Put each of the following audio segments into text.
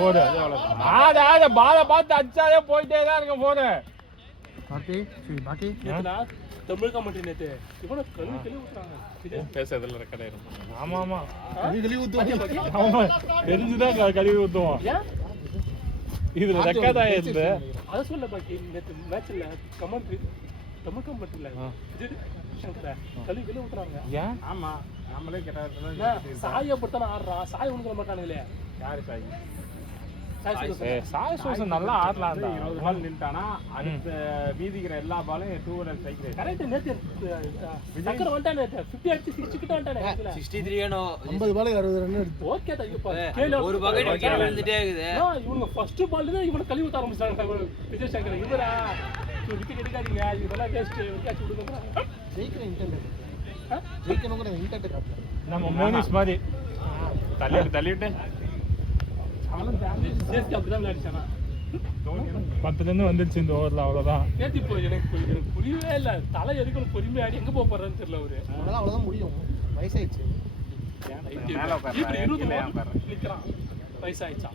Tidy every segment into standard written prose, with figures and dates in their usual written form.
போடு ஆட பால பார்த்து அச்சாலே போயிட்டே தான் இருக்கும் போடு. பாட்டி சரி பாட்டி தமிழ் கமெண்ட்ரி நேத்து இவன கழுவி கழுவி ஊத்துறாங்க. இது பேசறதுல ரெக்கார்ட் ஆயிரும். ஆமா ஆமா கழுவி ஊத்துவாங்க. ஆமா தெரிஞ்சுதான் கழுவி ஊத்துவோம். இதுல ரெக்கார்ட் ஆயிருக்கு. அத சொல்ல பாக்கி நேத்து மேட்ச்ல கமெண்ட்ரி தமிழ் கமெண்ட்ரில இது சங்கர கழுவி கழுவி ஊத்துறாங்க. ஏன்? ஆமா நம்மளே கேட்டா சாயை படுத்தான ஆடுறா. சாய் உனக்கு மாட்டானுங்களே. யாரு சாய்? சாய் சூசன் நல்லா ஆடலாம்டா. 20 பால் நின்னுட்டானா அடுத்த வீதிக்குற எல்லா பாலும் 2 ரன் சைக்கிள். கரெக்ட் நேத்து சக்கர வந்தானே நேத்து 50 அடிச்சு 60 கிட்ட வந்தானே. 63 ஏனோ 50 பாலுக்கு 60 ரன் எடுத்து. ஓகே தான் இப்ப கேல ஒரு பக்கெட் கீழ விழுந்துட்டே இருக்குது. இவங்க ஃபர்ஸ்ட் பால்ல தான் இவன கழுவி ஊத்த ஆரம்பிச்சாங்க. விஜய் சங்கர் இவரா விக்கெட் எடுக்காதீங்க. இதெல்லாம் வேஸ்ட் விக்கெட் விடுங்க. ஜெயிக்கிற இன்டென்ட். ஜெயிக்கணும் கூட இன்டென்ட் காட்டு. நம்ம மோனிஸ் மாதிரி தள்ளிட்டு அவனும் சேஃப்டி அப்படிதான் விளையாடிச்சானா. 10ல இருந்து வந்துருச்சு இந்த ஓவர்ல. அவ்வளவுதான். ஏத்தி போய் எனக்கு புரியவே இல்ல. தலை எதுக்கு பொறுமையா ஆடி எங்க போக போறான்னு தெரியல. அவரு அவ்வளவுதான் முடியும். வயசாயிடுச்சு. நிக்கிறான் வயசாயிடுச்சா.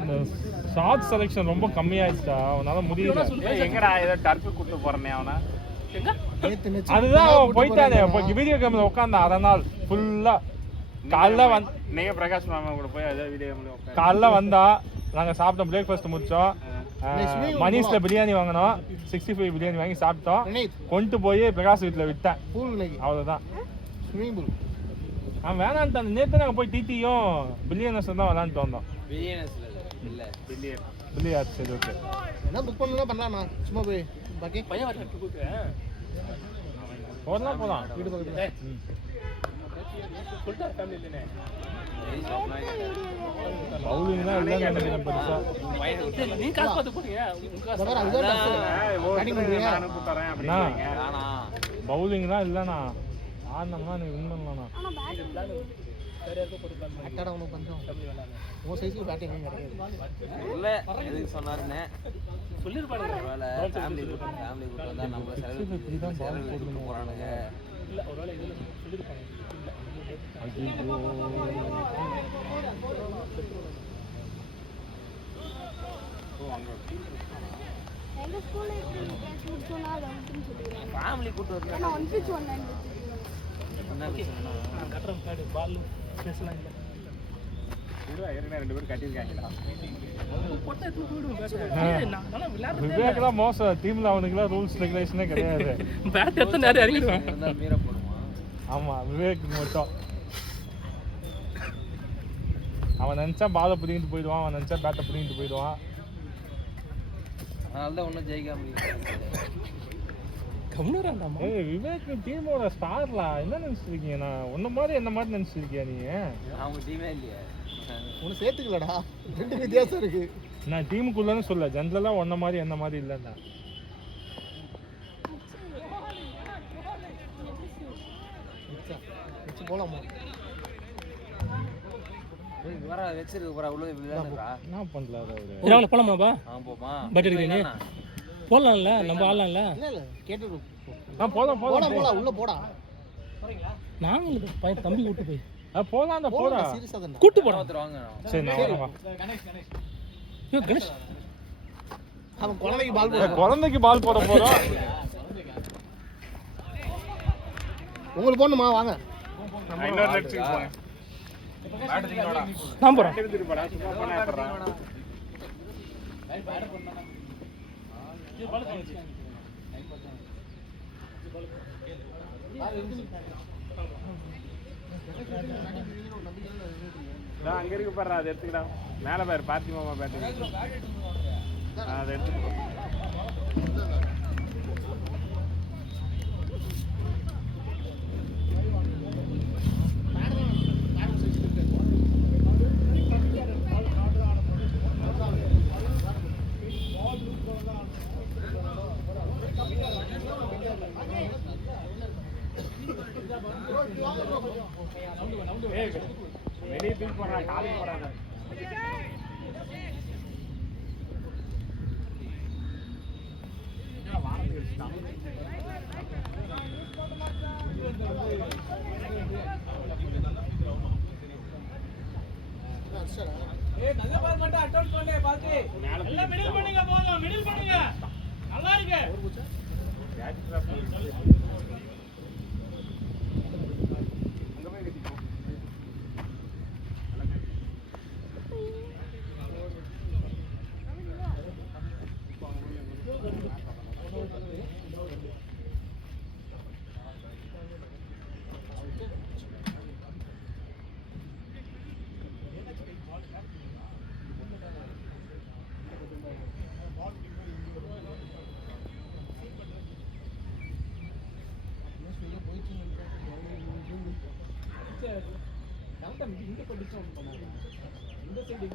அந்த ஷார்ட் செலக்ஷன் ரொம்ப கம்மியாயிடுச்சா. அவனால முடியல. எங்கடா ஏதோ டர்ஃப் கூட்டு போறனே அவனா. அதுதான் அவன் போயிட்டானே. வீடியோ கேம்ல உட்கார்ந்தான் அரை நாள் ஃபுல்லா. காலைல நீங்க பிரகாஷ் மாமா கூட போய் அதே வீடியோ கேம்ல காலைல வந்தா நாங்க சாப்பிட்டோம். பிரேக்ஃபாஸ்ட் முடிச்சோம். மணிஷ்ல பிரியாணி வாங்கினோம். 65 பிரியாணி வாங்கி சாப்பிட்டோம். கொண்டு போய் பிரகாஷ் வீட்டுல விட்டேன். அவ்வளவுதான். அவன் வேணான்ட்டான். நேற்று நாங்கள் போய் டிடியும் பில்லியனர்ஸ் தான் விளாண்டுட்டு வந்தோம். பில்லியர்ஸ் சரி ஓகே. என்ன புக் பண்ணலாம் பண்ணலாம். சும்மா போய் பாக்கி பையன் வரட்டு கூக்கு போலாம் வீடு பக்கத்துல. சொல்லிட்டா ஃபேமிலிலனே பவுலிங்லாம் இல்ல நினைக்கிறேன் பெருசா. நீ காசு பார்த்து போறீங்க. நானும் கூட்டறேன் அப்படிங்க. பவுலிங்லாம் இல்லனா ஆனமா நீ வின் பண்ணலாம்னா. வேற யாரோ போட்டு பிளான் பண்ணி அட்டடா உனக்கு பண்றோம். ஓ சைஸ்ல பேட்டிங் கிடையாது. இல்ல எதுக்கு சொன்னாருன்னு சொல்லிருப்பாங்க. ஒருவேளை ஃபேமிலி கூட்டு வந்தா நம்ம செலவு கூட்டு போறானுங்க. இல்ல ஒருவேளை இதுல சொல்லிருப்பாங்க. எங்க ஸ்கூல்ல கூட்டு போனா வந்துன்னு சொல்லுவாங்க. ஃபேமிலி கூட்டு வரணும். நான் வந்து சொன்னேன். கட்டறம் கார்டு பால் பேசலாம் இல்ல. கூட ஏற்கனவே 2 பேர் கட்டிருக்காங்கடா. போட்டா தூக்கி விடுங்க. நான் விளையாடுறேன். விவேக்லாம் மோசம். டீம்ல அவனுக்குலாம் ரூல்ஸ் ரெகுலேஷனே கிடையாது. பேட் எடுத்து நேரா இறங்கிடுவான். இருந்தா மீற போடுமா? ஆமா விவேக் மட்டும். அவன் நினைச்சா பாலை பிடிங்கிட்டு போயிடுவான். அவன் நினைச்சா பேட்டை பிடிங்கிட்டு போயிடுவான். அதனால தான் ஒன்றும் ஜெயிக்க முடியல. கம்முறாண்டாமா. ஏய் விவேக் டீமோட ஸ்டார்ல என்ன நினைச்சிருக்கீங்க? நான் உன்ன மாதிரி என்ன மாதிரி நினைச்சிருக்கியா நீ? அவங்க டீமே இல்லையே. உனக்கு சேர்த்துக்கலடா. ரெண்டு வித்தியாசம் இருக்கு. நான் டீமுக்குள்ளன்னு சொல்ல. ஜெனரலா உன்ன மாதிரி என்ன மாதிரி இல்லைன்னா. போலாமா? வர வெச்சிருக்கு போறா உள்ள விளையாடுறா. என்ன பண்ணல அவரு? இரவுல போலாமாப்பா? போமா. பட் எடுக்கிறீங்க. போலாம்ல நம்ம ஆளலாம்ல. இல்ல கேட்டு போலாம் உள்ள போடா. போறீங்களா? நாங்க பையன் தம்பி கூட்டி போய் போலாம் போடா. சீரியஸா தான் கூட்டி போடா. வாங்க. சரி நான் வரேன். கணேஷ் அவன் குழந்தைக்கு பால் போட போறோம். உங்களுக்கு போணுமா? வாங்க. இன்னொரு லெட்ஸ்க்கு போங்க. நான் போறேன். அங்க இருக்கு பாரு. அதை எடுத்துக்கிட்டா மேல பாரு. பார்த்தி மாமா பேட்டு அதை எடுத்துட்டு வெளியே தூக்கி போடுறான். காலைக்கு போறாங்க. நல்ல பால் மட்டும் அட்டெண்ட் பண்ணு பாத்து எல்லாம் மிடில் பண்ணுங்க போதும் மிடில் பண்ணுங்க நல்லா இருக்கு இங்க படிச்சோம் இந்த சைடு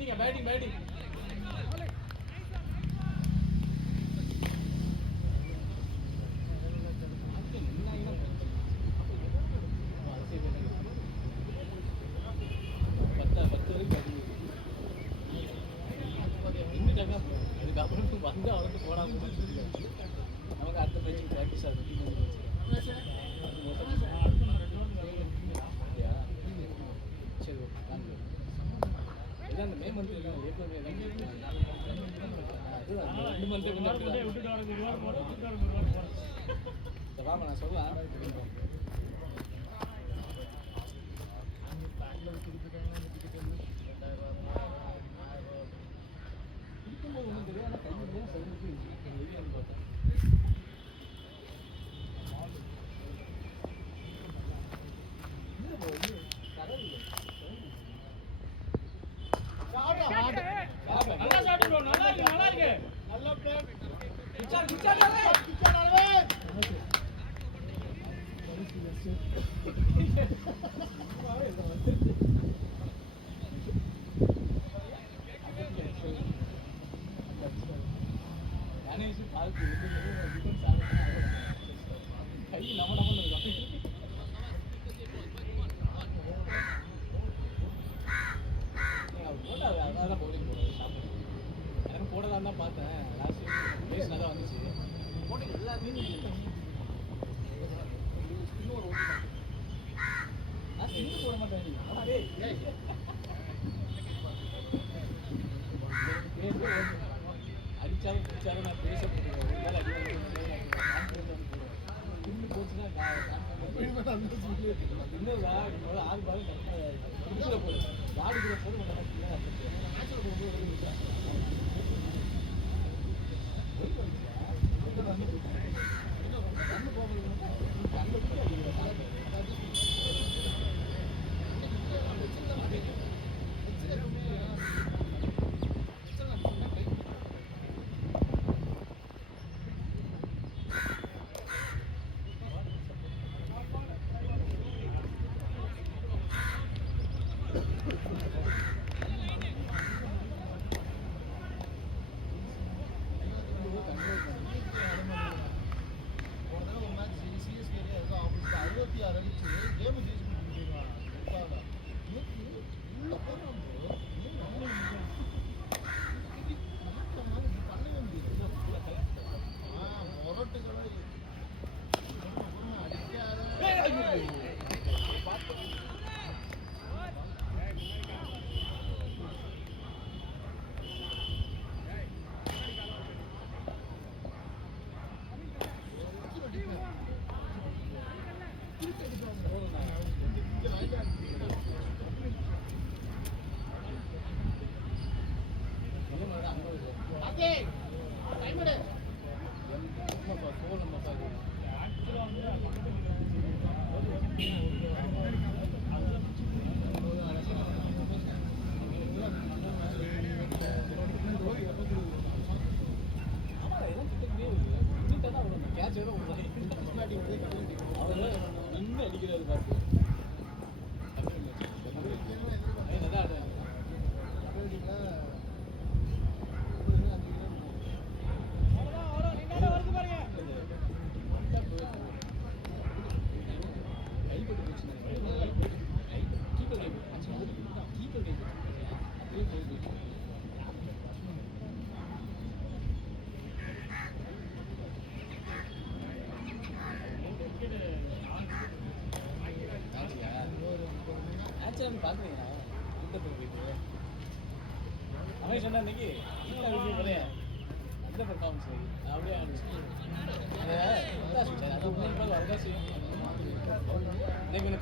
இங்க बैटिंग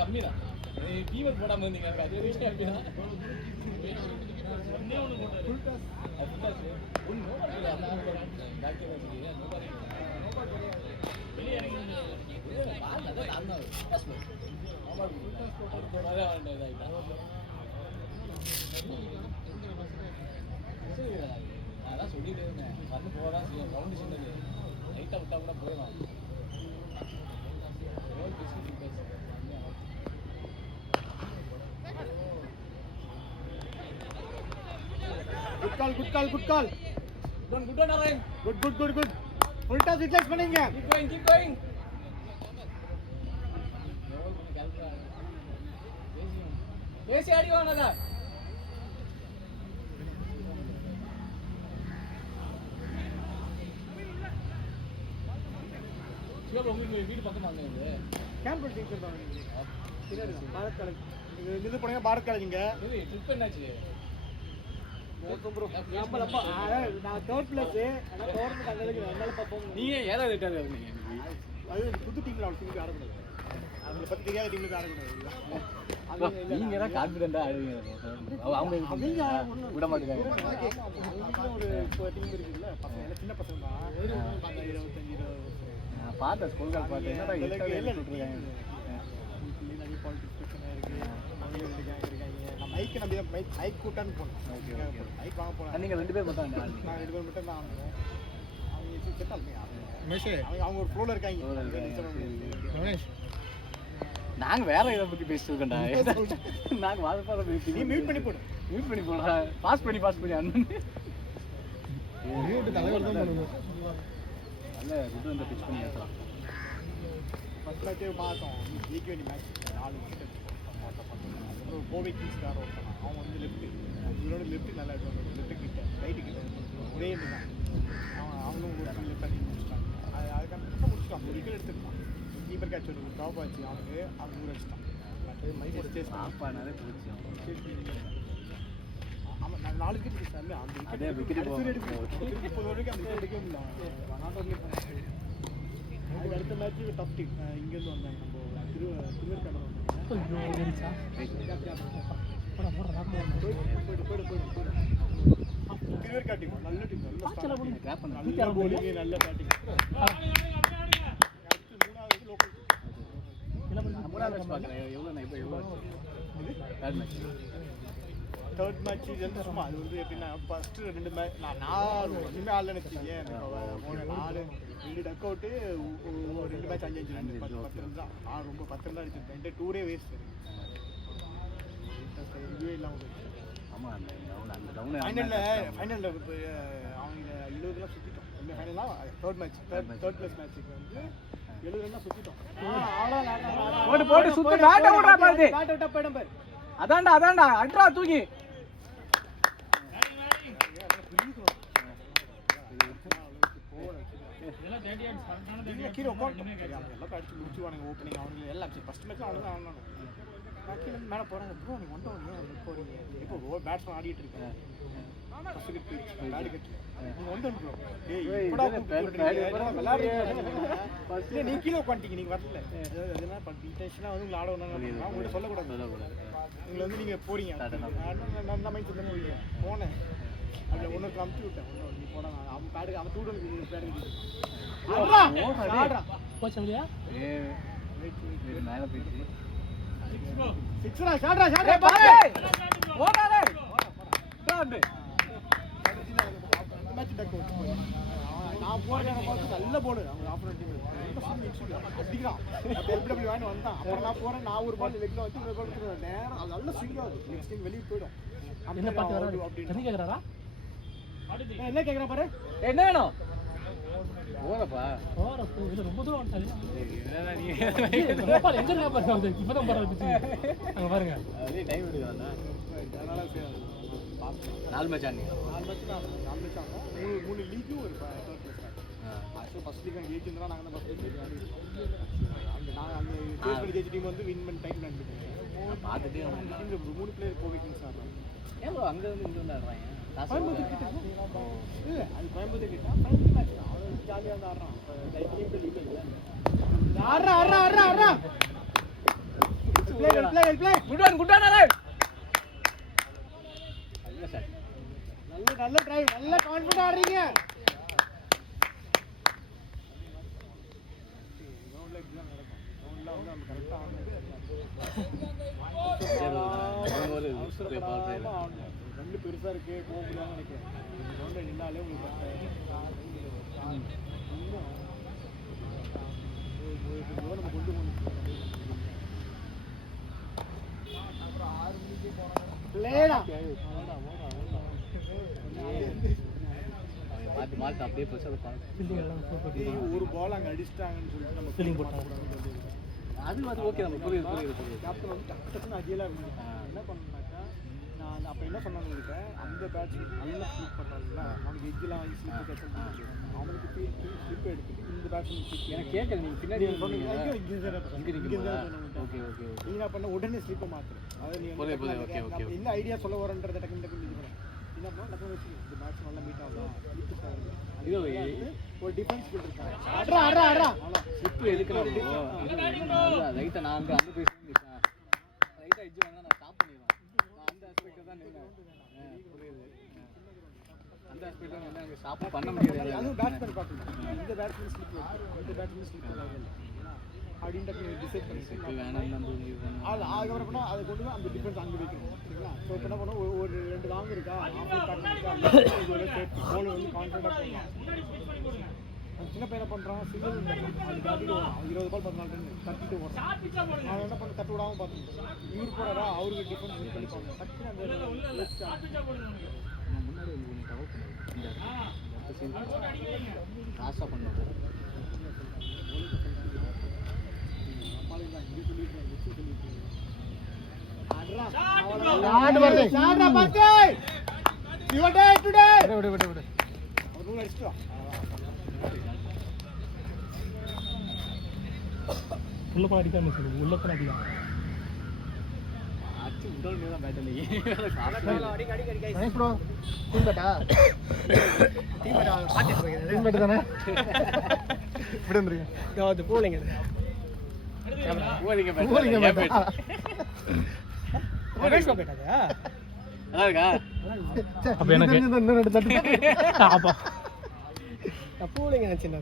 கம்மிதான் டீவர் போடாம இருந்தீங்க எனக்கு அதே விஷயம் அப்படின்னா அதான் சொல்லிட்டு இருந்தேன் வந்து போதான் ஃபவுண்டேஷன் லைட்டாக விட்டா கூட போயிடும். Good call. Good one, Narayan. Good. Full toss utilize பண்ணுங்க. Keep going. ஏசி ஆடி வானதா. சிவா உங்க வீடு பக்கமா அங்க கேம்ப் டீச்சர் தான் பின்னாடி பாரத் காலேஜ் இது போனீங்க பாரத் காலேஜ்ங்க. இது ட்ரிப் என்னாச்சு? நான் தேர்ட் பிளேஸ் ஆனா டோர்னமெண்ட் அந்த அளவுக்கு என்னால பாப்போம். நீங்க ஏதாவது ரிட்டர்ன் ஆகுறீங்க. அது புது டீம்ல அவன் டீமுக்கு ஆடக்கூடாது. அவங்கள பத்தி தெரியாத டீமுக்கு ஆடக்கூடாது. நீங்க தான் கான்ஃபிடென்ட்டா ஆடுவீங்க. அவங்க விட மாட்டாங்க. ஒரு டீம் இருக்குல்ல பசங்க சின்ன பசங்க தான் 25 நான் பார்த்த ஸ்கூல் கால் பார்த்தேன். என்னடா எல்லாம் சொல்றாங்க. நிறைய பாலிடிக்ஸ் பிரச்சனை இருக்கு. அவங்க ரெண்டு கேங் இருக்காங்க. நான் மைக் கூட்டான்னு போனேன். மைக் வாங்க போனேன். நீங்க ரெண்டு பேர் மட்டும் நான் 2 பேர் மட்டும் தான் ஆடுறேன். அவங்க செட்டால் அவங்க ஒரு ஃப்ளோல இருக்காங்க. நாங்க வேற இதை பத்தி பேசிட்டு இருக்கோம்டா. நாங்க வாசப்பாட பேசி நீ மியூட் பண்ணி போடா. பாஸ் பண்ணி அண்ணன் மியூட் தலைவர் தான் பண்ணுங்க. நல்ல இது வந்து பிட்ச் பண்ணி ஏத்தலாம். ஃபர்ஸ்ட் மேட்ச் பார்த்தோம். ஈக்வென்ட் match 4 wicket. Kovai Kings car ஓடுறான். அவன் வந்து லெஃப்ட் இவரோட லெஃப்ட் நல்லா இருக்கும். லெஃப்ட் கிட்ட ரைட் கிட்ட ஒரே எண்டு தான். அவனும் ஒரு லெஃப்ட் அடி முடிச்சிட்டாங்க. அதுக்கான முடிச்சிட்டான். ஒரு விக்கெட் எடுத்துட்டான். கீப்பர் கேட்ச் ஒரு டாப் ஆச்சு அவனுக்கு. அவன் ஊர் அடிச்சிட்டான். மைக் ஸ்டேஸ் ஆப்பானாலே போச்சு. ஆமாம் நான் 4 விக்கெட் எடுத்தேன். அந்த விக்கெட் இப்போ வரைக்கும் அந்த விக்கெட் எடுக்க முடியல. நாட் ஓன்லி அதுக்கு அடுத்த மேட்ச் டஃப் டீம் இங்கேருந்து வந்தாங்க. நம்ம திருவேற்காடு வந்தாங்க. திருவேற்காடு டீம் நல்ல டீம். நல்ல bowling, நல்ல பேட்டிங். மூணாவது லோக்கல் மூணாவது மேட்ச் பார்க்குறேன். எவ்வளோ தேர்ட் மேட்ச் வந்து சும்மா அது வந்து எப்படின்னா ஃபர்ஸ்ட் 2 மேட்ச் நான் 4 ஒன்றுமே ஆடலன்னு வச்சுக்கேன். 2 duck out 2 match 5 run 10 run தான். நான் ரொம்ப 10 ரன் தான் அடிச்சிருக்கேன். இந்த டூரே வேஸ்ட். இதுவே இல்லாமல் ஆமாம் அந்த ஃபைனலில் இப்போ அவங்க 70 ரன் சுற்றிட்டோம். இந்த ஃபைனலாக தேர்ட் பிளேஸ் மேட்ச்சுக்கு வந்து 70 ரன் சுற்றிட்டோம். போட்டு சுத்து பேட் அவுட்டா பாருங்க. பேட் அவுட்டா போயிடும் பாரு. அதான்டா அட்ரா தூக்கி கீழே உட்காந்து எல்லாம் அடிச்சு முடிச்சுவானுங்க ஓப்பனிங் அவனுங்க எல்லாம் ஃபர்ஸ்ட் மேட்ச் அவனுங்க ஆடணும் நான் கீழே மேலே போகிறாங்க ப்ரோ நீ ஒன் டவுன் போறீங்க இப்போ பேட்ஸ்மேன் ஆடிட்டு இருக்கேன் ஃபர்ஸ்ட் கட்டு பேட் கட்டு நீங்க ஒன் டவுன் ப்ரோ விளையாடுறீங்க நீ கீழே உட்காந்துட்டீங்க நீங்க வரல அதெல்லாம் இன்டென்ஷனாக வந்து உங்களை ஆட ஒன்று உங்கள்கிட்ட சொல்லக்கூடாது உங்களை வந்து நீங்கள் போறீங்க நான் மைண்ட் சொல்லி போறீங்க போனேன் அதில் ஒன்று அமுத்தி விட்டேன் ஒன்று நீ போட அவன் பேடு அவன் டூடன் பேடு போச்சு இல்லையா மேலே போயிடுச்சு சிக்ஸ்ரா ஷாட்ரா ஷாட்ரா ஓடாதே மேட்ச் டக் நான் போறேன் பார்த்து நல்ல போடு அவங்க ஆப்போனன்ட் டீம் அடிக்கிறான் எல்பிடபிள்யூ வாங்கி வந்தான் அப்புறம் நான் போறேன் நான் ஒரு பால் லெக்ல வச்சு ஒரு பால் நேரம் அது நல்ல ஸ்விங் ஆகுது நெக்ஸ்ட் டைம் வெளியே போயிடும் என்ன பாத்து வர என்ன கேக்குறாரா என்ன கேக்குறா பாரு என்ன வேணும் போறப்பா இது ரொம்ப தூரம் வந்துட்டாங்க எங்க இருக்கா பாருங்க இப்பதான் போறாரு அங்க பாருங்க அதே டைம் எடுக்கறானே அதனால 4 மேட்ச் ஆனீங்க 4 மேட்ச் ஆனா 3 லீக் ஒரு தேர்ட் பிளேஸ் ஆக்சுவலா ஃபர்ஸ்ட் லீக் அங்க ஜெயிச்சிருந்தா நாங்க தான் ஃபர்ஸ்ட் லீக் ஆடி அந்த நான் அந்த ஃபேஸ் பண்ணி ஜெயிச்ச டீம் வந்து வின் பண்ணி டைம் பண்ணிட்டேன் பார்த்துட்டே டீம்ல 3 பிளேயர் கோவிக்கிங் சார் ஏன் ப்ரோ அங்க இருந்து இங்க வந்து ஆடுறாங்க கோயம்புத்தூர் கிட்ட இல்ல அது கோயம்புத்தூர் கிட்ட ஃபைனல் மேட்ச் அவன் ஜாலியா வந்து ஆடுறான் டீம் லீக் இல்ல ஆடுறா ப்ளே குட் ஆன் அலே நல்ல சார் நல்ல டிரைவ் நல்ல கான்ஃபிடன்ட் ஆடுறீங்க கிரவுண்ட்ல எக்ஸாம் நடக்கும் கிரவுண்ட்ல வந்து நம்ம கரெக்ட்டா ஆடணும் ரெண்டு பெருசா இருக்கு போக முடியாம நினைக்கிறேன் கிரவுண்ட்ல நின்னாலே உங்களுக்கு நம்ம கொண்டு பிளேடா மாத்தி அப்படியே பிரஷர் ஒரு பால் அங்க அடிச்சிட்டாங்கன்னு சொல்லிட்டு நம்ம ஃபீலிங் போட்டாங்க அது ஓகே நம்ம புரியுது கேப்டன் வந்து டக்குன்னு அஜியலா என்ன பண்ணாக்கா நான் அப்ப என்ன பண்ணான்னு இருக்கேன் அந்த பேட்ச் நல்லா ஸ்லிப் பண்ணாங்கல்ல அவனுக்கு எஜ்ஜெல்லாம் வாங்கி ஸ்லிப் கட்ட அவனுக்கு ஸ்லிப் எடுத்துட்டு இந்த பேட்ச் எனக்கு கேட்கல நீங்க பின்னாடி சொன்னீங்க ஓகே ஓகே நீ என்ன பண்ண உடனே ஸ்லிப்பை மாத்துறேன் அதாவது நீ ஓகே என்ன ஐடியா சொல்ல வரன்றதை டக்குன்னு இது பண்ண என்ன பண்ணா டக்குன்னு வச்சு இந்த மேட்ச் நல்லா மீட் ஆகும் இது ஒரு டிஃபென்ஸ் கொடுத்துருக்காங்க ஸ்லிப் எதுக்குறாங்க ரைட்டா நான் அங்க அந்த பேசி நிப்பேன் ரைட்டா எட்ஜ் வாங்க நான் ஸ்டாப் பண்ணிடுவேன் நான் அந்த ஆஸ்பெக்ட் தான் நின்னேன் புரியுது அந்த ஆஸ்பெக்ட் தான் என்ன அங்க ஸ்டாப் பண்ண முடியாது அதுவும் பேட்ஸ்மேன் பார்க்கணும் இந்த பேட்ஸ்மேன் ஸ்லிப் இந்த பேட்ஸ்மேன் ஸ்லிப் அப்படின்னு டிசைட் பண்ணிட்டு வேணாம் தான் அதுக்கப்புறம் அதை கொண்டு போய் அந்த டிஃபென்ஸ் அங்கே வைக்கணும் சரிங்களா ஸோ இப்போ என்ன பண்ணுவோம் ஒரு 2 லாங் இருக்கா போல் வந்து கான்ஃபிடண்டாக போடலாம் அந்த சின்ன பையனை பண்ணுறான் சிங்கிள் அது தட்டிட்டு வரும் 20 பால் 14 ரன் தட்டிட்டு வரும் அவன் என்ன பண்ண தட்டு விடாமல் பார்த்துக்கணும் இவர் போகிறாரா அவருக்கு டிஃபென்ஸ் பண்ணி பண்ணுவாங்க டக்குன்னு அந்த முன்னாடி ராசா பண்ண உள்ள போய் அடிக்காம சொல்லு உள்ள போய் அடிக்கலாம் அச்சு உடல் மீதான் பேட்டலி ப்ரோ டீம் பேட்டா டீம் பேட்டா தானே இப்படி வந்துருங்க அது போலிங்க போலிங்க பேட்டா பேட்டா பேட்டா நல்லா இருக்கா அப்ப எனக்கு இன்னும் 2 தட்டு அப்பா போலிங்க நினைச்சேன்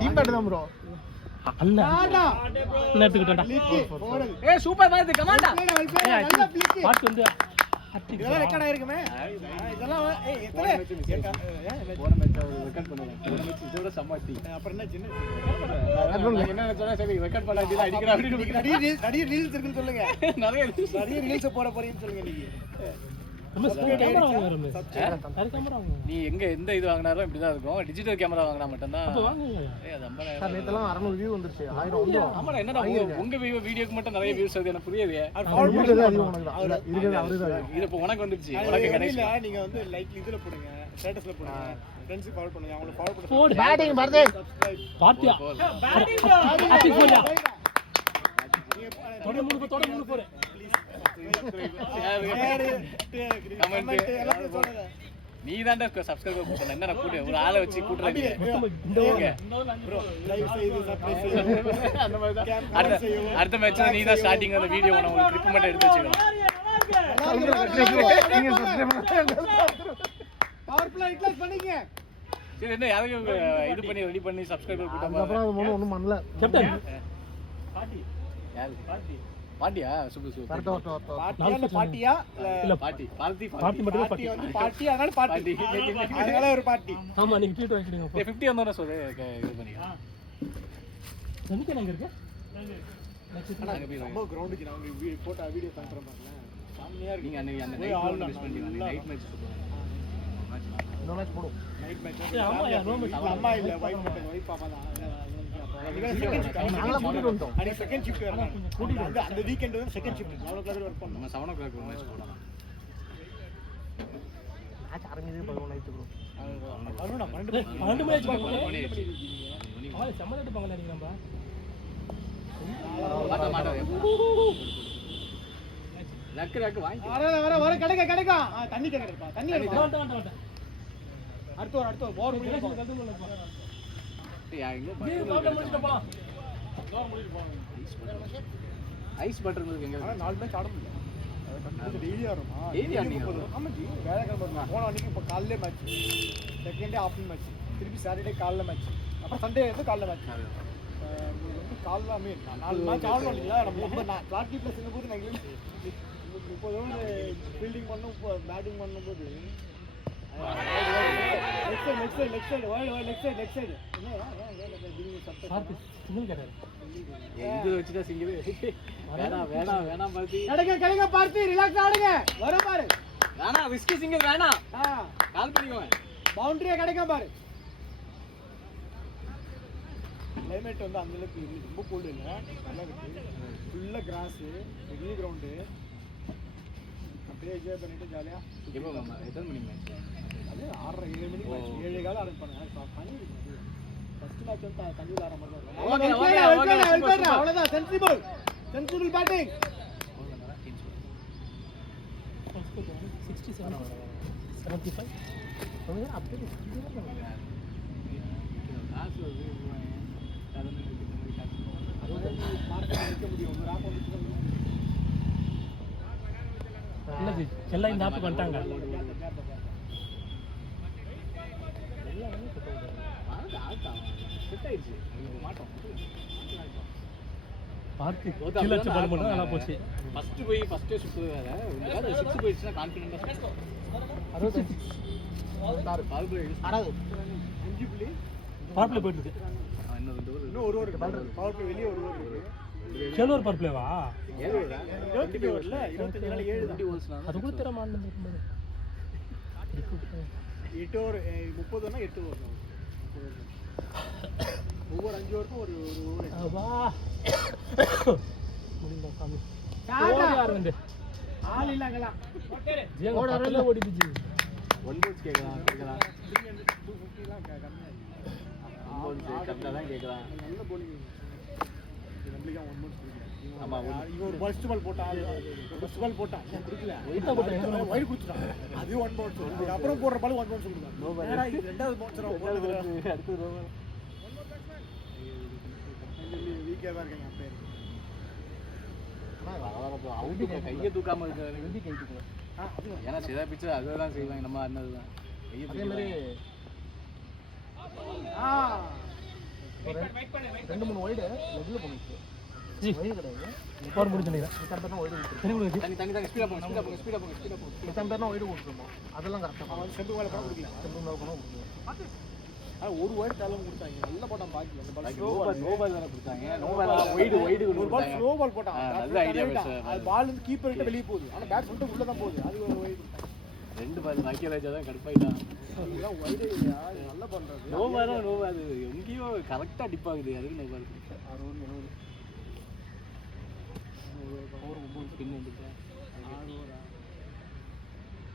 டீம் பேட்டா தான் ப்ரோ அல்ல எடுத்துக்கிட்டா ஏய் சூப்பர் பாத்து கமாண்டா பாட்டு வந்து இதெல்லாம் ரெக்கார்ட் ஆயிருக்குமே இதெல்லாம் ஏய் எத்தனை போன மேட்ச் ரெக்கார்ட் பண்ணுவாங்க போன மேட்ச் இதோட சமாட்டி அப்புறம் என்ன சின்ன என்ன சொன்னா சரி ரெக்கார்ட் பண்ணாதீங்க அடிக்கற அப்படி நிறைய ரீல்ஸ் இருக்குன்னு சொல்லுங்க நிறைய நிறைய ரீல்ஸ் போட போறீங்கன்னு சொல்லுங்க நீங்க கேமரா வாங்குறோம். கேமரா வாங்குங்க. நீ எங்க எந்த இது வாங்கினாலும் இப்படிதான் இருக்கும். டிஜிட்டல் கேமரா வாங்கினா மட்டும்தான். அப்ப வாங்குங்க. அது 50,000. நேத்தெல்லாம் 600 வியூ வந்துருச்சு 1000 வந்துரும். ஆமாடா, என்னடா உங்க வீடியோக்கு மட்டும் நிறைய வியூஸ் வருது, எனக்கு புரியுது. இது இப்போ உனக்கு வந்துருச்சு, உனக்கு கணேஷ். நீங்க வந்து லைக் இதுல போடுங்க, ஸ்டேட்டஸ்ல போடுங்க, ஃப்ரெண்ட்ஸ் ஃபாலோ பண்ணுங்க, அவங்கள ஃபாலோ பண்ணுங்க. போடு. பேட்டிங் பர்தே பாத்தியா? ஆட்டி போடா. தொட மூணு போடு. நீ தான்டா சப்ஸ்கிரைபர் கூட்டணும். என்ன கூட்டு ஒரு ஆளை வச்சு கூட்டுறாங்க. அடுத்த மேட்ச்ல நீ தான் ஸ்டார்டிங் அந்த வீடியோ உங்களுக்கு கிளிப் மட்டும் எடுத்து வச்சுக்கலாம். சரி, என்ன யாரையும் இது பண்ணி ரெடி பண்ணி சப்ஸ்கிரைபர் கூட்டம் ஒண்ணும் பண்ணல. கேப்டன் பாட்டியா? சூப்பர். பாட்டியா இல்ல பாட்டி பாரதி பாட்டி மட்டும் தான் பாட்டி. பாட்டி அதனால பாட்டி. அதனால ஒரு பாட்டி. ஆமா, நீங்க ட்வீட் வாங்கிடுங்க. 50 வந்தோட சொல்லு இது பண்ணி. நமக்கு எங்க இருக்கு? நம்ம கிரவுண்டுக்கு நான் உங்களுக்கு போட்டோ வீடியோ காட்டுறேன் பாருங்க. சாமியா இருக்கு. நீங்க அந்த நைட் மிஸ் பண்ணீங்க. நைட் மேட்ச் இன்னொரு மேட்ச் போடும். Night match. ஆமா, நோ மேட்ச். அம்மா இல்ல, வைஃப் மட்டும், வைஃப் அம்மா தான். நாங்களா கூட்டிட்டு வந்தோம். அன்னைக்கு செகண்ட் ஷிஃப்ட் வரணும். கூட்டிட்டு வந்து அந்த வீக்கெண்ட் வந்து செகண்ட் ஷிஃப்ட் 7 o'clock வரை வர்க் பண்ணோம். நம்ம 7 o'clock மேட்ச் போடலாம். மேட்ச் ஆரம்பிச்சது 11 நைட் ப்ரோ. வரணும்னா 12 மேட்ச் போடுங்க. மணி ஆயிடுச்சு. ஆமா, சம்மர் எடுப்பாங்கல நீங்க நம்ம. மாட்ட லக்கு வாங்கி. வர கிடைக்க. தண்ணி கிடைக்கா. தண்ணி கிடைக்கா. வாங்க. அடுத்து ஒரு போர் முடியும். ஐஸ் பட்டர் மில்க் எங்க? 4 மேட்ச் ஆட முடியல. டெய்லி ஆடுமா? டெய்லி ஆடுறீங்க? ஆமா ஜி, வேலைக்கிழமை போன அன்னைக்கு இப்போ காலையிலே match, second day afternoon match, திருப்பி சாட்டர்டே காலைல மேட்ச், அப்புறம் சண்டே வந்து காலைல மேட்ச். வந்து காலைலாமே 4 மேட்ச் ஆடணும் இல்லைங்களா? நம்ம 40 ப்ளஸ் போது நாங்கள் 30 ஓவர் ஃபீல்டிங் பண்ணும், இப்போ பேட்டிங் பண்ணும்போது லெஃப்ட் சைடு இது வச்சுதான் சிங்கிள். வேணாம் பார்த்தி. கிடைக்க பார்த்து ரிலாக்ஸ் ஆடுங்க. வர பாரு. வேணாம், ரிஸ்க் சிங்கிள் வேணாம். கால் பண்ணிக்கோங்க. பவுண்டரியா கிடைக்க பாரு. கிளைமேட் வந்து அந்த அளவுக்கு ரொம்ப கோல்டு இல்லை, நல்லா இருக்கு. ஃபுல்லாக கிராஸு, பெரிய கிரவுண்டு, அப்படியே என்ஜாய் பண்ணிட்டு ஜாலியாக. எத்தனை மணி மேட்ச்? அது 6:30 7 மணிக்கு மேட்ச், 7 காலம் ஆரம்பிப்பாங்க. பனி இருக்கு. ஃபர்ஸ்ட் மேட்ச் வந்து தண்ணியில் ஆடுற மாதிரி தான். அவ்வளோதான். Sensible batting. 67 75 அப்படியே காசு இல்ல ஜி, எல்லாம் இந்த ஆப்புக்கு வந்துட்டாங்க. பார்த்து கீழ வச்சு பால் பண்ணா நல்லா போச்சு. ஃபர்ஸ்ட் போய் ஃபர்ஸ்ட் ஷிஃப்ட் வேற. இந்த கால 6 போயிடுச்சுனா கான்ஃபிடென்ட்டா சொல்றேன். 66 பால் பிளே 6 5 புள்ளி பவர் பிளே போயிட்டு இருக்கு. இன்னும் ஒரு ஓவர் பவர் பிளே வெளியே ஒரு ஓவர் இருக்கு. 7 ஓவர் பவர் பிளேவா? 7 ஓவர்ல 25 நாள் 7 20 ஓவர்ஸ்னா அது கூட தெரிய மாட்டேங்குது. 8 ஓவர் 30 னா 8 ஓவர். ஒவ்வொரு 5 ஓவருக்கும் ஒரு ஓவர். வா முடியல சாமி. யார் வந்து ஆள் இல்லங்கல. ஓட வரல ஓடிடுச்சு. 1 கோச் கேக்குறான். 250 லாம் கம்மியா இருக்கு. 1 கோச் கரெக்ட்டா தான் கேக்குறான். நல்ல bowling. நம்மளுக்கு 1 கோச் கொடுக்கல. ஆமா, இவன் ஒரு ஃபர்ஸ்ட் பால் போட்டான். ஃபர்ஸ்ட் பால் போட்டான். கொடுக்கல. வைட் கொடுத்துட்டான். அது 1 பவுன்ஸ். அதுக்கு அப்புறம் போடுற பால் 1 பவுன்ஸ் கொடுத்தான். நேரா ரெண்டாவது பவுன்ஸ்ரா போடுறது. அடுத்து ரோவர். வீக்கா தான் இருக்காங்க அப்பே. பரவாயில்ல, அவுட் கையை தூக்காம இருக்காரு. கை தூக்கல. ஏன்னா சிதா பிச்சு அதெல்லாம் செய்வாங்க, நம்ம அண்ணதுதான். அதே மாதிரி 2-3 வைடு லெக்ல போனுச்சு. ஜி வைடு கிடையாது. பவர் முடிஞ்சு நினைக்கிறேன். கரெக்ட்டா வைடு கொடுத்து. சரி கொடுங்க ஜி. தண்ணி ஸ்பீடா போங்க. மொத்தம் பேர்னா வைடு கொடுத்துறோம். அதெல்லாம் கரெக்ட்டா. அவன் செம்பு மேல பண்ண கொடுக்கல. செம்பு மேல பண்ண கொடுக்கல. ஒரு வைடு தாளம் கொடுத்தாங்க. நல்ல போட்டான் பாக்கி. அந்த பால் நோ பால் வேற கொடுத்தாங்க. நோ பால் வைடு ஒரு பால் கொடுத்தாங்க. ஸ்லோ பால் போட்டான். நல்ல ஐடியா. அது பால் வந்து கீப்பர் கிட்ட வெளிய போகுது. ஆனா பேட்ஸ்மேன் உள்ள தான் போகுது. அது ஒரு வைடு கொடுத்தாங்க. 2 பால் பாக்கிய ராஜா தான் கடுப்பாயிட்டான். இதெல்லாம் wide area, இது நல்லா பண்றது. நோ அது எங்கேயோ கரெக்டாக டிப்பாகுது. அதுக்கு நோ பால் 60 70 ஸ்பின் வந்துட்டேன்.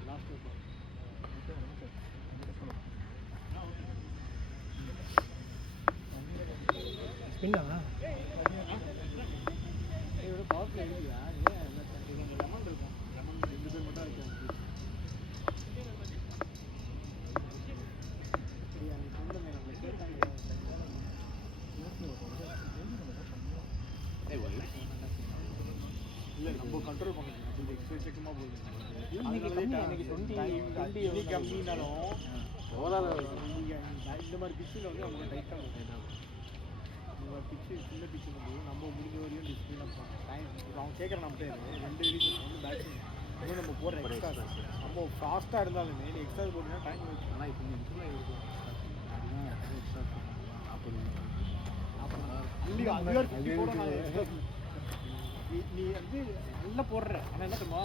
லாஸ்ட் ஸ்பின்னா இதோட பவர் எழுதியா ஏன் லெமன் இருக்கும் லெமன் 2 பேர் மட்டும் இருக்காங்க. சரியா நீ சொந்த மேல கேட்டாங்க இல்ல நம்ம கண்ட்ரோல் பண்ணணும். இது எக்ஸ்ட்ரா செக்கமா போகுது. இன்னைக்கு கம்மினாலும் இந்த மாதிரி பிச்சில் வந்து அவங்க டைட்டாக இருக்கும். இந்த பிச்சு சின்ன பிச்சு வந்து நம்ம முடிஞ்ச வரையும் டிஸ்பிளினாக டைம் அவங்க கேட்குற நம்ம பேர் 2 ரீசன் ஒன்று பேட்டிங் இன்னும் நம்ம போடுற எக்ஸ்ட்ரா நம்ம ஃபாஸ்ட்டாக இருந்தாலுமே நீ எக்ஸ்ட்ரா போட்டிங்கன்னா டைம் வச்சு. ஆனால் இப்போ நீங்கள் இருக்கும் நீ வந்து நல்லா போடுற ஆனால் என்ன தெரியுமா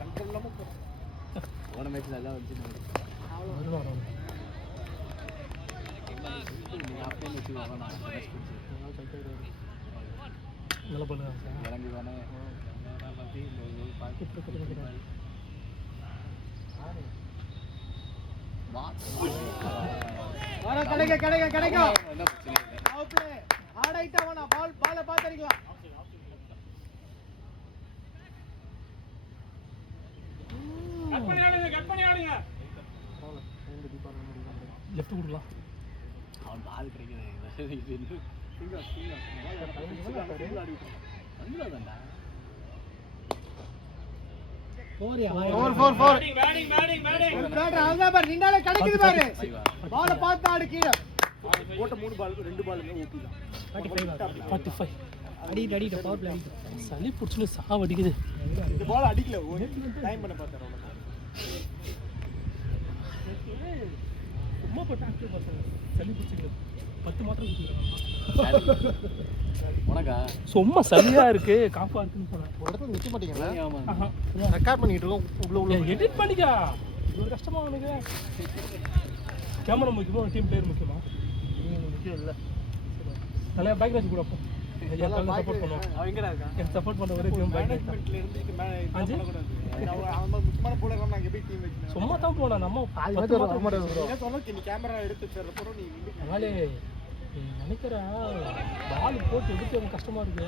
கண்ட்ரோல் இல்லாமல் போடுற. போன மேட்ச்சில் எல்லாம் வச்சு நீங்கள் அப்படியே வச்சு நான் நல்லா பண்ணுங்க இறங்கி தானே கிடைக்கும் என்ன பிரச்சனை இல்லை. ஆடாயிட்டா வேணா பாலை பார்த்துருக்கலாம். லெஃப்ட் கொடுக்கலாம். அவன் பால் கிடைக்கிறது தான்டா. கிடைக்குது பாரு பாலை பார்த்து ஆடு கீழே போட்ட 3 பால் 2 பால் ஓகே தான். 45 அடி பவர் பிளே சளி பிடிச்சுன்னு சாவடிக்குது. இந்த பால் அடிக்கல டைம் பண்ண பார்த்தாரு சும்மா போட்டு பார்த்தேன் சளி பிடிச்சிக்கல 10 மாத்திரம் கொடுத்துருக்காங்க. உனக்கா சும்மா சளியா இருக்கு காப்பா இருக்குன்னு போனேன். ஒரு இடத்துல நிற்க மாட்டீங்களா? ஆமாம் ரெக்கார்ட் பண்ணிட்டு இருக்கோம் உள்ள எடிட் பண்ணிக்கா. இது ஒரு கஷ்டமா உனக்கு கேமரா முக்கியமா டீம் பிளேயர் முக்கியமா? முக்கியம் இல்லை. நல்லா பேக்ரவுண்ட் கூட அப்போ சப்போர்ட் பண்ணுவோம். அவன் எங்கடா இருக்கான்? எனக்கு சப்போர்ட் பண்ண ஒரே டீம் பேக்ரவுண்ட். மேனேஜ்மெண்ட்ல இருந்து பண்ணக்கூடாது. அவன் முக்கியமான போலர் நான் எப்படி டீம் வச்சுனா சும்மா தான் போனா நம்ம என்ன சொன்னா நீ கேமரா எடுத்து வச்சறப்போ நீ அதனாலே நினைக்கிற பால் போட்டு எடுத்து கஷ்டமா இருக்கு.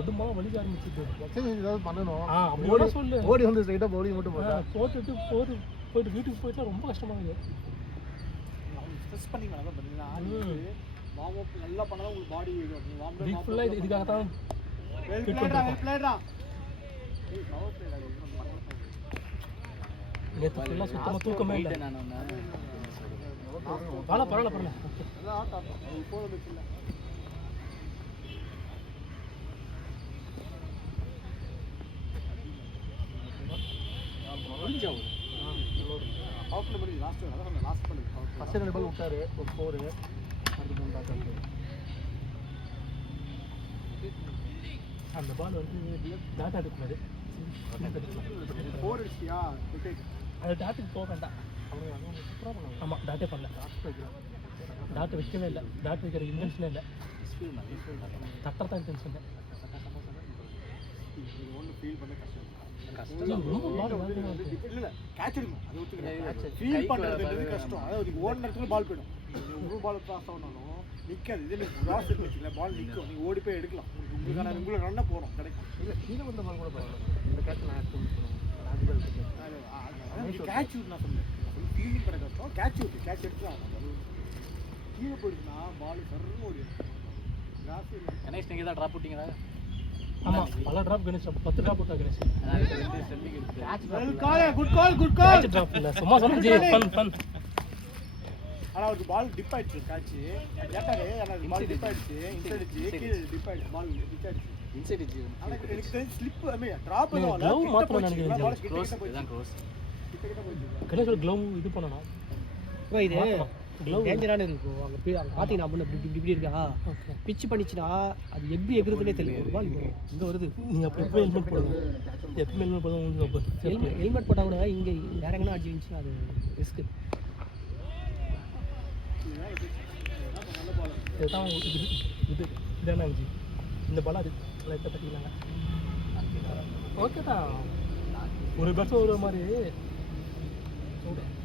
உடம்பா வலிக்க ஆரம்பிச்சிட்டு ஏதாவது பண்ணணும். அப்படியே சொல்லு. ஓடி வந்து ஸ்ட்ரைட்டா பவுலிங் மட்டும் போட்டா போட்டுட்டு போயிட்டு வீட்டுக்கு போயிட்டா ரொம்ப கஷ்டமா இருக்கு. ஸ்ட்ரெஸ் பண்ணி நல்லா பண்ணீங்களா? வார்ம் அப் நல்லா பண்ணா உங்களுக்கு பாடி நீ வார்ம் வீக் ஃபுல்லா இதுக்காக தான் வெல் பிளேடா ஏய் பவர் பிளேடா நேத்து ஃபுல்லா சுத்தமா தூக்கமே இல்ல. நான் ஒன்று பரவாயில்ல நல்லா ஆட்டம் போட வெச்சல முடிஞ்சாவு ஆஃப் பண்ணி லாஸ்ட் அதான் லாஸ்ட் பண்ணி ஃபர்ஸ்ட் 2 பால் விட்டாரு ஒரு 4 அடுத்து 3 பால் தான். அந்த பால் வந்து டாட்டா எடுக்கக்கூடாது. 4 அடிச்சியா விக்கெட் அது டாட்டுக்கு போக வேண்டாம். ஆமாம் டாட்டே பண்ணல. டாட்டு வைக்கவே இல்லை. டாட் வைக்கிற இன்டென்ஷனே இல்லை. தட்டத்தான் இன்டென்ஷன். ஒன்று ஃபீல் பண்ண கஷ்டம். ரொம்ப பால் இல்ல கேட்ச் எடுக்கணும். அது ஒத்துக்கிறேன். ஃபீல் பண்றது கஷ்டம். அதாவது ஓடுற இடத்துல பால் போயிடும். ஒரு பால் பாஸ் ஆனாலும் நிக்காது. இதுல கிராஸ் இருக்குல பால் நிக்கும். நீங்க ஓடி போய் எடுக்கலாம். உங்களுக்கு ரன்ன போறோம் கிடைக்கும். இல்ல கீழ வந்த பால் கூட பரவாயில்லை. இந்த கேட்ச் நான் ஆட் பண்ணுவேன். அது கேட்ச் ஷூட் நான் சொல்றேன். ஃபீலிங் பண்ண கஷ்டம். கேட்ச் ஷூட் கேட்ச் எடுக்கலாம். கீழ போயிடுனா பால் சர்ன்னு ஓடி. கிராஸ் கணேஷ் நீங்க தான் டிராப் விட்டீங்களா? ஆமாம் பல ட்ராப் கணேஷ் 10 ட்ராப் விட்டா கணேஷ். குட் கால் ட்ராப் இல்லை சும்மா சொன்னா ஃபன். ஆனா ஒரு பால் டிப் ஆயிடுச்சு கேட்ச் கேட்டாரு. ஆனா பால் டிப் ஆயிடுச்சு இன்சைட் அடிச்சு கீழ டிப் ஆயிடுச்சு பால் டிப் ஆயிடுச்சு இன்சைட் அடிச்சு. ஆனா எனக்கு தெரிஞ்சு ஸ்லிப் ஐ மீன் டிராப் பண்ணல. க்ளவ் மாத்தணும் நினைக்கிறேன். க்ளோஸ் இதான் க்ளோஸ். கணேஷ் க்ளவ் இது பண்ணணும். இது டேஞ்சரான இருக்கும் அங்கே போய் அங்கே பார்த்தீங்கன்னா முன்ன இப்படி இருக்கா பிச்சு பண்ணிச்சுன்னா அது எப்படி எகுறதுனே தெரியல ஒரு பால் இங்கே வருது நீங்கள் அப்போ எப்போ ஹெல்மெட் போடுங்க எப்பவுமே ஹெல்மெட் போடுங்க ஹெல்மெட் போட்டால் கூட இங்கே வேற எங்கன்னா அடிச்சு இருந்துச்சுன்னா அது ரிஸ்க்கு இதுதான் இது இதான இருந்துச்சு இந்த பால் அது லைட்டாக தட்டிக்கலாங்க ஓகே தான் ஒரு பஸ்ஸும் ஒரு மாதிரி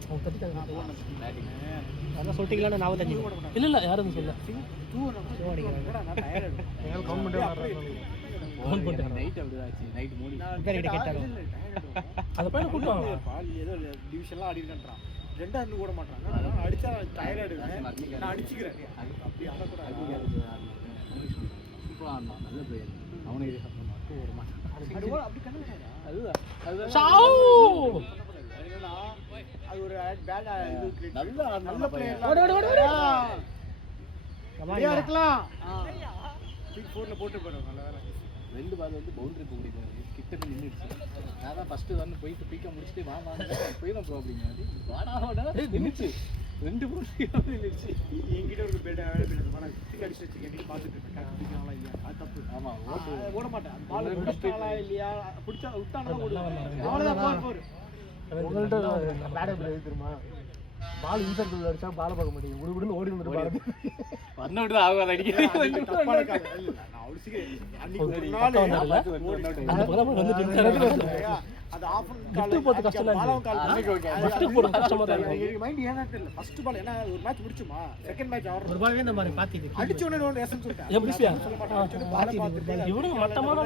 அவங்க தட்டிட்டாங்க அதான் சொல்லிட்டீங்களா நான் தண்ணி இல்லை இல்லை யாரும் சொல்ல அதை பையனை கூப்பிட்டு ஏதோ டிவிஷன்லாம் ஆடி இருக்கான்றான் ரெண்டாவது கூட மாட்டாங்க அடிச்சா டயர்ட் ஆயிடுவேன் நான் அடிச்சுக்கிறேன் அப்படி ஆடக்கூடாது நல்ல பிளேயர் அவனுக்கு ஒரு மாட்டேன் அப்படி கண்ணு அது ஒரு பேட் நல்ல பிளேயர் இருக்கலாம் பிக் 4ல போட்டு போறோம் நல்ல வேலை 2 பால் வந்து பவுண்டரி போடுறாரு கிட்ட போய் நின்னுடுச்சு நான் தான் ஃபர்ஸ்ட் வந்து போயிட்டு பீக்க முடிச்சிட்டு வா போயிடும் ப்ரோ அப்படிங்க வாடாவோட நின்னுச்சு 2 பவுண்டரி நின்னுச்சு என்கிட்ட ஒரு பேட் அவைலபிள் நான் கிட்ட அடிச்சு வச்சு கேட்டி பார்த்துட்டு இருக்கேன் பிடிக்கலாமா இல்லையா அது தப்பு ஆமா ஓட மாட்டேன் அந்த பால் பிடிச்சாலா இல்லையா பிடிச்சா விட்டானே ஓடுவாங்க அவ்வளவுதான் 4 உங்கள்கிட்ட பேட் எப்படி தெரியுமா பால் இன்சர்க்குள்ள அடிச்சா பாலை பார்க்க மாட்டேங்குது உடுன்னு ஓடி வந்துட்டு பால் பண்ண விட்டு ஆகாது அடிக்க தப்பா இருக்காது இல்ல நான் அவளுக்கு அன்னைக்கு ஒரு நாள் அது ஆஃப் கால் போட்டு கஷ்டமா பாலம் கால் லெஃப்ட் போட கஷ்டமா இருக்கு எனக்கு மைண்ட் ஏனா தெரியல ஃபர்ஸ்ட் பால் என்ன ஒரு மேட்ச் முடிச்சுமா செகண்ட் மேட்ச் ஆடுற ஒரு பால் இந்த மாதிரி பாத்தீங்க அடிச்ச உடனே ஒன்னு எசன் சொல்லிட்டேன் எப்படி சொல்ல மாட்டேன் பால் பார்த்துட்டு இவனுக்கு மட்டமான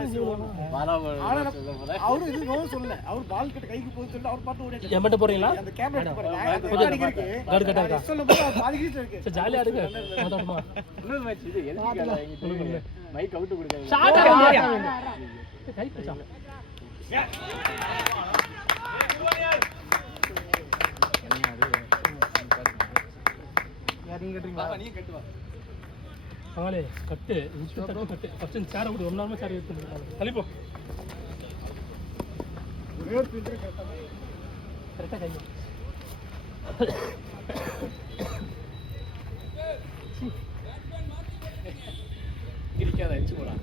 அவரு இது நோ சொல்லல அவர் பால் கிட்ட கைக்கு போய் சொல்ல அவர் பார்த்து ஓடிட்டாரு எம்மட்ட போறீங்களா அந்த கேமரா பாருங்க இருக்கு கார்டு கட்ட இருக்கா சொல்லும்போது பாதி கிட்ட இருக்கு சரி ஜாலியா இருக்கு மொத்தமா இன்னொரு மேட்ச் இது எதுக்கு மைக் அவுட் கொடுக்காங்க ஷாட் கை பிடிச்சா நீ கட்டுவா அவளே கட்டு கட்டு ஃபர்ஸ்ட் சேர விட்டு ஒரு நாள் சேர எடுத்து தள்ளிப்போ ஒரே ஒரு ஃபில்டர் கரெக்டா கை கிரிக்காத அடிச்சு போடா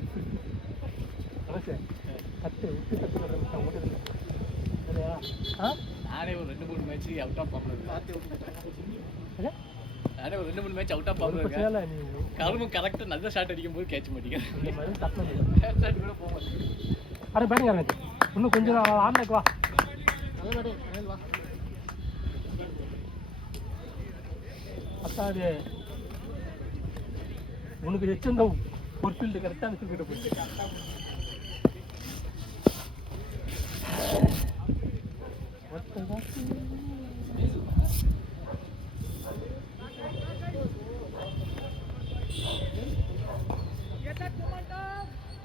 கட்டு விட்டு கட்டு ஓட்டுது சரியா நானே ஒரு 2-3 மேட்ச் அவுட் ஆஃப் ஃபார்ம்ல இருக்கேன் நானே ஒரு 2-3 மேட்ச் அவுட் ஆஃப் ஃபார்ம்ல இருக்கேன் கருமம் கரெக்டா நல்ல ஷாட் அடிக்கும் போது கேட்ச் மாட்டீங்க ஷாட் கூட போக மாட்டேங்குது அட பேட்டிங் ஆரம்பிச்சு இன்னும் கொஞ்சம் ஆடுனக்கு வா நல்ல பேட்டிங் வா அத்தாது உனக்கு எச்சந்த ஒரு ஃபீல்டு கரெக்டாக அந்த ஃபீல்டு போயிடுச்சு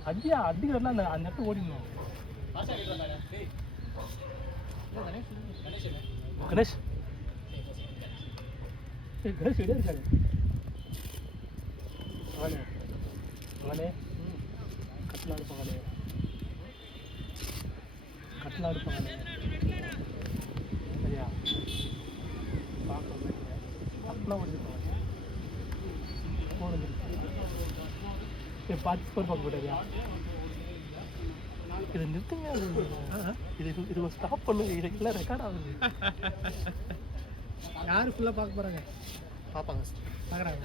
அடியா அடிக்கிறதுலாம் அந்த அந்த இடத்துல ஓடிடணும் கணேஷ் கணேஷ் வெளியே இருக்காரு அவனே அவனே கட்டில் அடுப்பாங்களே கட்டில் அடுப்பாங்களே சரியா பார்க்க கட்டில் ஓடிருப்பாங்க போடுது பார்த்து ஸ்கோர் பார்க்க போட்டாரியா இதை நிறுத்துங்க இது இது ஸ்டாப் பண்ணுங்க இதெல்லாம் ரெக்கார்ட் ஆகுது யார் ஃபுல்லாக பார்க்க போகிறாங்க பார்ப்பாங்க பார்க்குறாங்க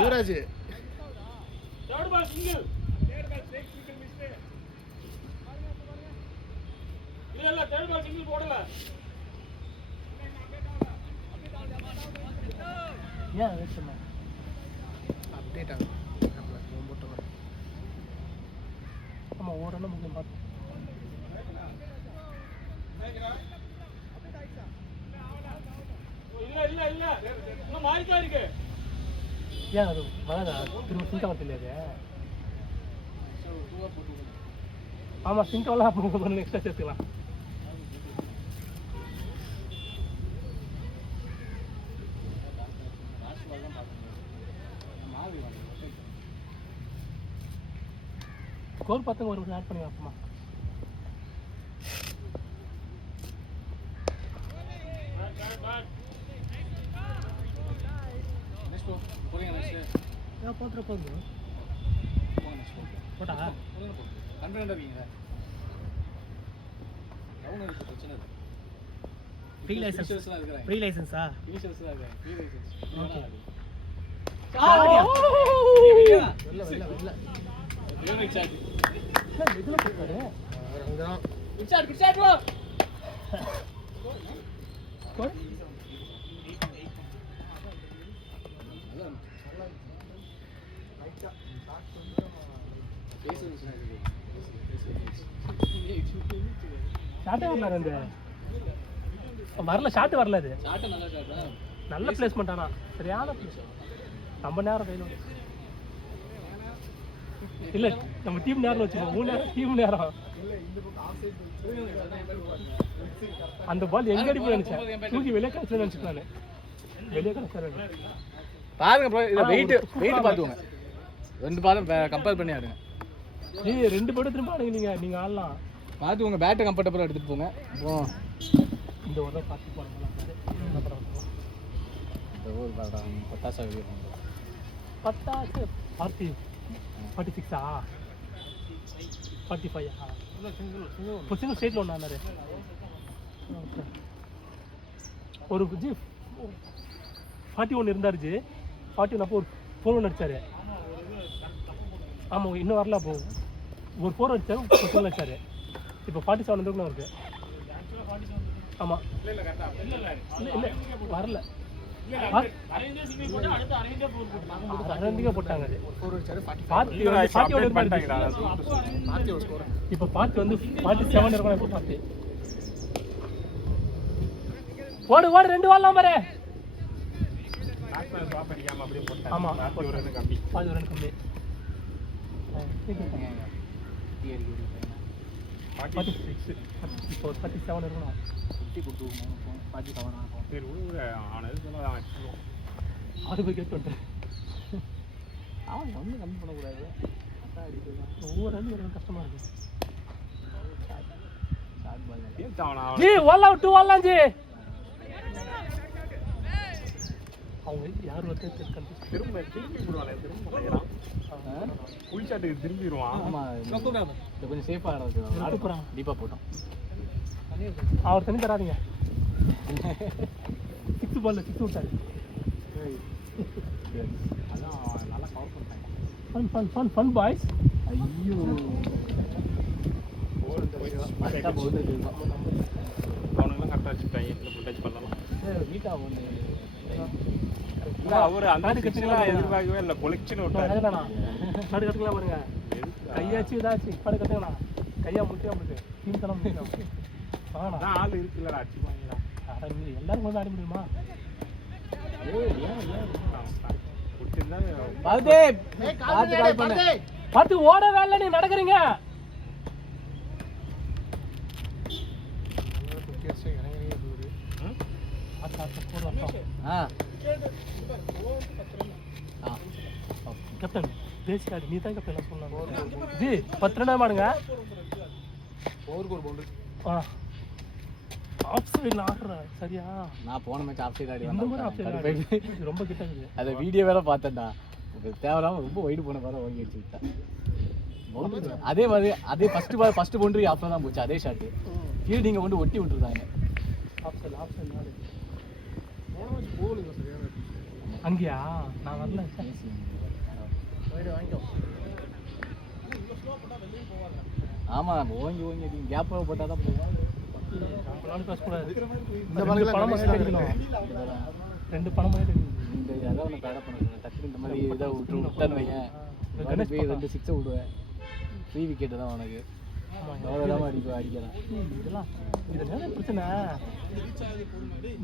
யுவராஜ் ஏன் வெயிட் பண்ண அப்டேட் ஆகும் ஆமாம் ஓடணும் முக்கியம் பார்த்து ஏன் அது வராதா திரும்ப சிங்க் ஆகிறது இல்லையா ஆமாம் சிங்க் ஆகலாம் எக்ஸ்ட்ரா சேர்த்துக்கலாம் ஸ்கோர் பார்த்து ஒரு ஆட் பண்ணி வைப்போமா போறீங்க நெக்ஸ்ட் போட்டுற போகுது போங்க நெக்ஸ்ட் போட்டா கான்ஃபிடென்ட்டா இருக்கீங்க டவுன் இருக்கு பிரச்சனை இல்லை ஃப்ரீ லைசன்ஸ் ஃபினிஷர்ஸ்லாம் இருக்காங்க ஃப்ரீ லைசன்ஸா ஃபினிஷர்ஸ்லாம் இருக்காங்க ஃப்ரீ லைசன்ஸ் ஓகே வெல்ல சார்ஜ் இதுல போறாரு அங்கதான் பிச்சாட் ப்ரோ ஸ்கோர் ஷாட்டே வரல ரெண்டு வரல ஷாட் வரல அது ஷாட் நல்ல ஷாட்டா நல்ல பிளேஸ்மெண்ட் ஆனா சரியான பிளேஸ் நம்ம நேரம் கையில இல்ல நம்ம டீம் நேரம் வச்சுக்கோ 3 நேரம் டீம் நேரம் அந்த பால் எங்க அடி போய் நினைச்சேன் தூக்கி வெளியே கடைசில நினைச்சுக்கலாம் வெளியே கடைசில பாருங்க ப்ரோ இத வெயிட் பாத்துங்க ரெண்டு பாலும் கம்பேர் பண்ணி ஆடுங்க ஏய் ரெண்டு பேரும் திரும்ப ஆடுங்க நீங்க ஆடலாம் பாத்து உங்க பேட்டை கம்ஃபர்ட்டபிளா எடுத்துட்டு போங்க இந்த ஒரு பாத்து போறோம் ஒரு பாடா பட்டாசா வெளிய போங்க பட்டாசு 46 45 சிங்கிள் ஸ்டேட்ல ஒண்ணாரு ஒரு ஜி 41 இருந்தாரு ஜி 41 அப்போ ஒரு 4 அடிச்சாரு ஆமா இன்னும் வரல அப்போ ஒரு 4 அடிச்சாரு ஒரு 4 அடிச்சாரு இப்போ 47 வந்துருக்குள்ள இருக்கு ஆமா இல்ல வரல போட்டாங்க இப்ப பாத்து வந்து 47 இருக்கும் இப்ப பாத்து ஓடு ஓடு ரெண்டு வாழலாம் பாரு ஆமா பாதி ஒரு ரன் கம்மி 47 இப்போ 37 இருக்கணும் 50 கொடுத்துருவோம் 47 ஆகும் சரி ஆனது சொல்லலாம் அது போய் கேட்டு வந்துட்டேன் அவன் ஒன்றும் கம்மி பண்ணக்கூடாது ஒவ்வொரு ரன் கஷ்டமா இருக்கு ஷார்ட் பால் ஜி ஆல் அவுட் 2 ஆல் ஜி அவங்க யார் வந்து திரும்பி போடுவானே திரும்ப ஃபுல் ஷாட்டுக்கு திரும்பிடுவான் ஆமா இது கொஞ்சம் சேஃபா ஆடுறது டீப்பா போட்டோம் அவர் தண்ணி தராதீங்க 6 பால்ல 6 விட்டாரு அதான் நல்லா கவர் பண்ணிட்டாங்க fun fun fun fun boys ஐயோ பட்டா போகுது அவனுங்களாம் கரெக்டாக வச்சுட்டாங்க ஃபுல் டச் பண்ணலாம் வீட்டா ஒன்று அவர் அந்த கட்சிலாம் எதிர்பார்க்கவே இல்லை கொலெக்ஷன் விட்டாரு நாடு கட்டுக்கலாம் பாருங்க கையாச்சு இதாச்சு படு கட்டுங்களா கையா முட்டியா முட்டு டீம் தரம் முட்டியா அதான் ஆள் இருக்குல்ல அடிச்சுப்பாங்களா எல்லாரும் வந்து ஆட முடியுமா பார்த்து ஓட வேலை நீ நடக்கிறீங்க கேப்டன் பேசிக்காடு நீ தான் கேப்டன் சொன்னாங்க ஜி 10 ரன் ஆடுங்க ஓவருக்கு ஒரு பவுண்டரி ஆஃப் சைடுல ஆடுற சரியா நான் போன மேட்ச் ஆஃப் சைடு ஆடி இந்த மாதிரி ஆஃப் சைடு ரொம்ப கிட்ட இருக்குது அந்த வீடியோ வேற பார்த்தேன்டா தேவையில்லாம ரொம்ப வைடு போன வேற வாங்கி வச்சுக்கிட்டேன் அதே மாதிரி அதே ஃபர்ஸ்ட் பவுண்டரி ஆஃப் தான் போச்சு அதே ஷாட் ஃபீல்டிங்க கொண்டு ஒட்டி விட்டுருந்தாங்க ஆஃப் சைடு ஆடு அங்கயா நான் வரல வாங்கிக்கோ ஆமா ஓங்கி கேப் போட்டா தான் போகும் ரெண்டு பணம் இந்த இதை ஒன்று பேட பண்ணுறேன் டக்குனு இந்த மாதிரி இதை விட்டான்னு வைங்க ரெண்டு 6 விடுவேன் ஃப்ரீ விக்கெட்டு தான் உனக்கு அவ்வளோதான் அடிக்கலாம் இதெல்லாம் இதெல்லாம் பிரச்சனை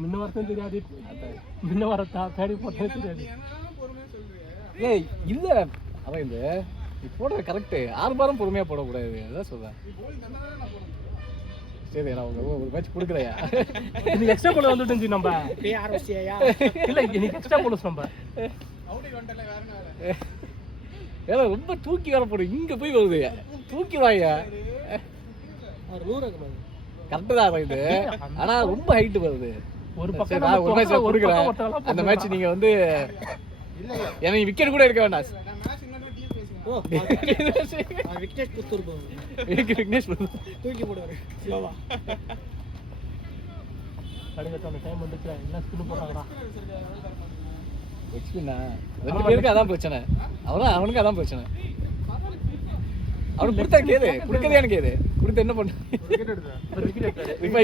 முன்ன வரத்தான் தெரியாது முன்ன வரத்தா பேடி போட்டே தெரியாது ஏய் இல்லை அவன் இந்த நீ போடுறது கரெக்டு 6 பாரம் பொறுமையாக போடக்கூடாது அதான் சொல்கிறேன் சரி நான் ஒரு மேட்ச் கொடுக்குறையா இன்னைக்கு எக்ஸ்ட்ரா போல வந்துட்டு நம்ம இல்லை இன்னைக்கு எக்ஸ்ட்ரா போலஸ் நம்ம ஏன்னா ரொம்ப தூக்கி வர போடும் இங்கே போய் வருது தூக்கி வாயா கரெக்டு தான் இது ஆனால் ரொம்ப ஹைட்டு வருது ஒரு ஒரு மேட்ச் கொடுக்குறேன் அந்த மேட்ச் நீங்கள் வந்து எனக்கு விக்கெட் கூட எடுக்க வேண்டாம். விக்கெட் குத்துருப்போம் விக்னேஷ் தூக்கி போடுவாரு ஸ்லோவா. அடுத்த டைம் வந்துச்சு என்ன ஸ்கில் போடுறாங்கடா. எக்ஸ்பினா 2 பேருக்கு அதான் பிரச்சனை. அவனுக்கு அதான் பிரச்சனை. அவனுக்கு கொடுத்தா கேது, கொடுக்கதே எனக்கு கேது. கொடுத்து என்ன பண்ணு? விக்கெட் விக்கெட்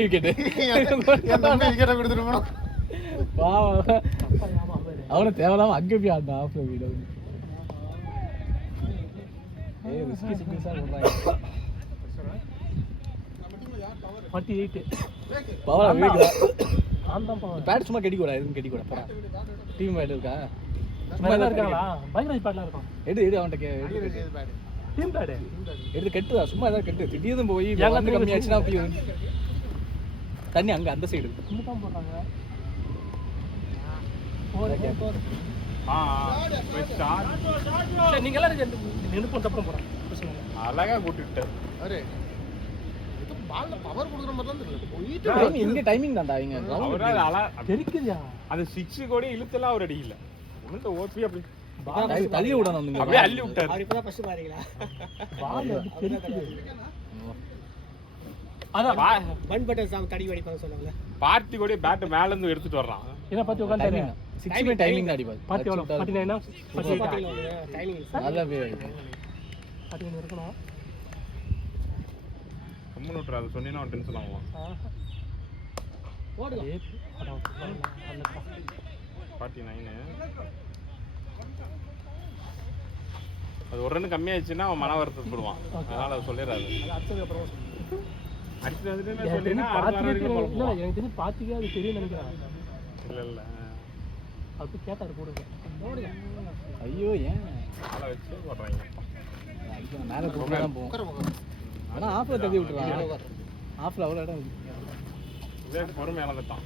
கொடுத்துருவோம். அவனை தேவையில்லாம அங்கே போய் அந்த ஆஃப்ல வீடு ரிஸ்கி சிங்கிள்ஸா போடுறாங்க. 48 பவரா வீடு நான் தான் பவர். பேட் சும்மா கட்டி கூட எதுவும் கட்டி கூட போறா. டீம் பேட் இருக்கா? சும்மா தான் இருக்காங்களா? பைக்ரைஸ் பேட்லாம் இருக்கும். எடு அவன்கிட்ட டீம் பேட் எடுத்து கட்டுதா, சும்மா ஏதாவது கட்டு. திடீர்னு போய் வந்து கம்மியாச்சுன்னா போய் தண்ணி அங்க அந்த சைடு இங்க தான் போடுறாங்க. நீங்க எல்லாம் நின்று போட்டு அப்புறம் போறாங்க. அழகா கூட்டிட்டு அரே இது பால்ல பவர் கொடுக்குற மாதிரி தான் தெரியல. இங்க டைமிங் தான்டா இங்க. அவரால தெரிக்குதியா? அது 6 கூட இழுத்தலாம் அவர் அடிக்கல. ஒண்ணுல ஓபி அப்படி தள்ளி விடணும். அப்படியே அள்ளி விட்டாரு. அவர் இப்பதான் ஃபர்ஸ்ட் பாத்தீங்களா? பால் வந்து தெரிக்குது. அதான் பன் பட்டர் சாம் தடி வடிப்பாங்க சொல்லுவாங்கல. பார்ட்டி கூட பேட் மேல இருந்து எடுத்துட்டு வர்றான். இத பத்தி உட்கார்ந்தாரு. 6 டைமிங் அடி பாரு. பாத்தி எவ்வளவு? 49 டைமிங் நல்லா போய் 49 இருக்கணும். கம்மன் விட்டுற அது சொன்னீங்கன்னா அவன் டென்ஷன் ஆகும். ஓடுங்க. 49 அது ஒரு ரன் கம்மியாச்சுன்னா அவன் மன வருத்தப்படுவான். அதனால அதை சொல்லிடாது. அடுத்தது அப்புறம் அடுத்து வந்துட்டு எனக்கு தெரிஞ்சு பாத்திக்கே அது தெரியும் நினைக்கிறேன். இல்ல அது கேட்டாரு போடுங்க. ஐயோ ஏன் ஆளை வச்சு போடுறாங்க. மேல போக தான் போகும். ஆனா ஆஃப்ல தள்ளி விட்டுறான். ஆஃப்ல அவ்வளோ இடம் இருக்கு. இதே பொறுமை இழந்துட்டான்.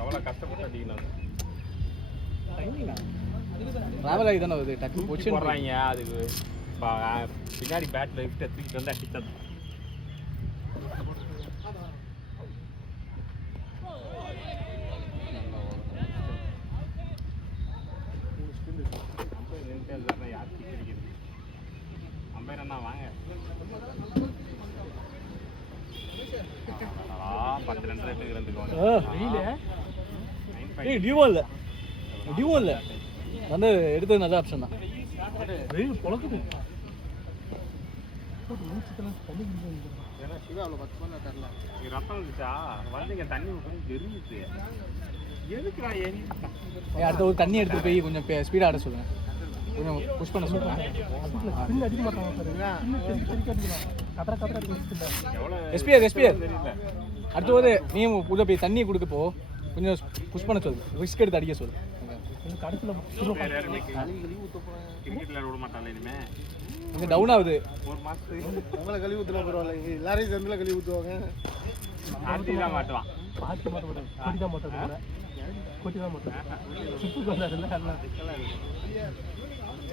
எவ்வளோ கஷ்டப்பட்டு அடிக்கணும். டிராவல் ஆகி தானே வருது. டக்கு பொசிஷன் போடுறாங்க. அதுக்கு பின்னாடி பேட்ல விட்டு தூக்கிட்டு வந்து அடிச்சது. அம்பையர் அண்ணா வாங்க. 12 ரேட்டுக்கு இருந்துக்குவாங்க. டியூவோ இல்ல வந்து எடுத்தது நல்ல ஆப்ஷன் தான். வெயில் பொளக்குது. ரத்தம் வந்துச்சா வந்து தண்ணி ஊற்றி எரிஞ்சிச்சு. எதுக்குடா அடுத்த ஒரு தண்ணி எடுத்து போய் கொஞ்சம் ஸ்பீடா ஆட சொல்லுங்க. கொஞ்சம் புஷ் பண்ண சொல்லுங்க. பின் அடிக்க மாட்டாங்க பாருங்க. எஸ்பிஆர் அடுத்து ஒரு நீ உள்ள போய் தண்ணி கொடுக்க போ. கொஞ்சம் புஷ் பண்ண சொல்லு. ரிஸ்க் எடுத்து அடிக்க சொல்லு. கிரிக்கெட்ல விட மாட்டாங்க இனிமே. இங்க டவுன் ஆகுது. ஒரு மாசத்துக்கு உங்களை கழுவி ஊத்துனா பரவாயில்ல. எல்லாரையும் சேர்ந்துல கழுவி ஊத்துவாங்க. ஆட்டி தான் மாட்டுவான். பாத்தி மாட்ட மாட்டாங்க. கொட்டி தான் மாட்டாங்க. கொட்டி தான் மாட்டாங்க. சுப்பு வந்தாருல்ல எல்லாம்.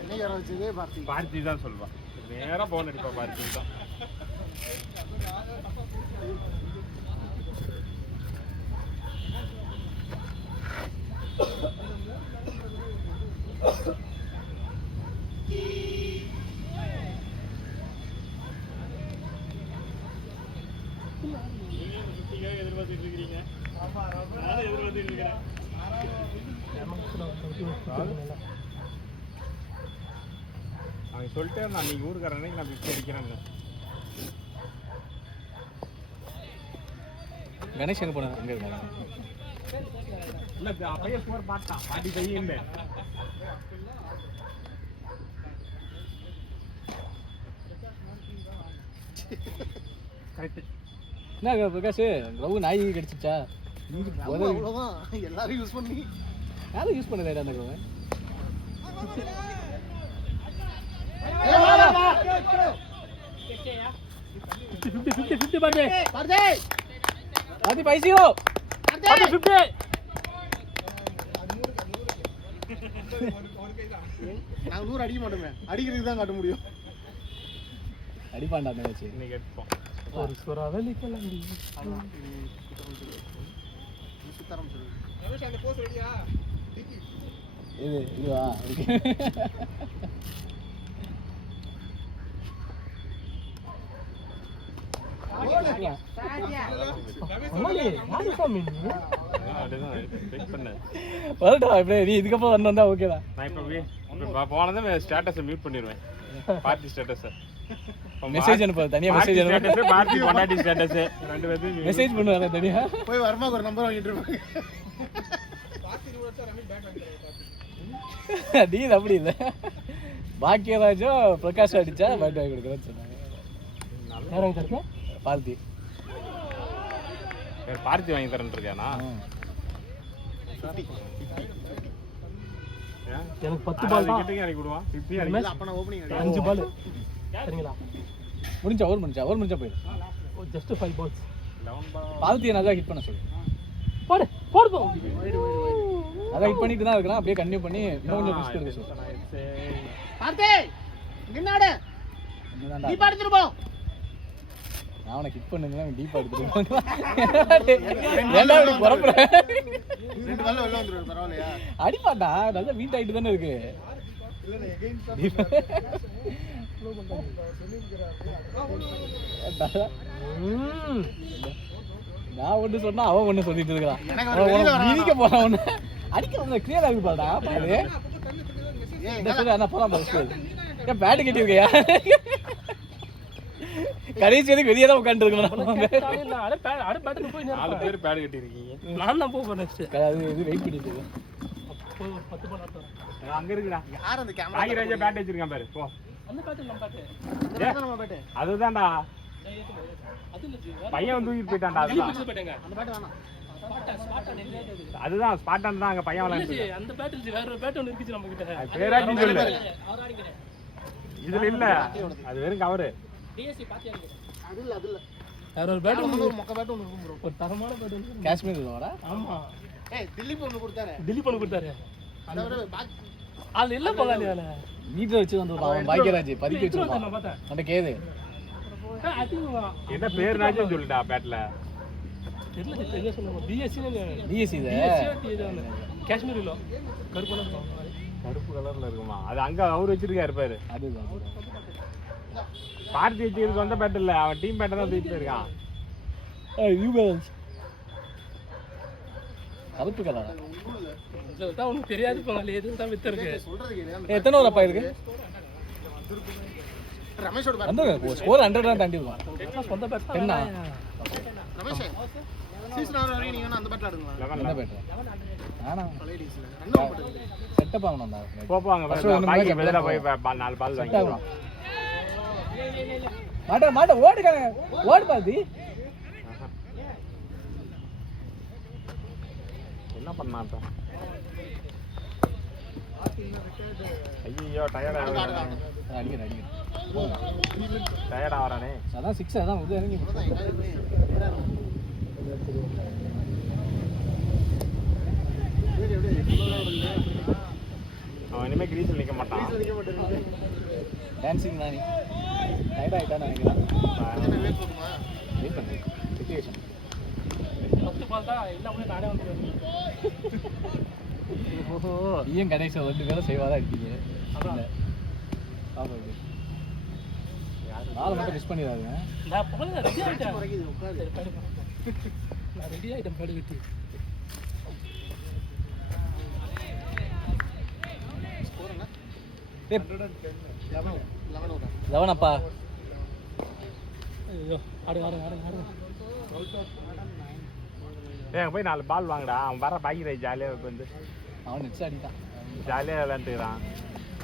என்ன யார வச்சதே பார்த்தி தான் சொல்லுவான். நேரா போன் அடிப்பா பார்த்தி தான். எதிர்பார்த்துட்டு இருக்கிறீங்க. எதிர்பார்த்துட்டு இருக்கிறேன். அவன் சொல்லிட்டே நான் நீங்க ஊருக்காரனே நான் பிஸ்கி அடிக்கிறேன்னு. கணேஷ் எங்க போனா? அங்க இருக்காங்க. இல்ல அப்பையே ஸ்கோர் பார்த்தான். பாட்டி கையில கரெக்ட். என்ன பிரகாஷ் லவ் நாய் கடிச்சிச்சா? அவ்வளவுதான். எல்லாரும் யூஸ் பண்ணி யாரும் யூஸ் பண்ணல அந்த க்ளோவ். 50 பாத்தே. பாதி பைசியோ. பாத்தே 50. நாங்க 100 அடிக்க மாட்டோமே, அடிக்கிறதுக்கு தான் காட்ட முடியும். அடிப்பாண்டா மேட்ச் இன்னைக்கு எடுப்போம். ஒரு சுறாவே நிக்கலாம் சுத்தரம் சொல்லு. இதுவா அப்படிதான் வெயிட் பண்ணேன். வரட்டா இப்படியே நீ இதுக்கப்புறம் வந்தா ஓகேடா. நான் இப்போ போனதும் ஸ்டேட்டஸை மியூட் பண்ணிடுவேன். பார்ட்டி ஸ்டேட்டஸை மெசேஜ் அனுப்பு, தனியா மெசேஜ் அனுப்பு. பார்ட்டி பொண்டாட்டி ஸ்டேட்டஸ் ரெண்டு பேரும் மெசேஜ் பண்ணுவாங்க தனியா. போய் வர்மாக்கு ஒரு நம்பர் வாங்கிட்டு இருப்பாங்க. நீ அப்படி இல்லை, பாக்கியராஜும் பிரகாஷ் அடிச்சா பேட் வாங்கி கொடுக்குறேன்னு சொன்னாங்க. யாரும் கிடைக்கும் பார்த்தி பார்ட்டி வாங்கி தரேன் இருக்கானா? எனக்கு 10 பால் தான் இறக்கி விடுவான். 50 இல்ல, அப்ப நான் ஓப்பனிங் 5 பால் சரிங்களா? முடிஞ்சா போயிடும். Just 5 balls. 11 ball. பார்த்தியை நல்லா ஹிட் பண்ண சொல்லு. போடு போடு போ. நல்லா ஹிட் பண்ணிட்டு தான் இருக்கிறான், அப்படியே கண்டினியூ பண்ணி இன்னும் கொஞ்சம் ரிஸ்க் எடுக்க சொல்லு. பார்த்தி நின்னாடு நீ படுத்துட்டு போ. நான் அவனை ஹிட் பண்ணுங்க, டீப்பா எடுத்துட்டு ஏன்டா இப்படி குறப்புற? 2 பால்ல வெளில வந்துருவாரு, பரவாயில்லையா? அடிப்பாட்டா, நல்லா வீட் ஆயிட்டு தானே இருக்கு. இல்ல நான் எகைன்ஸ்ட் நான் ஒண்ணு சொன்னா அவன் ஒண்ணு சொல்லிட்டு இருக்கான். எனக்கு ஒரு வெளியில வரான். மிதிக்க போறான் ஒண்ணு அடிக்க வந்து கிளியர் ஆகி பாடா பாரு. ஏய் இந்த சொல்லு அண்ணா போலாம் பஸ். ஏன் பேட் கட்டி இருக்கியா? கடைசி வரைக்கும் வெளியே தான் உட்கார்ந்து இருக்கணும். அட பேட்டரி போய் 4 பேர் பேட் கட்டி இருக்கீங்க. நான் தான் போறேன் நெக்ஸ்ட். அது இது வெயிட் பண்ணிட்டு இருக்கு. போய் ஒரு 10 பால் ஆடுறேன். அங்க இருக்குடா. யார் அந்த கேமரா? நாகிராஜா பேட் வச்சிருக்கான் பாரு. போ. அந்த பேட்டரி நம்ம பேட்டரி. இந்த பேட்டை நம்ம பேட்டை. அதுதான்டா. அது இல்ல ஜி. பையன் தூக்கிட்டு போயிட்டான்டா. அதுதான். போயிட்டேங்க. அந்த பேட்டை வேணாம். ஸ்பாட் நின்னுது. அதுதான் ஸ்பாட்டன் தான் அங்க பையன் விளையாண்டு. அந்த பேட்டரி ஜி வேற ஒரு பேட்டரி ஒன்னு இருக்கு நம்ம கிட்ட. பேராட்டி சொல்லு. அவர் ஆடிக்கிறேன். இதுல இல்ல. அது வெறும் கவர். டிஎஸ்சி பாத்தி ஆடிக்கிறேன். அது இல்ல, அது இல்ல. வேற ஒரு பேட்டரி ஒரு மொக்க பேட்டை ஒன்னு இருக்கும் ப்ரோ. ஒரு தரமான பேட்டரி ஒன்னு. காஷ்மீர் இல்லடா. ஆமா. ஏய் திலீப் ஒன்னு கொடுத்தாரு. டெல்லி பண்ண கொடுத்தாரு. அத விட பாக் அது இல்ல பங்காளி வேலை. வீட்டுல வச்சு வந்து அவன் பாக்கியராஜ் பறிக்க வச்சிருப்பான். நான் பார்த்தேன். அந்த கேது என்ன பேர்னாச்சும் சொல்லுடா பேட்ல. தெரியல தெரியல சொல்லுங்க. பிஎஸ்சி டிஎஸ்சி இது காஷ்மீர் இல்ல கருப்புல கருப்பு கலர்ல இருக்குமா? அது அங்க அவர் வச்சிருக்காரு பாரு. அதுதான் பார்ட்டி வச்சிருக்கு வந்த பேட் இல்ல, அவன் டீம் பேட்டை தான் தூக்கிட்டு இருக்கான். யூ பேலன்ஸ் கருப்பு கலரா? இதுதான் உனக்கு தெரியாது பங்காளி, இதுதான் வித்து இருக்கு. சொல்றது கேளு. எத்தனை ஒரு அப்பா இருக்கு? ரமேஷோட அந்த ஸ்கோர் 100 தான் தாண்டி இருக்கும். சொந்த பேட் என்ன ரமேஷ் சீசன் ஆற வரைக்கும் நீங்க அந்த பேட்ல ஆடுங்களா? 11 என்ன தான். பேட்டர் ஆனா லேடிஸ்ல ரெண்டு போடுங்க. செட்டப் ஆகணும்டா. போப்பாங்க பாக்கி பதிலா போய் 4 பால் வாங்கிடுவான். மாட்ட ஓடுங்க, ஓடு பாதி. என்ன பண்ணான் ஐயோ டயர்ட் ஆகுறானே. அடிக்கிறேன் டயர்ட் ஆகுறானே. அதான் 6 அதான் வந்து இறங்கி அவன் இனிமே கிரீஸில் நிற்க மாட்டான். டான்சிங் தானே டயர்ட் ஆகிட்டான்னு நினைக்கிறேன். வெயிட் பண்ணு சிச்சுவேஷன் 10 பால் தான் எல்லாமே நானே வந்துடுவேன். ஓஹோ ஏன் கணேஷ் 2 பேரும் செய்வாதான் அடிப்பீங்க. அதான் பாப்பா நாலு மட்டும் மிஸ் பண்ணிடாதுங்க. நான் போகல ரெடி ஆயிட்டேன். நான் ரெடி ஆயிட்டேன் பேடு கட்டி. டேய் 11 அப்பா. ஐயோ ஆடு. ஏன் போய் 4 பால் வாங்கடா. அவன் வர பாக்கி ஜாலியாக வந்து அவன் நெக்ஸ்ட் அடிட்டான். ஜாலியாக விளையாண்டுக்கிறான்.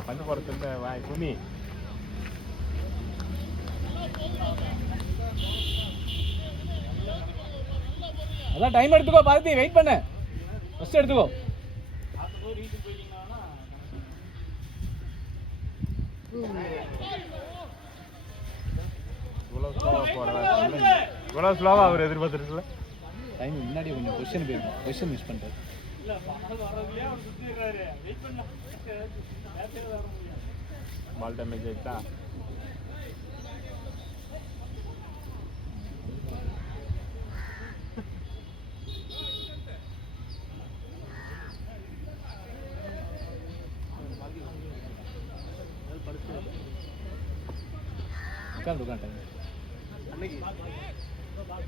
வந்து போகிறது சுமி அதான் டைம் எடுத்துக்கோ பார்த்து வெயிட் பண்ணு. ஃபர்ஸ்ட் எடுத்துக்கோ. இவ்வளோ ஸ்லோவாக அவர் எதிர்பார்த்துருக்குல்ல. டைம் முன்னாடி கொஞ்சம் கொஸ்டின் போயிருக்கோம். கொஸ்டின் மிஸ் பண்ணிட்டாரு. பால் டேமேஜ் ஆயிட்டா உட்காந்துட்டேன் அன்னைக்கு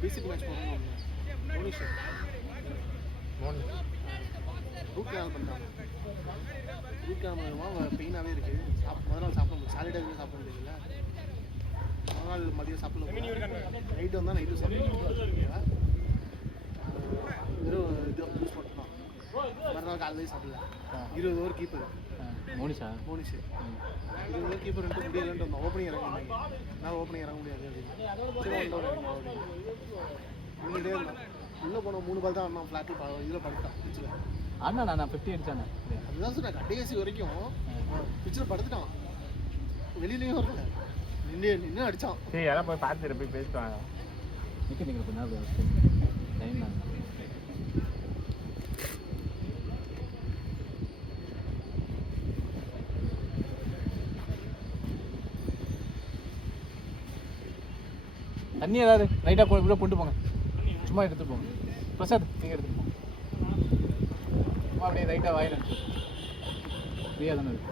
பேசிக் மேட்ச் போகணும் ரூட் கேனல் பண்ணிட்டாங்க. ரூட் கேனல் மூலமாக பெயினாகவே இருக்குது. முதல் நாள் சாப்பிட முடியும், சாலிடாக எதுவுமே சாப்பிட முடியல. முதல் நாள் மதியம் சாப்பிட நைட்டு வந்தால் நைட்டு சாப்பிட வெறும் இது ஜூஸ் மட்டும்தான். மறுநாள் காலையிலேயே சாப்பிடல. 20 over keeper Monish 20 over keeper ரெண்டு முடியலன்ட்டு வந்தோம். ஓப்பனிங் இறங்கினாங்க. நான் ஓப்பனிங் இறங்க முடியாது அப்படின்னு முன்னாடியே இருந்தோம். உள்ளே போனோம் 3 பால் தான் ஆடினான். ஃப்ளாட்டில் இதில் படுத்தான் பிச்சில். அண்ணா நான் 50 அடிச்சானே. அதுதான் சொன்னேன், கடைசி வரைக்கும் பிச்சில் படுத்துட்டான். வெளியிலையும் வரல, நின்று அடித்தான். சரி யாராவது போய் பார்த்துட்டு போய் பேசுவாங்க. நிற்க கொஞ்ச நேரம் டைம் தான். தண்ணி ஏதாவது லைட்டாக இப்படியே கொண்டு போங்க. சும்மா எடுத்துகிட்டு போங்க. பிரசாத் நீங்கள் எடுத்துகிட்டு போங்க. சும்மா அப்படியே லைட்டாக வாயில் எடுத்து ஃப்ரீயாக தானே இருக்கு.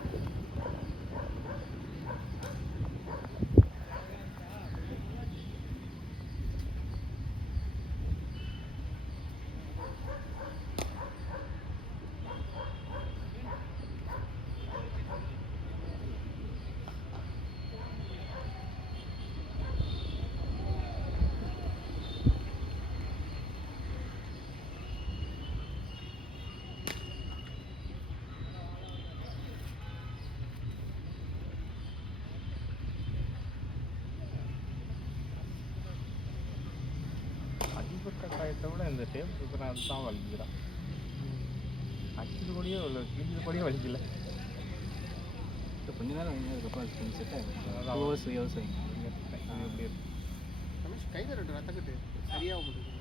அடிபட்ட காயத்தை விட இந்த டேப் சுற்றுனா அதுதான் வலிக்குதுடா. அடிச்சது கூடயே கிழிஞ்சது கூடயே வலிக்கல. கொஞ்ச நேரம் வைங்க, அதுக்கப்புறம் அது கொஞ்சம் செட் ஆகும். 2 hours 3 hours வைங்க. எப்படி இருக்கு கையில் ரெண்டு ரத்தக்கட்டு சரியாக முடியுது.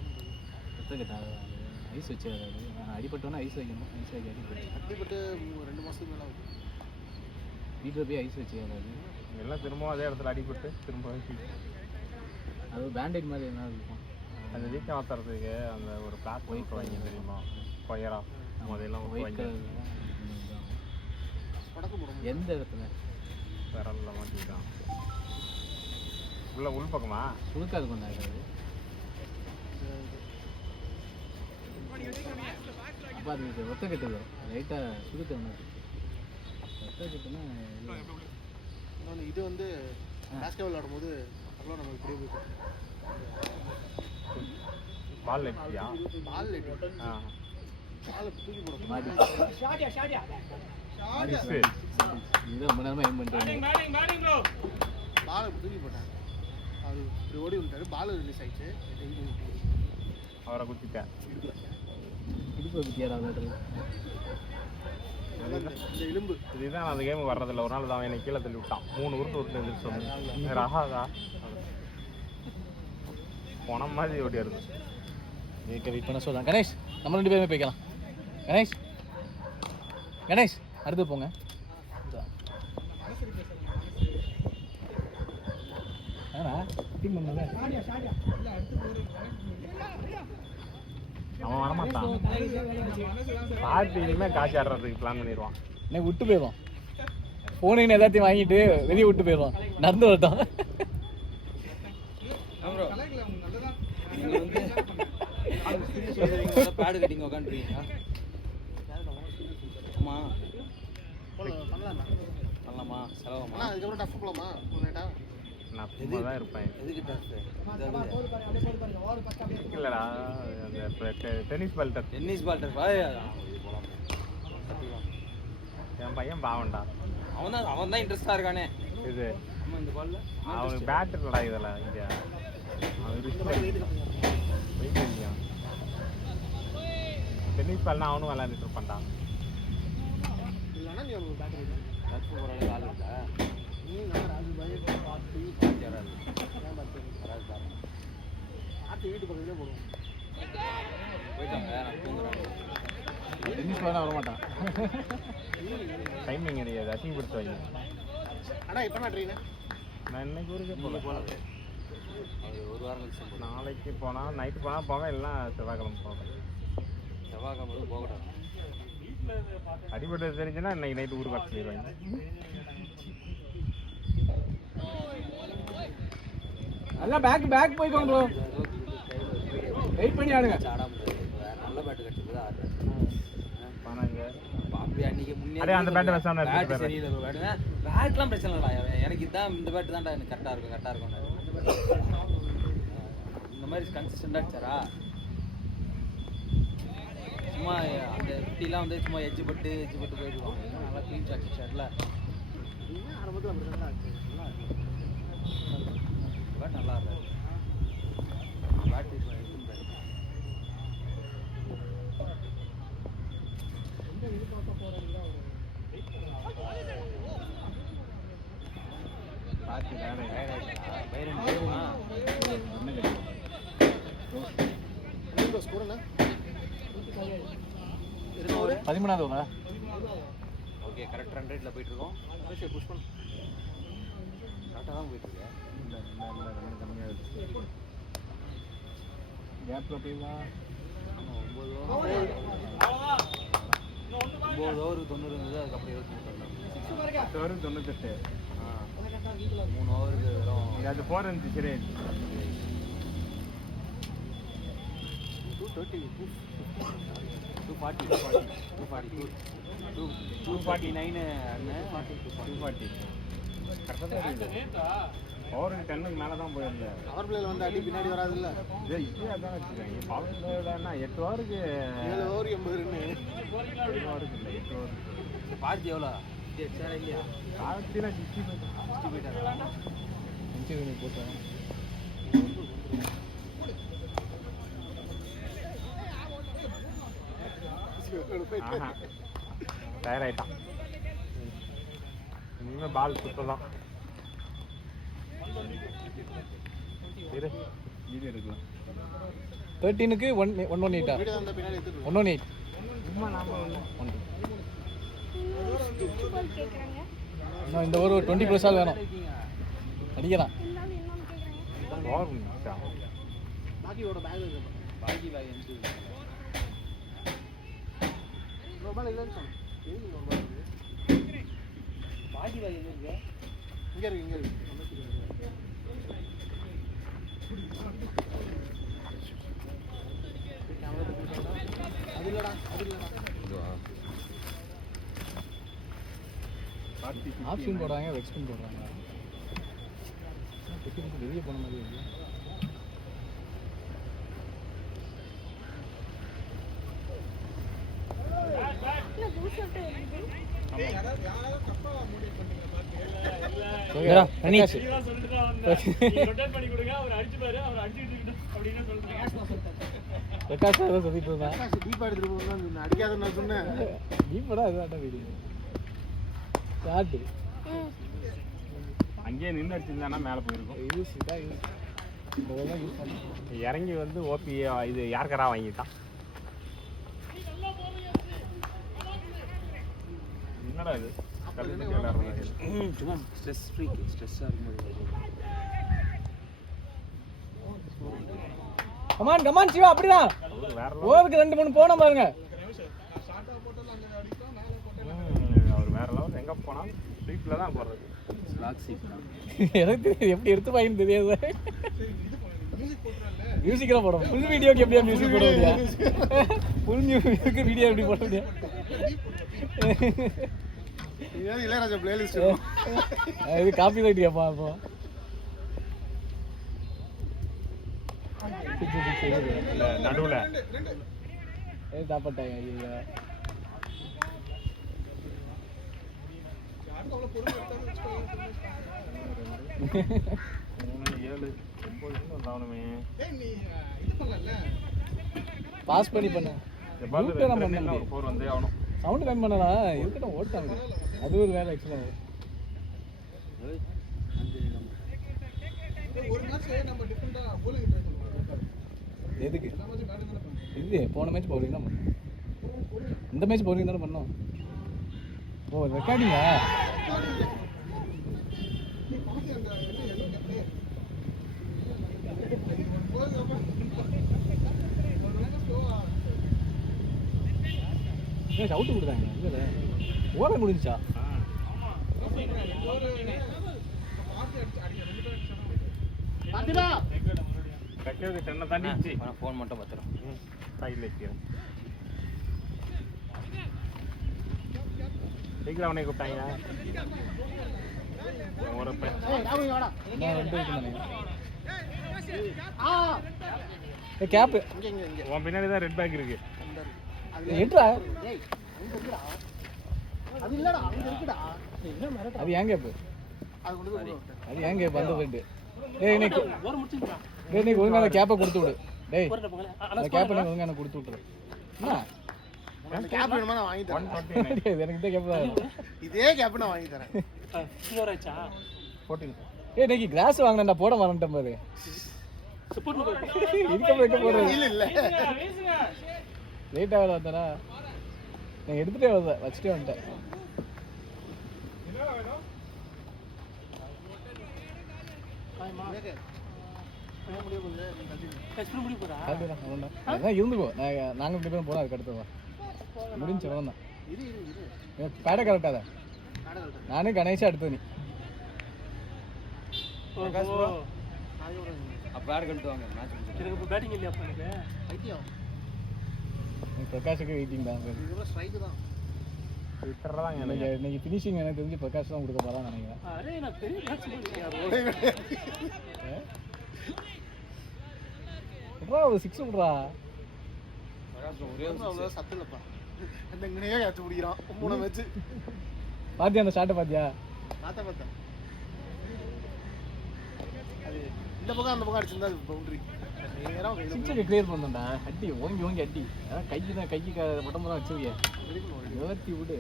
ரத்தக்கட்டா ஐஸ் வச்சு வராது. அடிப்பட்டோன்னா ஐஸ் வைக்கணும். ஐஸ் வைக்க அடிப்பட்டு 2 மாதத்துக்கு மேலே ஆகுது. வீட்டில் போய் ஐஸ் வச்சு வராது. எல்லாம் திரும்பவும் அதே இடத்துல அடிபட்டு திரும்ப அது பேண்டேஜ் மாதிரி என்ன இருக்கும். அந்த வீக்கம் மாற்றுறதுக்கு அந்த ஒரு பிளாட் ஒயிட் வாங்கி தெரியுமா, கொயரா அதெல்லாம் ஒயிட் கலர் படக்கு போடும். எந்த இடத்துல விரல்ல மாட்டிக்கிட்டான். உள்ள உள் பக்கமா சுழுக்காது கொண்டாடுறது. அப்போ அது ஒத்த கட்டுது லைட்டாக சுழுக்க ஒன்று. ஒத்த கட்டுன்னா இது வந்து பேஸ்கெட் விளையாடும் போது அவ்வளோ நம்ம இப்படியே போய் பால் லெட்டியா பால் லெட்டி பால் தூக்கி போட மாடி இதுதான் ரொம்ப நேரமாக எய்ம் பண்ணிட்டு பால் தூக்கி போட்டாங்க. அது இப்படி ஓடி விட்டாரு. பால் ரிலீஸ் ஆயிடுச்சு. அவரை குத்திட்டேன். இடுப்பு குத்தியாரா விளையாடுறது. இந்த எலும்பு இதுதான் அந்த கேம் வர்றதில்ல. ஒரு நாள் தான் என்னை கீழே தள்ளி விட்டான். 3 உருட்டு எழுந்திரிச்சு சொன்னேன். ரகாதா பணம் மாதிரி ஓடிடுது. வெயிட் பண்ண சொல்கிறேன். கணேஷ் நம்ம 2 பேருமே போய்க்கலாம். கணேஷ் கணேஷ் அடுத்து போங்க. அவன் வரமாட்டான். பார்த்து இனிமேல் காய்ச்சி ஆடுறதுக்கு பிளான் பண்ணிடுவான். எனக்கு விட்டு போயிடுவான். ஃபோனுன்னு எல்லாத்தையும் வாங்கிட்டு வெளியே விட்டு போயிடுவான். நடந்து வரட்டும். பேடு கட்டிங்க உட்காந்துருக்கீங்க. ஆமாம் பண்ணலாமா செலவாமா? அதுக்கப்புறம் டஃப் போகலாமா லேட்டா? நான் சும்மா தான் இருப்பேன். எதுக்கு டஃப்? இல்லைடா அந்த tennis ball tough. Tennis ball tough என் பையன் பாவன்டா. அவன் தான் இன்ட்ரெஸ்டாக இருக்கானே. இது ஆமாம் இந்த பால்ல அவனுக்கு பேட் இல்லடா. இதெல்லாம் இங்கே அவன் ரிஸ்க் வெயிட் பண்ணிக்கான். டென்னிஸ் பால்னா அவனும் விளையாண்டுட்டு இருப்பான்டா. இல்லைன்னா நீ ஒரு பேட் வைக்க டஃப் போகிற ஆள் இருக்கா? நீ நான் ராஜு பாய் பார்த்து யாராவது ஏன் பார்த்து வராது பாரு. பார்த்து வீட்டு பக்கத்துலேயே போடுவோம். போயிட்டாங்க நான் தூங்குறேன். டென்னிஸ் வேணா வர மாட்டான். டைமிங் கிடையாது, அசிங்கப்படுத்து வைங்க. அண்ணா இப்போ நான் ட்ரெயின் நான் இன்னைக்கு ஊருக்கு போகலாம். அது ஒரு வாரம் கழிச்சு நாளைக்கு போனால் நைட்டு போனால் போவேன், இல்லைனா செவ்வாய்க்கிழமை போவேன். செவ்வாய்க்கிழமை போகட்டும். அடிபட்டது தெரிஞ்சுன்னா இன்னைக்கு நைட்டு ஊருக்கு வர சொல்லிடுவாங்க. எல்லாம் பேக் போய்க்கோங்க ப்ரோ. வெயிட் பண்ணி ஆடுங்க. நல்ல பேட் கட்டிட்டு தான் ஆடுறேன். பணங்க அப்படி அன்னைக்கு அதே அந்த பேட் வச்சானே பேட் சரியில்லை ப்ரோ. பேட்லாம் பிரச்சனை இல்லடா. எனக்கு இதான் இந்த பேட் தான்டா எனக்கு கரெக்டாக இருக்கும். இந்த மாதிரி கன்சிஸ்டண்டாக அடிச்சாரா? சும்மா அந்த ஃபிஃப்டிலாம் வந்து சும்மா எஜ்ஜு பட்டு போயிடுவாங்க. நல்லா க்ளீன் அடிச்சார்ல. ஆரம்பத்தில் அப்படி தான் ஆச்சு. பேட் நல்லா இருக்காது. பேட் இப்போ இருக்கும் பேட். பார்த்து ஸ்கோர் என்ன 13வது ஓவரா? ஓகே, கரெக்ட் ரன் ரேட்டில் போயிட்டு இருக்கோம். புஷ் பண்ணு. கரெக்டாக தான் போயிட்டு இருக்கேன். கேப்பில் போய் வா. 9 ஓவருக்கு 90 இருந்தது. அதுக்கப்புறம் 23 வரும் 98. 3 ஓவருக்கு வெறும் அது 4 இருந்துச்சு. சரி 249 240 ஓவருக்கு 10க்கு மேலே தான் போயிருந்தேன். பவர் பிளேல வந்து அடி பின்னாடி வராது இல்லை. இப்படியே அதான் வச்சுருக்காங்க. பவர் பிளேனா 8 ஓவருக்கு 7 ஓவர் 80 ரன்னு. 7 ஓவருக்கு இல்லை 8 ஓவருக்கு. பார்ட்டி எவ்வளோ சேரா இல்லையா? காலத்தினா 60 போயிட்டாரா? போட்டாங்க. டயர் ஆயிட்டான். இனிமேல் பால் சுத்தலாம். இரு இது எடுக்கலாம். 13க்கு 118 வீடியோ வந்த பின்னாடி எடுத்துட்டு 118. சும்மா நாம பால் கேட்குறாங்க. இன்னும் இந்த ஒரு 20 + ஆல் வேணும். அடிக்கலாம். இருந்தாலும் இன்னொன்று கேட்குறாங்க. ஓவர் முடிச்சான். பாக்கியோட பேக் இருக்கு. பாக்கி பேக் எந்த ரொம்ப இல்லைன்னு சொன்னேன். பாக்கி பேக் எங்க இருக்கு? இங்கே இருக்கு. அது இல்லடா. ஆப்ஷன் போடுறாங்க, வெக்ஸ்பின் போடுறாங்க. வெளியே போன மாதிரி இருக்கு. இல்லை பூசட்டு இருக்குது. டீப்பா எடுத்துட்டு போகணும். அடிக்காதுன்னு நான் சொன்னேன். அங்கேயே நின்று அடிச்சிருந்தானா மேலே போயிருக்கும். இறங்கி வந்து ஓபி இது யாருக்கரா வாங்கிட்டான். என்னடா இது சும்மா ஸ்ட்ரெஸ் ஃப்ரீ, ஸ்ட்ரெஸ்ஸாக இருக்கும்போது. கமான் சிவா, அப்படிதான் ஓவருக்கு 2-3 போன பாருங்க. அவர் வேற லெவல். எங்கே போனாலும் ஸ்ட்ரீட்டில் தான் போடுறது. எனக்கு தெரியாது எப்படி எடுத்து வாங்கன்னு தெரியாது. மியூசிக்கெல்லாம் போட ஃபுல் வீடியோக்கு எப்படியா மியூசிக் போட முடியாது? ஃபுல் மியூசிக்கு வீடியோ எப்படி போட முடியாது? இளையராஜா பிளேலிஸ்ட் இது காப்பி ரைட் கேப்பா. அப்போ நடுவில் சாப்பிட்டாங்க. ஐயா பாஸ் பண்ணி பண்ண சவுண்ட் கம்மி பண்ணலாம். இருக்கட்டும், ஓட்டாங்க. அது ஒரு வேலை ஆக்சுவலா. எதுக்கு இது போன மேட்ச் பவுலிங் தான் பண்ணோம். இந்த மேட்ச் பவுலிங் தானே பண்ணோம். ஓ ரெக்கார்டிங்கா? அவுட்டு கொடுத்தாங்க. இல்லை ஓவர் முடிஞ்சிச்சா? ஃபோன் மட்டும் பத்திரம் சைடில் வைக்கிறேன். சீக்கிரம் அவனை கூப்பிட்டாங்க. ஒரு கேப்பு உன் பின்னாடி தான் ரெட் பேக் இருக்கு. எட்ரா அது இல்லடா, அங்க இருக்குடா. அது ஏன் கேப்பு? அது கொண்டு போய் அது ஏன் கேப்பு? அந்த ஃப்ரெண்டு டேய் இன்னைக்கு ஒழுங்கா அந்த கேப்பை கொடுத்து விடு. டேய் அந்த கேப்பை நீ ஒழுங்கா எனக்கு கொடுத்து விட்டுரு. என்ன கேப் வேணுமா நான் வாங்கி தரேன். எனக்கு இந்த கேப் தான். இதே கேப் நான் வாங்கி தரேன். 14. ஏய் இன்னைக்கு கிளாஸ் வாங்கினேன்டா, போட மறந்துட்டேன் பாரு. இருக்க போடுறேன். இல்ல இல்ல லேட் ஆகல வந்தாரா? நான் எடுத்துட்டே வச்சுட்டே வந்துட்டேன். அதான் இருந்துக்கோ. நாங்கள் 2 பேரும் போனோம். அதுக்கு அடுத்தவா முடிஞ்சு தான் பேடை கரெக்டாக தான். நானே கணேஷா எடுத்து நீ பிரகாஷுக்கு வெயிட்டிங் தான். இன்னைக்கு ஃபினிஷிங் எனக்கு தெரிஞ்சு பிரகாஷ் தான் கொடுக்க போறான்னு நினைக்கிறேன். ஒரு 6 விட்றா. சத்து இல்லப்பா. அந்த இங்கனையே கேட்ச் பிடிக்கிறான். 3 மேட்ச் பாத்தியா? அந்த ஷாட்டை பாத்தியா? பார்த்தேன். அது இந்த பக்கம் அந்த பக்கம் அடிச்சிருந்தா அது பவுண்டரி. சிக்ஸுக்கு கிளியர் பண்ணோம்டா. அடி ஓங்கி அடி. அதான் கைக்கு உடம்பு தான் வச்சிருக்கேன். ஏற்றி விடு.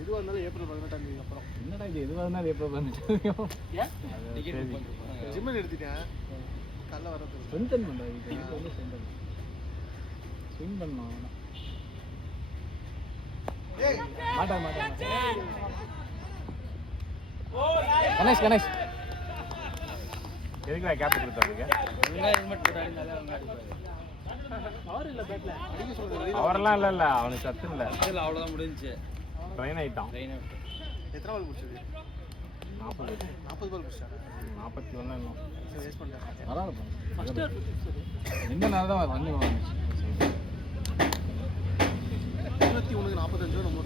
எதுவாக இருந்தாலும் ஏப்ரல் 18ஆம் தேதிக்கு அப்புறம். என்னடா இது எதுவாக இருந்தாலும் ஏப்ரல் 18 ஜிம்மன் எடுத்துட்டேன். கல்ல வரது ஸ்ட்ரென்தன் பண்ணுறா. இது வந்து ஸ்விங் பண்ணணும். மாட்டான் கணேஷ் எதுக்குடா கேப் கொடுத்தாங்க? அவரெல்லாம் இல்ல அவனுக்கு சத்து இல்ல. அவ்வளோதான் முடிஞ்சிச்சு. ட்ரெயின் ஆயிட்டான். எத்தனை பால் முடிச்சது? 40 பால் முடிச்சாங்க. 41 இன்னும் வேஸ்ட் பண்ணிட்டேன். பரவாயில்ல. இந்த நாள் தான் பண்ணி 21க்கு 45 நம்ம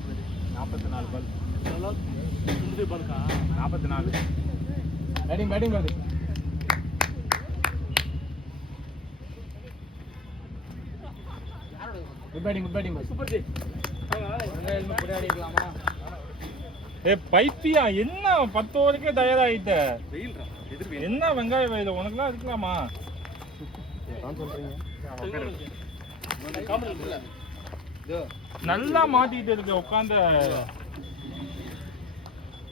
44 பால். 44 பேட்டிங் பாரு. Good batting super ji. பைத்தியா என்ன 10 ஓவருக்கே தயாராகிட்ட? என்ன வெங்காய வயல உனக்குலாம் இருக்கலாமா? நல்லா மாட்டிட்டு இருக்க உட்காந்து.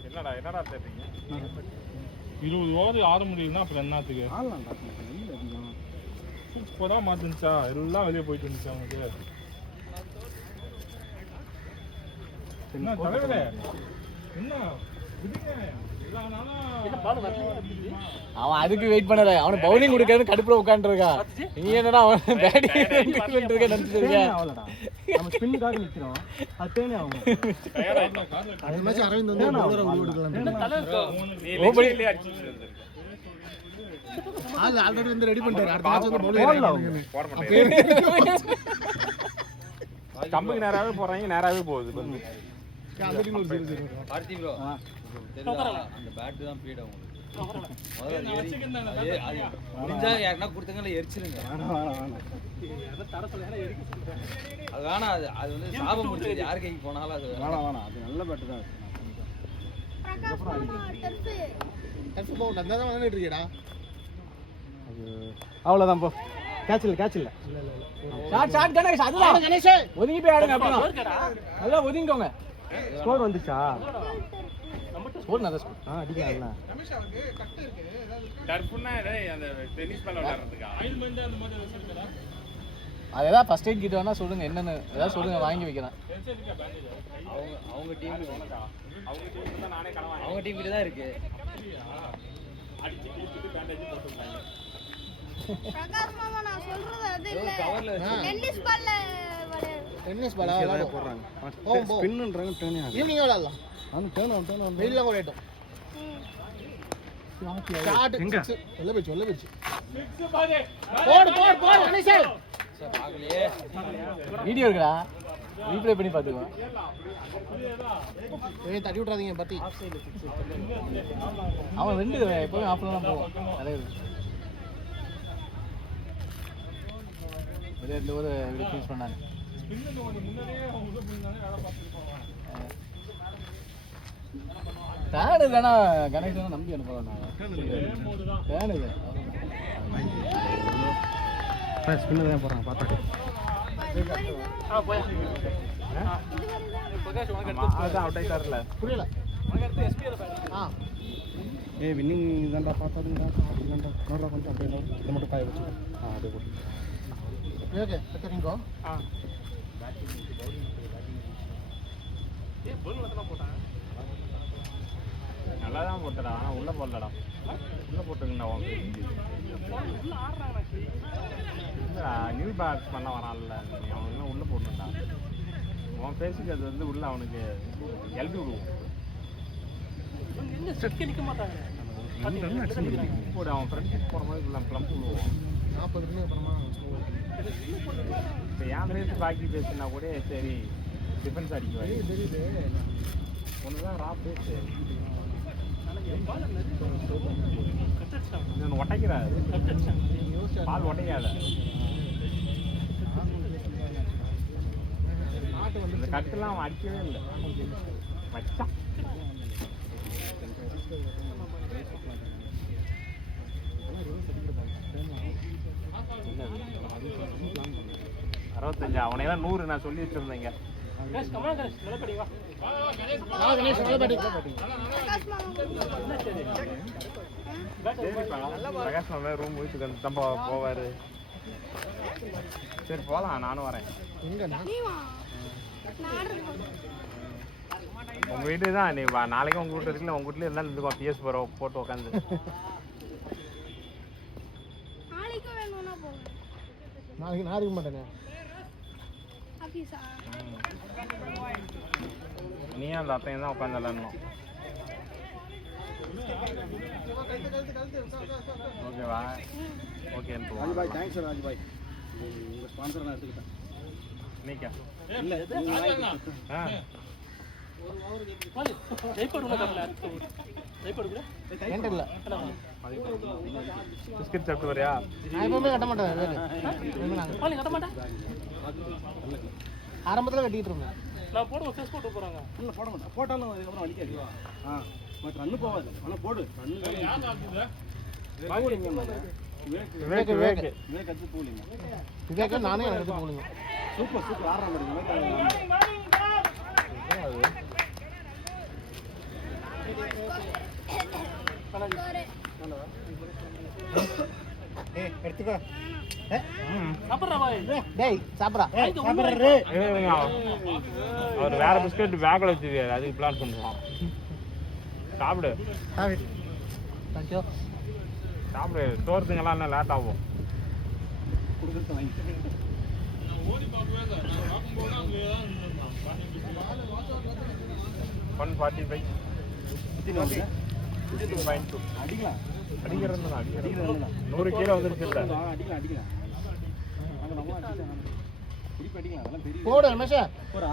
என்னடா தேடுறீங்க? 20 ஓவர் ஆட முடியும்னா அப்புறம் என்னத்துக்கு? இப்போதான் மாட்டுச்சா? எல்லாம் வெளியே போயிட்டு இருந்துச்சு அவனுக்கு. என்ன தலைவரே என்ன அவன் அதுக்கு வெயிட் பண்ணல. அவனுக்கு பவுலிங் கொடுக்கறது கடுப்புல உட்கார்ந்து இருக்கா. நீ என்னடா அவன் பேட்டிங் நினைச்சிட்டு இருக்க? நம்ம ஸ்பின்னுக்காக நிக்கிறோம். அதுனே அவன் அந்த மேட்ச் அரவிந்த் வந்து பவுலர் ஓடிடலாம். ஓபனிங்ல அடிச்சிட்டு ஆல்ரெடி வந்து ரெடி பண்ணிட்டாரு. அடுத்த மேட்ச் வந்து பவுலர் போட மாட்டாங்க. கம்புக்கு நேராவே போறாங்க, நேராவே போகுது. அந்த டீம் ஒரு 0-0. பார்த்தி ப்ரோ அந்த பேட் தான் பீட் உங்களுக்கு. முடிஞ்சா யாருன்னா கொடுத்தங்கள எரிச்சிருங்க. அது வேணாம். அது வந்து சாபம் முடிச்சது. யார் கைக்கு போனாலும் அது வேணாம். அது நல்ல பேட்டு தான். டர்ஃப் பவுண்ட் அந்த தான் வாங்கிட்டு இருக்கேடா. அவ்வளவுதான் போ. கேட்ச் இல்ல. ஷாட் கணேஷ். அதுதான் கணேஷ். ஒதுங்கி போய் ஆடுங்க. அப்படியே நல்லா ஒதுங்கிக்கோங்க. ஸ்கோர் வந்துச்சா? ஸ்கோர் நல்ல ஸ்கோர். அடிக்கலாம்ல. கட் இருக்கு. டர்ஃப்னா அந்த டென்னிஸ் பால் விளையாடுறதுக்கு ஆயில்மெண்ட் அந்த மாதிரி வச்சிருக்கா. அது ஏதாவது ஃபர்ஸ்ட் எய்ட் கிட்ட வேணா சொல்லுங்க, என்னன்னு ஏதாவது சொல்லுங்க, வாங்கி வைக்கிறேன். அவங்க டீம் அவங்க டீம் கிட்ட தான் இருக்கு. பிரகாஷ் மாமா நான் சொல்றது அது இல்ல. டென்னிஸ் பால்ல விளையாடு. டென்னிஸ் பாலா விளையாட போறாங்க. ஸ்பின்ன்றாங்க, டர்ன் ஆகும். ஈவினிங் விளையாடலாம். நான் டர்ன் ஆகும். வெயில்ல ஓடட்டும். ஷாட் எங்க வெல்ல போச்சு. போடு கணேஷ். சார் பாக்கலையே. வீடியோ இருக்குடா. ரீப்ளே பண்ணி பாத்துக்கோ. ஏய் தட்டி விட்றாதீங்க பத்தி. அவன் ரெண்டு எப்பவும் ஆஃப்ல தான் போவான். நல்லது. இந்த ஒரு ஃபினிஷ் பண்ணானே. டேன் இல்லனா கணேஷ் நம்பி அனுப்புறேன் நான். டேன் இல்ல. ஸ்பின்ல தான் போறாங்க பாத்தா. போய் பிரகாஷ் உனக்கு அதான் அவுட் ஆயிட்டார்ல. புரியல. உனக்கு அடுத்து எஸ்பிஆர் பேர். ஏய் வின்னிங் தான்டா பாத்தாதுடா. அப்படிதான்டா. நோடா கொஞ்சம் அப்படியே இத மட்டும் காய வச்சு. அப்படியே போடு. ஓகே செட்டிங்கோ. ஏய் பால் மட்டும் போட்டான். நல்லா தான் போட்டடா, ஆனா உள்ள போடலடா. உள்ள போட்டுங்கடா அவங்க. உள்ள ஆடுறாங்க இல்லடா, நியூ பேட்ஸ் பண்ண வரான்ல, நீ அவனுக்கு உள்ள போடணும்டா. அவன் பேசிக்கு அது வந்து உள்ள அவனுக்கு எல்பி விடுவோம். என்ன ஸ்ட்ரெட் நிக்க மாட்டாங்க. போடு, அவன் ஃப்ரெண்ட்ஷிப் போற மாதிரி உள்ள ப்ளம்ப் விடுவோம். 40 ரன் அப்புறமா இப்போ என் பேசி பாக்கி பேசுனா கூட சரி டிஃபென்ஸ் அடிக்குவாரு. தெரியுது. ஒன்று தான் ரா பேசு. கட்டடிச்சாங்க. இன்னொன்று ஒட்டைக்கிறாரு. கட்டடிச்சாங்க. பால் ஒட்டைக்காத. இந்த கட்டுலாம் அவன் அடிக்கவே இல்லை. வச்சான். அறுபத்தஞ்சு அவனையெல்லாம் 100 நான் சொல்லி வச்சிருந்தேங்க. கணேஷ் கமலா கணேஷ் நிலப்படி வா. கணேஷ் நல்ல பேட்டிங். பிரகாஷ் மாமா சரிப்பா, பிரகாஷ் மாமா ரூம் முடிச்சுட்டு தம்பா போவாரு. சரி போகலாம், நானும் வரேன். எங்கண்ணா? நீ வா. நான் ஆர்டர் பண்ணேன். உங்க வீட்டு தான் நீ நாளைக்கு உங்க வீட்டு இருக்குல்ல, உங்க வீட்டுல இருந்தாலும் இருந்துக்கோ. பிஎஸ் போட்டு உட்காந்து. நாளைக்கு வேணும்னா போங்க. நாளைக்கு நான் இருக்க மாட்டேனே. ஆபீஸா? நீயும் அந்த அத்தையும் தான் உட்காந்து விளாடணும். ஓகேவா? Okay Rajbhai thanks Rajbhai. உங்க ஸ்பான்சர் நான் எடுத்துக்கிட்டேன். நீக்கா இல்ல ஆ பால் ஜெய்பட் உள்ள கட்டல. ஜெய்பட் கூட என்கிட்ட இல்ல. பிஸ்கட் சாப்பிட்டு வரியா? நான் எப்பவுமே கட்ட மாட்டேன். பால் கட்ட மாட்டேன். ஆரம்பத்துல கட்டிட்டு இருந்தேன். நான் போடுவோம் ஃபேஸ் போட்டு போறாங்க. இல்ல போட மாட்டேன். போட்டாலும் அதுக்கப்புறம் வலிக்காது. மற்ற ரன்னு போகாது. ஆனா போடு. விவேக் விவேக் விவேக் அடிச்சு போலிங்க. விவேக் நானே எடுத்து போலிங்க. சூப்பர் சூப்பர் ஆடுற மாதிரி. எடுத்துக்கோ. சாப்பிடுறா பாய். டேய் சாப்பிடா. அவர் வேற பிஸ்கட் பேக்ல வச்சிருக்காரு, அதுக்கு பிளான் பண்ணுவோம். சாப்பிடு தேங்க்யூ. சாப்பிடு. சோறுத்துங்கெல்லாம் என்ன லேட் ஆகும். கொடுக்குறது வாங்கி 145 அடிக்கலாம். அடிக்கிறது 100 கீழே வந்துருச்சு இல்ல. அடிக்கலாம். போடு ரமேஷா. போறா.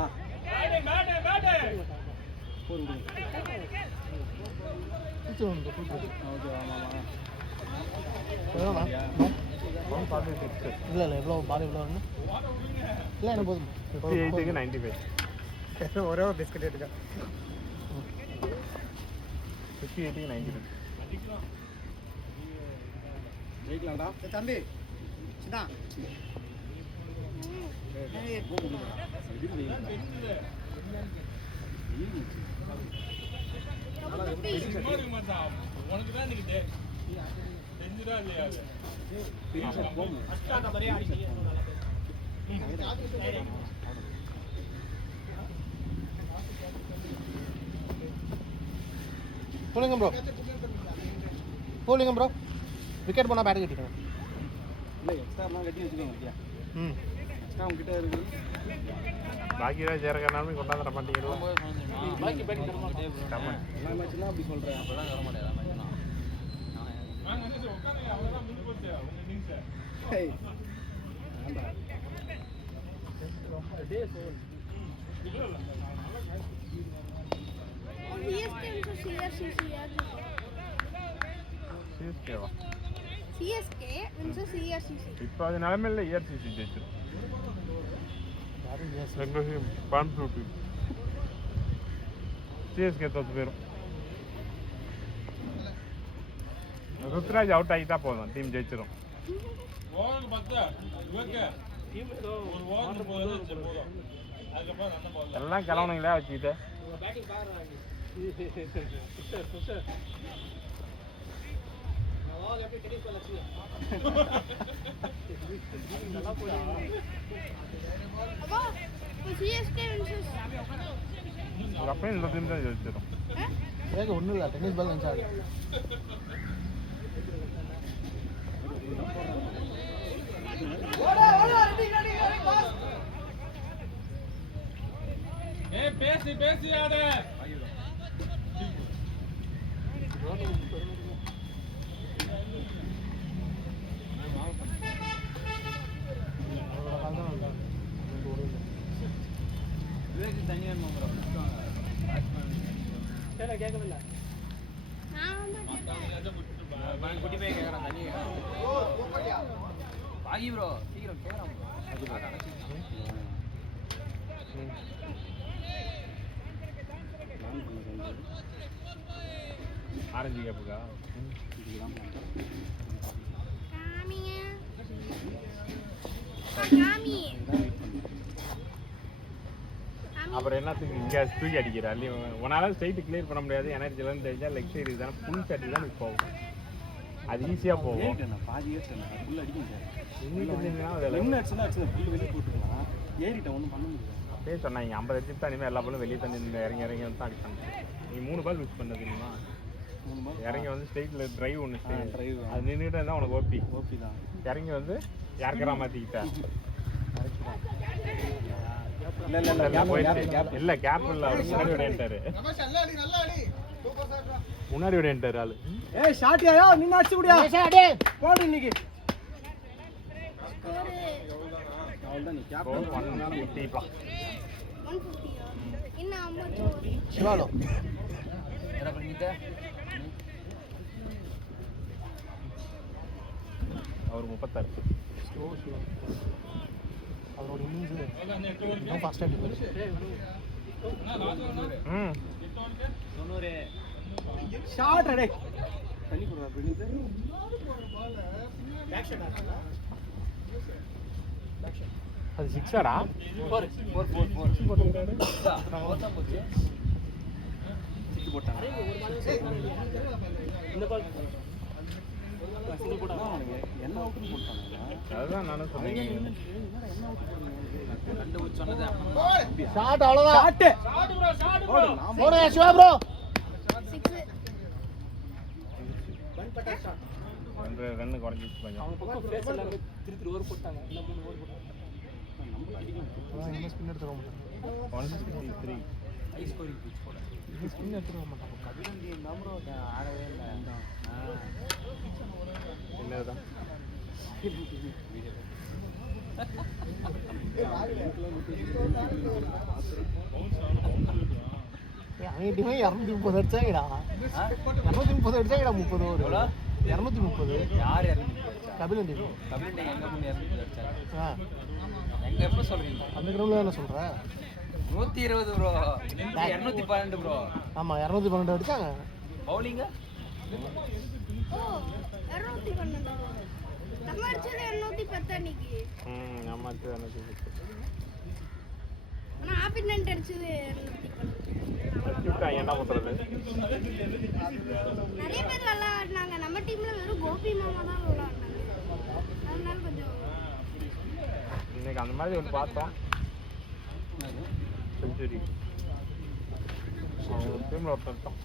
போடு. இல்ல இல்ல எவ்வளோ பால் எவ்வளோ வரணும்? இல்லை எனக்கு போதும். 58க்கு 95. ஒரே ஒரு பிஸ்கட் எடுக்க. 58க்கு 95. ஜெயிக்கலாம்டா தம்பி. சிதா போலிங்க ப்ரோ விக்கெட் போனால் பேட் கட்டிக்கணும். இல்லை எக்ஸ்ட்ராலாம் கட்டி வச்சுக்கோங்க. எக்ஸ்ட்ரா உங்ககிட்ட இருக்கு. பாக்கியராஜ் சேரக்கனாலுமே கொண்டாந்துட மாட்டேங்கிறோம். பாக்கி பேட் தர மாட்டேன். எல்லா மேட்ச்லாம் அப்படி சொல்கிறேன். அப்போலாம் தர மாட்டேன் எல்லா மேட்ச்லாம். சிஎஸ்கேவா? CSK versus சிஆர்சிசி. இப்போ அது நிலைமையில ERCC ஜெயிச்சிடும். சிஎஸ்கே தோத்து போயிடும். ருத்ராஜ் அவுட் ஆகிட்டா போதும், டீம் ஜெயிச்சிடும். எல்லாம் கிளம்புனீங்களா வச்சுக்கிட்டு அப்போ சிஎஸ்கே versus அப்பயும் இந்த டீம் தான் ஜெயிச்சிடும். வேக ஒன்றும் இல்லை, டென்னிஸ் பால் நினச்சாரு. பேசி ஆடு. கேட்கவில்லை. குட்டி போய் கேட்குறான் தண்ணி. பாகி ப்ரோ சீக்கிரம் கேட்குறான் ஆரஞ்சு கேப்புக்கா அப்புறம் என்னத்துக்கு இங்கே தூக்கி அடிக்கிற அல்லி உன்னால ஸ்ட்ரைட்டு கிளியர் பண்ண முடியாது. எனர்ஜிலாம் தெரிஞ்சா லெக் சைடு இதுதானே ஃபுல் சட்டி தான் போகும். அது ஈஸியாக போகும். பாதி ஃபுல் அடிக்க இன்னும் ஃபுல் வெளியே போட்டுக்கலாம். ஏறிட்டேன் ஒன்றும் பண்ண முடியாது. அப்படியே சொன்னாங்க 50 அடிச்சு தான் இனிமேல் எல்லா பாலும் வெளியே தண்ணி இறங்கி இறங்கி வந்து தான் அடிச்சாங்க. நீ 3 பால் மிஸ் பண்ண தெரியுமா? இறங்கி வந்து ஸ்ட்ரைட்டில் டிரைவ் ஒன்று டிரைவ் அது நின்றுட்டு இருந்தால் உனக்கு ஓபி தான். இறங்கி வந்து யாருக்கரா மாற்றிக்கிட்டேன். இல்ல கேப் இல்ல, அவர் முன்னாடி விடையன்ட்டாரு. முன்னாடி விடையன்ட்டாரு ஆளு. ஏய் ஷாட்டியா நின்னு அடிச்சு குடியா போடு இன்னைக்கு. அவ்வளவுதான் நீ கேப் 150 பா. 150 இன்னும் 50 சிவாலோ என்ன பண்ணிட்ட? அவர் 36. அவரோட இன்னிங்ஸ் ஃபாஸ்ட்டாக ஷார்ட் அடே தண்ணி போடுறா அப்படின்னு. அது 6ஆடா? 4 போட்டாங்க. இந்த பால் சிங்கிள் போட்டாங்க. என்ன அவுட்னு போட்டாங்க. அதுதான் நானும் சொன்னேன். கண்டுபிடிச்சு சொன்னது ஷாட் அவ்வளவுதான். ஷாட் போடு சிவா ப்ரோ. 6 ரன் குறைஞ்சிச்சு கொஞ்சம். அவங்க பக்கம் பேஸ் எல்லாமே திருப்பி ஓவர் போட்டாங்க. இந்த 3 ஓவர் போட்டாங்க. நம்மள அடிக்கலாம். என்ன ஸ்பின் எடுத்துக்க மாட்டாங்க. 163 ஹை ஸ்கோரிங் பிச் போட. இது ஸ்பின் எடுத்துக்க மாட்டாங்க. கபிலண்டி நம்பர் ஆடவே இல்லை. என்னதான் அவங்க டீமே 230 அடிச்சாங்கடா. 230 அடிச்சாங்கடா. 30 ஓவர் 230. யார் கபிலண்டி கபிலண்டி எங்க முன்னே அடிச்சாங்க. ஆ எங்க எப்ப சொல்றீங்க? அந்த கிரவுண்ட்ல என்ன சொல்ற? 120 ப்ரோ. 212 ப்ரோ. ஆமா 212 அடிச்சாங்க. பவுலிங் ஓ 212 நம்ம அடிச்சது 210 அன்னைக்கு. ஆமா அது எனக்கு ஆனா ஆப்பினன்ட் அடிச்சது 210. என்ன பண்றது? நிறைய பேர் நல்லா ஆடினாங்க. நம்ம டீம்ல வெறும் கோபி மாமா தான் நல்லா ஆடினாங்க. அதனால கொஞ்சம் இன்னைக்கு அந்த மாதிரி ஒன்று பார்த்தோம் செஞ்சுரி டீமில் ஒருத்தர் தான்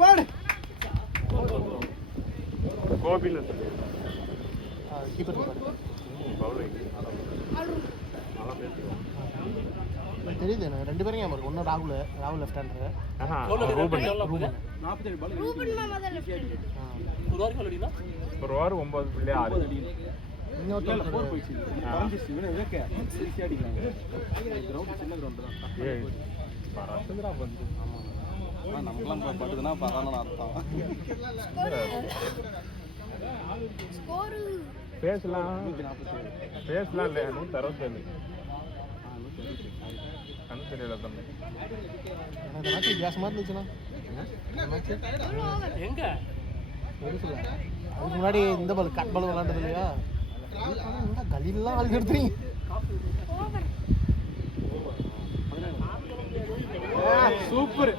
போடு கோபியில் தெரியுது எனக்கு 2 பேரும் ஞாபகம் இருக்கு. ஒன்று ராகுல் லெஃப்ட் ஹேண்டரு, ரூபன் 47 பால் ரூபன் மாமா தான் left. ஒரு வாரம் அடினா ஒரு வாரம் 9.6 இன்னொருத்தர் 4 போயிடுச்சு. பரஞ்சிச்சு இவனே இலக்க ஈஸி அடிக்கிறாங்க. கிரவுண்ட் சின்ன கிரவுண்ட் தான். பரசுதுரா வந்து நமக்குலாம் பட்டுதுன்னா பரவாயில்ல அர்த்தம். ஸ்கோர் பேசலாம் இல்லை 167 கணக்கு தெரியல தம்பி. எனக்கு மேட்ச் வித்தியாசமாக இருந்துச்சுண்ணா. எங்க அதுக்கு முன்னாடி இந்த பால் கட் பால் விளாண்டது இல்லையா, இந்த கலிலாம் ஆள் எடுத்துறீங்க. சூப்பர்,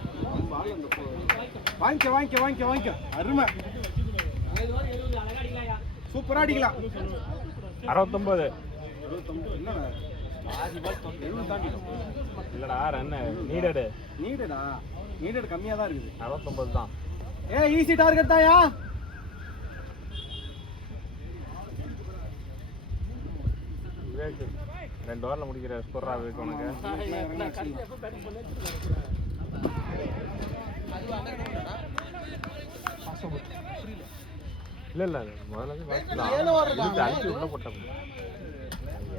வாங்கிக்க அருமை, சூப்பரா அடிக்கலாம். 69 இல்லடா ரன் நீடட் கம்மியா தான் இருக்குது. 69 தான். ஈஸி டார்கெட் தாயா. விவேக் 2 ஓவரில் முடிக்கிற ஸ்கோரா விவேக் உனக்கு. இல்லை முதல்ல அடிச்சு உள்ள போட்டோம்.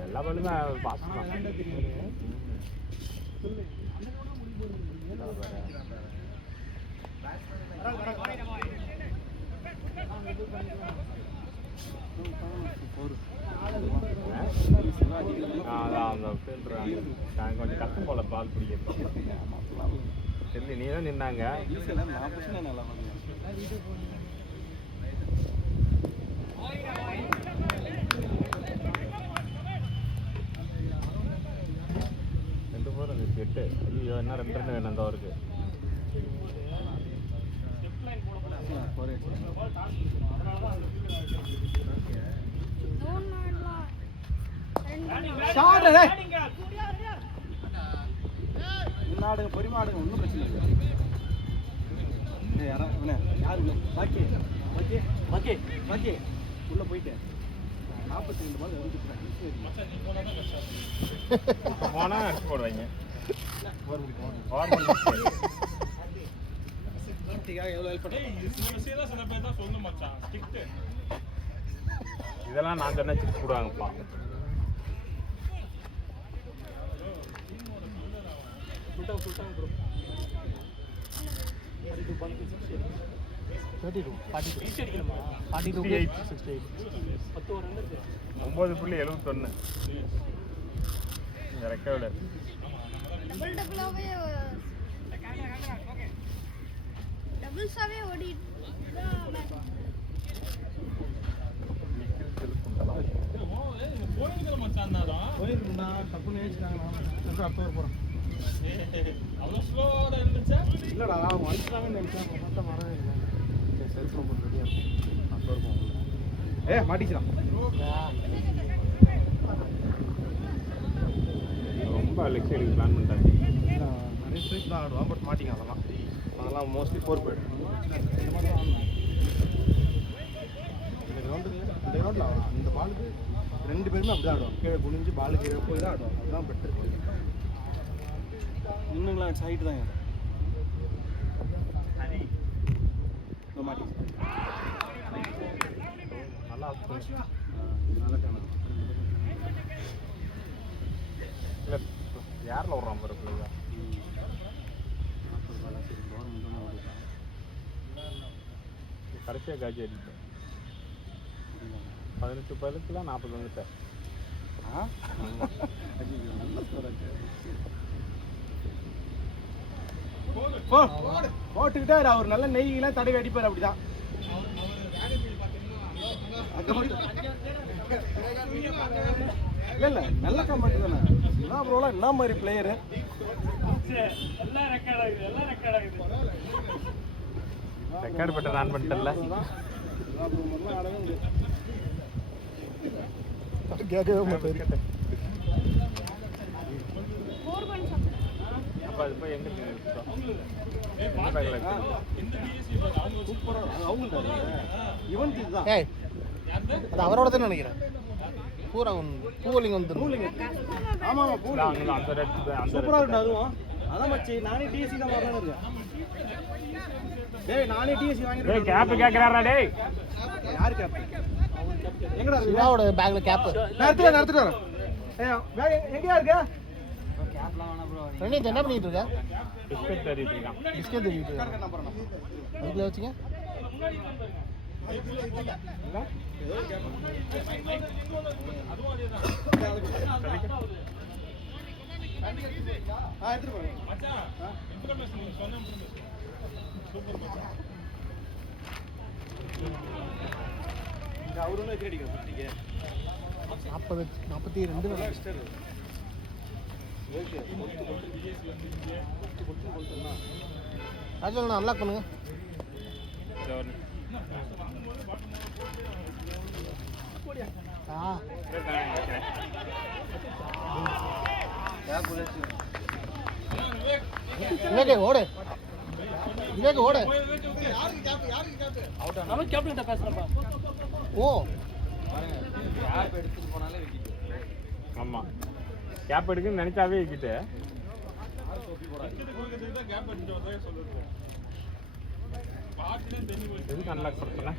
எல்லா பாலுமே பாஸ் தான். அதான் அந்த கொஞ்சம் கஷ்டம் போல பால் பிடிக்கிறது. சரி நீ தான் நின்னாங்க. ரெண்டு போர் 8. ஐயோ என்ன 2 ரன் வேணும் அந்த அவருக்கு. நாடுங்க பொறிமாடுங்க, ஒன்றும் பிரச்சனை இல்லை. யாரு பாக்கி உள்ள போயிட்டு 42 பால் போனா அடிச்சு போடுவாங்க. இதெல்லாம் நான் சொன்ன சிக்ஸ் போடுவாங்கப்பா. ரெக்கார்டு டபுள்ஸாவே ஓடி போயிருந்தா தப்புன்னு நினைச்சிட்டாங்க. அக்டோபர் போகிறோம். இல்லடா அவங்க வந்துட்டாங்கன்னு நினைச்சேன். பார்த்தா வரவே இல்லை. செல்ஃபோன் போட்டு ரெடியாக இருக்கும். அக்டோபர் போவோம். மாட்டிக்கலாம். ரொம்ப லெக்ஸ் எடுக்க பிளான் பண்ணிட்டாங்க. நிறைய ஸ்ட்ரைட் தான் ஆடுவான், பட் மாட்டிங்க. அதெல்லாம் மோஸ்ட்லி 4 போய்டு. இந்த கிரவுண்டில் இந்த பாலுக்கு 2 பேருமே அப்படி தான் ஆடுவாங்க. கீழே குனிஞ்சு பால் கீழே போய் தான் ஆடுவாங்க. அதுதான் பெட்டர். இன்னுங்களா சைட்டு தான் மாட்டி நல்லா நல்லா இல்லை யாரில் விட்றான் பாரு பிள்ளைங்க. கடைசியாக காட்சி அடிப்பேன் 18 பாலுக்குலாம் 40 வந்துட்டேன். போட்டுக்கிட்டே அவர் நல்ல நெய்யெல்லாம் தடவி அடிப்பார். அப்படிதான் இல்ல நல்ல கமெண்ட் தானே. என்ன ப்ரோலாம் என்ன மாதிரி பிளேயரு. எல்லாம் ரெக்கார்ட் ஆகுது ரெக்கார்ட் பட்ட நான் பண்ணிட்டேன்ல. கேட்கவே மாட்டேன். அப்ப அது போய் எங்க ஏய் அது அவரோட தான் நினைக்கிறேன். பூரா பூலிங்க வந்து ஆமா ஆமா அந்த ரேட் அந்த சூப்பரா இருக்கு அதுவும். அதான் மச்சி நானே டிஎஸ்சி தான் வாங்கறேன்னு இருக்கேன். டேய் நானே டிஎஸ்சி டேய் வாங்கிட்டேன். கேப் கேக்குறாரா டேய்? யார் கேப்? எங்கடா இருக்கு? சிவாவோட பேக்ல கேப் நடத்துட்டு வரேன். ஏய் பேக் எங்கயா இருக்கு? ரெண்டு என்ன பண்ணிட்டு இருக்க? பிஸ்கட் தரிட்டு இருக்கான். பிஸ்கட் தூக்கிட்டு இருக்க. அதுக்குள்ள வச்சுங்க. எடுத்துட்டு போறேன். அவரும் எத்தனை அடிக்கிறீங்க? 40 42 ராஜா அன்லாக் பண்ணுங்க. விவேக் ஓடு, விவேக் ஓடு. அவன் கேப்டன் கிட்ட பேசுறப்பா. ஓ ஆமா கேப் எடுக்குன்னு நினைச்சாவே கிட்ட எதுக்கு அன்லாக் பண்ணல?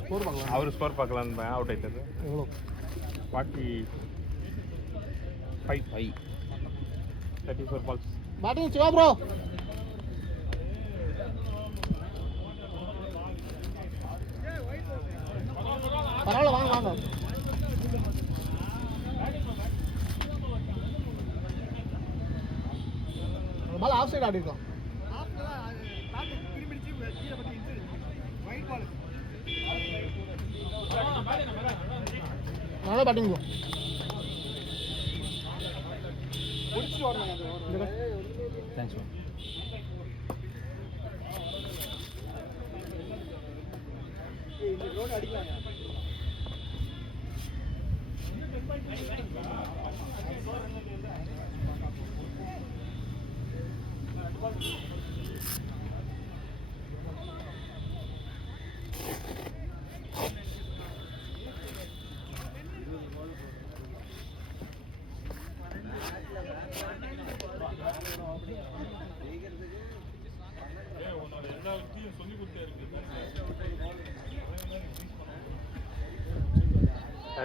ஸ்கோர் பார்க்கலாம். அவரு ஸ்கோர் பார்க்கலாம். அவுட் ஆயிட்டது. எவ்வளோ? 45 34 பால்ஸ். Batting Siva bro. பரவாயில்ல வாங்க வாங்க. பால் ஆஃப் சைடு ஆடி இருக்கோம். நல்ல பேட்டிங் ப்ரோ. Thanks ma'am. இந்த ரோட் அடிக்கலாம்.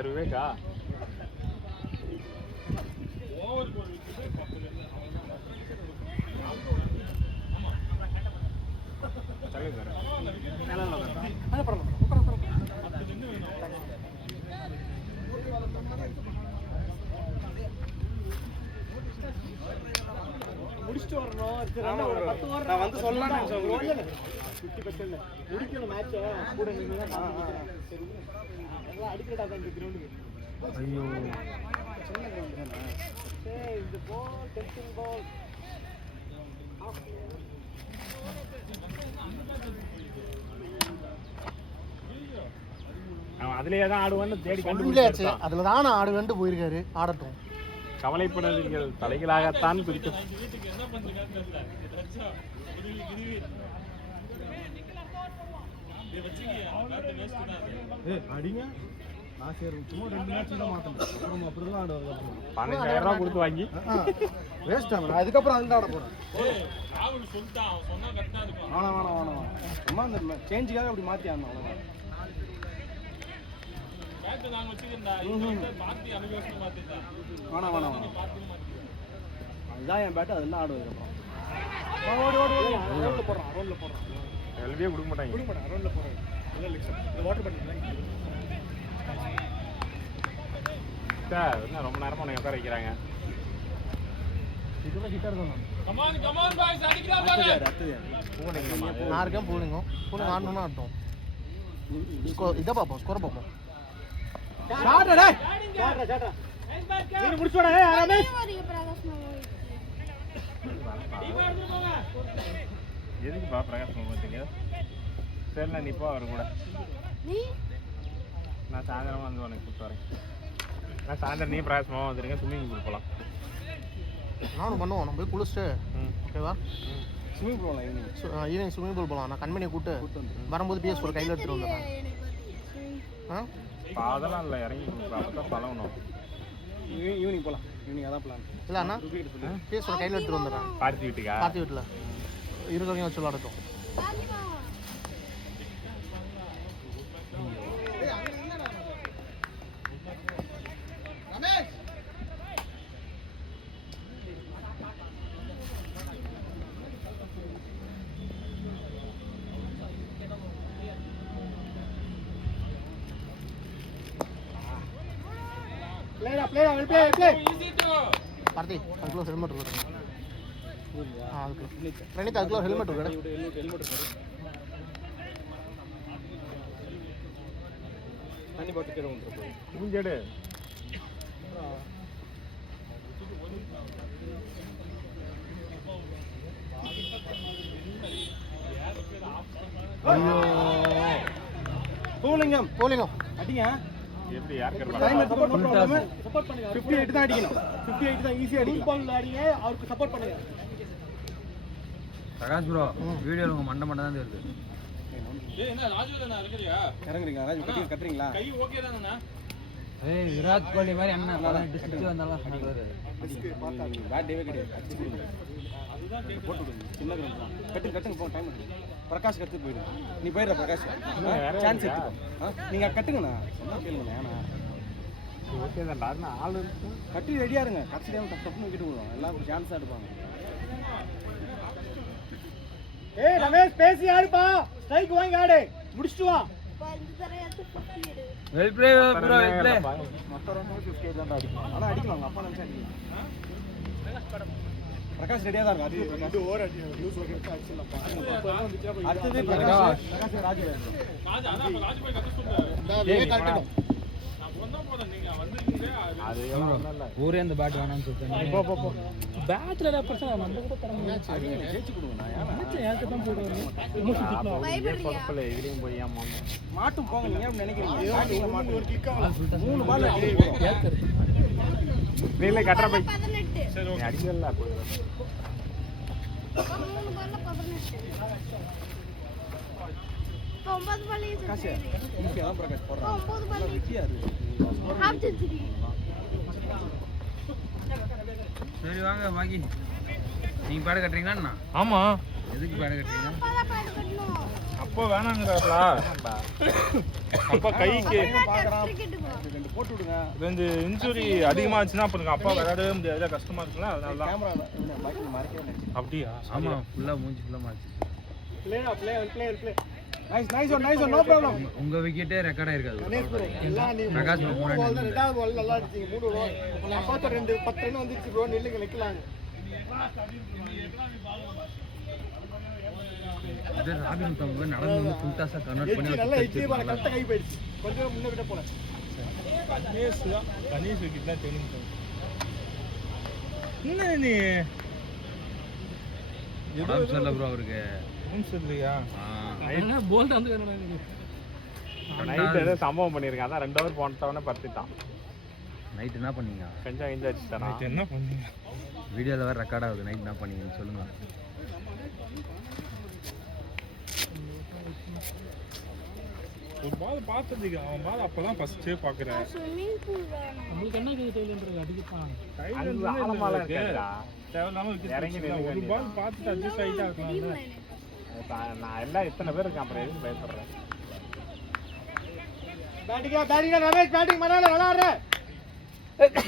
விவேகா முடிச்சிட்டு வரணும். நான் வந்து சொல்லலாம்னு சொல்றேன். 50% முடிக்கணும் மேட்ச் கூட நின்னு தான் சரி. எல்லாம் அடிக்கடா அந்த கிரவுண்டுக்கு. ஐயோ சின்ன கிரவுண்ட் தானே. ஏய் இந்த பால் டென்ஷன் பால். அவன் அதுலயே தான் ஆடுவான்னு தேடி சொல்லியாச்சு. கண்டுபிடிச்சாச்சு. அதுல தானே ஆடுவேன்ட்டு போயிருக்காரு. ஆடட்டும். கவலைப்படாதீர்கள், தலைகளாகத்தான் பிடிக்கும். அடிங்க. நான் சரி சும்மா 2 மேட்ச் தான் மாத்தணும். அப்புறம் அப்படிதான் ஆடுவாங்க. 15000 ரூபாய் கொடுத்து வாங்கி வேஸ்ட் ஆகும். நான் அதுக்கப்புறம் அந்த ஆட போறேன். வேணாம் சும்மா இந்த சேஞ்சுக்காக அப்படி மாத்தி ஆடணும். அவ்வளவுதான். வேணாம் அதுதான் என் பேட்டு. அதெல்லாம் ஆடுவது ரோட்ல போடுறான். எல்வியே கொடுக்க மாட்டாங்க. ரோட்ல போடுறேன். இந்த வாட்டர் பாட்டில் சார் என்ன ரொம்ப நேரமா உன்னை உட்கார வைக்கிறாங்க. இதுல ஹிட்டர் தான் நான். பூனைங்கம்மா. நான் இருக்கேன் பூலிங்கும். பூலிங் ஆடணும்னா ஆட்டும். இதை பார்ப்போம், ஸ்கோரை பார்ப்போம். சாட்டா நீ முடிச்சு வாடா. ஏய் ரமேஷ் பிரகாஷ் எதுக்குப்பா பிரகாஷ் மாமாத்துக்கு? சரிண்ணா நீ போ அவர் கூட. நீ நான் சாயந்தரமா வந்து உனக்கு கூப்பிட்டு வரேன். நான் சாயந்தரம் நீ பிரகாஷ் மாமா வந்துருங்க, ஸ்விம்மிங் பூல் போகலாம். நானும் பண்ணுவோம், நம்ம போய் குளிச்சுட்டு ஓகேவா ஸ்விமிங் பூல் போகலாம். ஈவினிங் ஸ்விமிங் பூல் போகலாம். நான் கண்மணியை கூப்பிட்டு வரும்போது PS4 கையில் எடுத்துகிட்டு வந்துடுறேன். இப்போ அதெல்லாம் இல்லை, இறங்கி அப்போ தான் பழகணும். ஈவினிங் போகலாம். ஈவினிங் அதான் பிளான். இல்லை அண்ணா PS4 கையில் எடுத்துகிட்டு வந்துடுறேன். பார்த்தி வீட்டுக்கா? பார்த்தி வீட்டில் இருக்கிறவங்க வச்சு விளாடட்டும். Play. பார்த்தி அதுக்குள்ள ஹெல்மெட் இருக்கு. அதுக்கு பிரணீத் அதுக்குள்ள ஹெல்மெட் இருக்கு. தண்ணி பாட்டு கீழே வந்துடும். இங்கேடு போலிங்கம் அடிங்க. எப்படி யாருக்கு டைமர் சப்போர்ட் பண்ணாம 58 தான் அடிக்கணும். 58 தான் ஈஸியா அடிக்கும். பால்ல அடிங்க, அவருக்கு சப்போர்ட் பண்ணுங்க. பிரகாஷ் ப்ரோ வீடியோல உங்க மண்டை தான் இருக்கு. ஏய் என்ன ராஜு தான இருக்கறியா? இறங்குறீங்க ராஜு, கட்டுறீங்களா? கை ஓகே தானண்ணா? ஏய் விராட் கோலி மாதிரி அண்ணா டிஸ்ட்ரிக்ட் வந்தாலும் சொன்னாரு. பேட் டேவே கிடையாது. அடிச்சு கொடுங்க. அதுதான் கேக்குறேன். போட்டு விடுங்க. சின்ன கிரவுண்ட் தான். கட்டுங்க போ, டைம் இருக்கு. பிரகாஷ் கட்டு போயிடு. நீ போயிடுற பிரகாஷ். சான்ஸ் எடுத்துக்கோ. நீங்க கட்டுங்கண்ணா. சொன்னா கேளுங்க. ஏனா ஓகே தான் ஆள் இருக்கு. கட்டி ரெடியா இருங்க. கட்சி டைம் தப்புன்னு விட்டு விடுவோம். எல்லாரும் சான்ஸ் எடுப்பாங்க. ஏய் ரமேஷ் பேசி ஆடுப்பா. ஸ்ட்ரைக் வாங்கி ஆடு. முடிச்சிட்டு வா. Well play bro, well play. மொத்தம் 58 தான் அடிக்கும். ஆனா அடிக்கலாம். அப்பா நினைச்சா அடிக்கலாம். பிரகாஷ் ரெடியா தான் இருக்கு. அது ரெண்டு ஓவர் அடிக்கும். யூஸ் ஓவர் அடிச்சலாம். அடுத்து பிரகாஷ் ராஜு வேணும். ராஜு அதான் ராஜு போய் கத்து சொல்றாரு. கரெக்ட். நான் சொன்னா போறேன், நீங்க வந்துட்டீங்க. அது எல்லாம் இல்ல. ஊரே அந்த பேட் வேணாம்னு சொல்லிட்டாங்க. போ பேட்ல பிரச்சனை நம்ம கூட தர முடியாது. அடிங்க, ஜெயிச்சு கொடுங்க. நான் ஏன்னா யாருக்கு தான் போடுவாங்க. பொறுப்புல எதிரியும் போய் ஏமாங்க. மாட்டும் போங்க. நீங்க எப்படி நினைக்கிறீங்க? பேட்டிங்ல மாட்டும் ஒரு கிக் ஆகும். 3 பால் நீங்களே கட்டற போய் 18. சரி ஓகே அடிக்கல போய் 3 பால்ல 18. 9 பால் காசு ஈஸியா தான் பிரகாஷ் போடுறான். 9 பால் ஈஸியா இருக்கு. Half century. சரி வாங்க பாக்கி. நீங்க பேட் கட்டுறீங்களா அண்ணா? ஆமா. எதுக்கு பேட் கட்டுறீங்க? அப்பா பேட் கட்டணும். அப்போ வேணாங்கறாப்ல. அப்பா கைக்கு பாக்குறான். கிரிக்கெட் போ. ரெண்டு போட்டு விடுங்க. ரெண்டு இன்ஜூரி அதிகமாச்சுன்னா அப்புறம் அப்பா விளையாடவே முடியாது, கஷ்டமா இருக்குல்ல, அதனால தான். கேமரா மறைக்கவே நினைச்சேன். அப்படியா? ஆமா ஃபுல்லா மூஞ்சி ஃபுல்லா மாத்தி. Play. Nice one no problem. உங்க விக்கெட்டே ரெக்கார்ட் ஆயிருக்காது. எல்லாம் நீ பிரகாஷ் மூணு போறானே. பால் தான், ரெண்டாவது பால் நல்லா அடிச்சீங்க. 3 ஓவர். அப்பா 10 ரன் வந்துருச்சு ப்ரோ. நில்லுங்க நிக்கலாம். இது ராபின் தம்பு நடந்து வந்து ஃபுல்டாஸா கன்வர்ட் பண்ணி நல்லா வச்சு எச்சி பால் கரெக்ட்டா கை போயிடுச்சு. கொஞ்சம் முன்ன விட போல. கணேஷ் விக்கெட்ல தெரியும். என்ன நீ உடம்பு சரியில்லை ப்ரோ அவருக்கு. இல்லையா? என்ன போல்ட் வந்து நைட் ஏதோ சம்பவம் பண்ணிருக்கான், அதான் 2 ஹவர் போனவனே படுத்துட்டான். நைட் என்ன பண்ணீங்க? கொஞ்சம் எஞ்சி அடிச்சுட்டான். என்ன பண்ணீங்க? வீடியோல வேற ரெக்கார்ட் ஆகுது. நைட் என்ன பண்ணீங்கன்னு சொல்லுங்க. ஒரு பால் பார்த்ததுக்கு அவன் பால் அப்பதான் ஃபர்ஸ்டே பாக்குறேன். ஸ்விமிங் பூல் வேணும். உங்களுக்கு என்ன கேக்குது டைலன்றது அடிக்குதான். ஆழமால இருக்கா? தேவலாம இறங்கி ஒரு பால் பார்த்துட்டு அட்ஜஸ்ட் ஆயிட்டா இருக்கலாம். நான் எல்லாம் இத்தனை பேர் இருக்கேன், அப்புறம் எதுக்கு பயப்படுறேன்? பேட்டிங் ரமேஷ் பேட்டிங் பண்ணால விளையாடுற.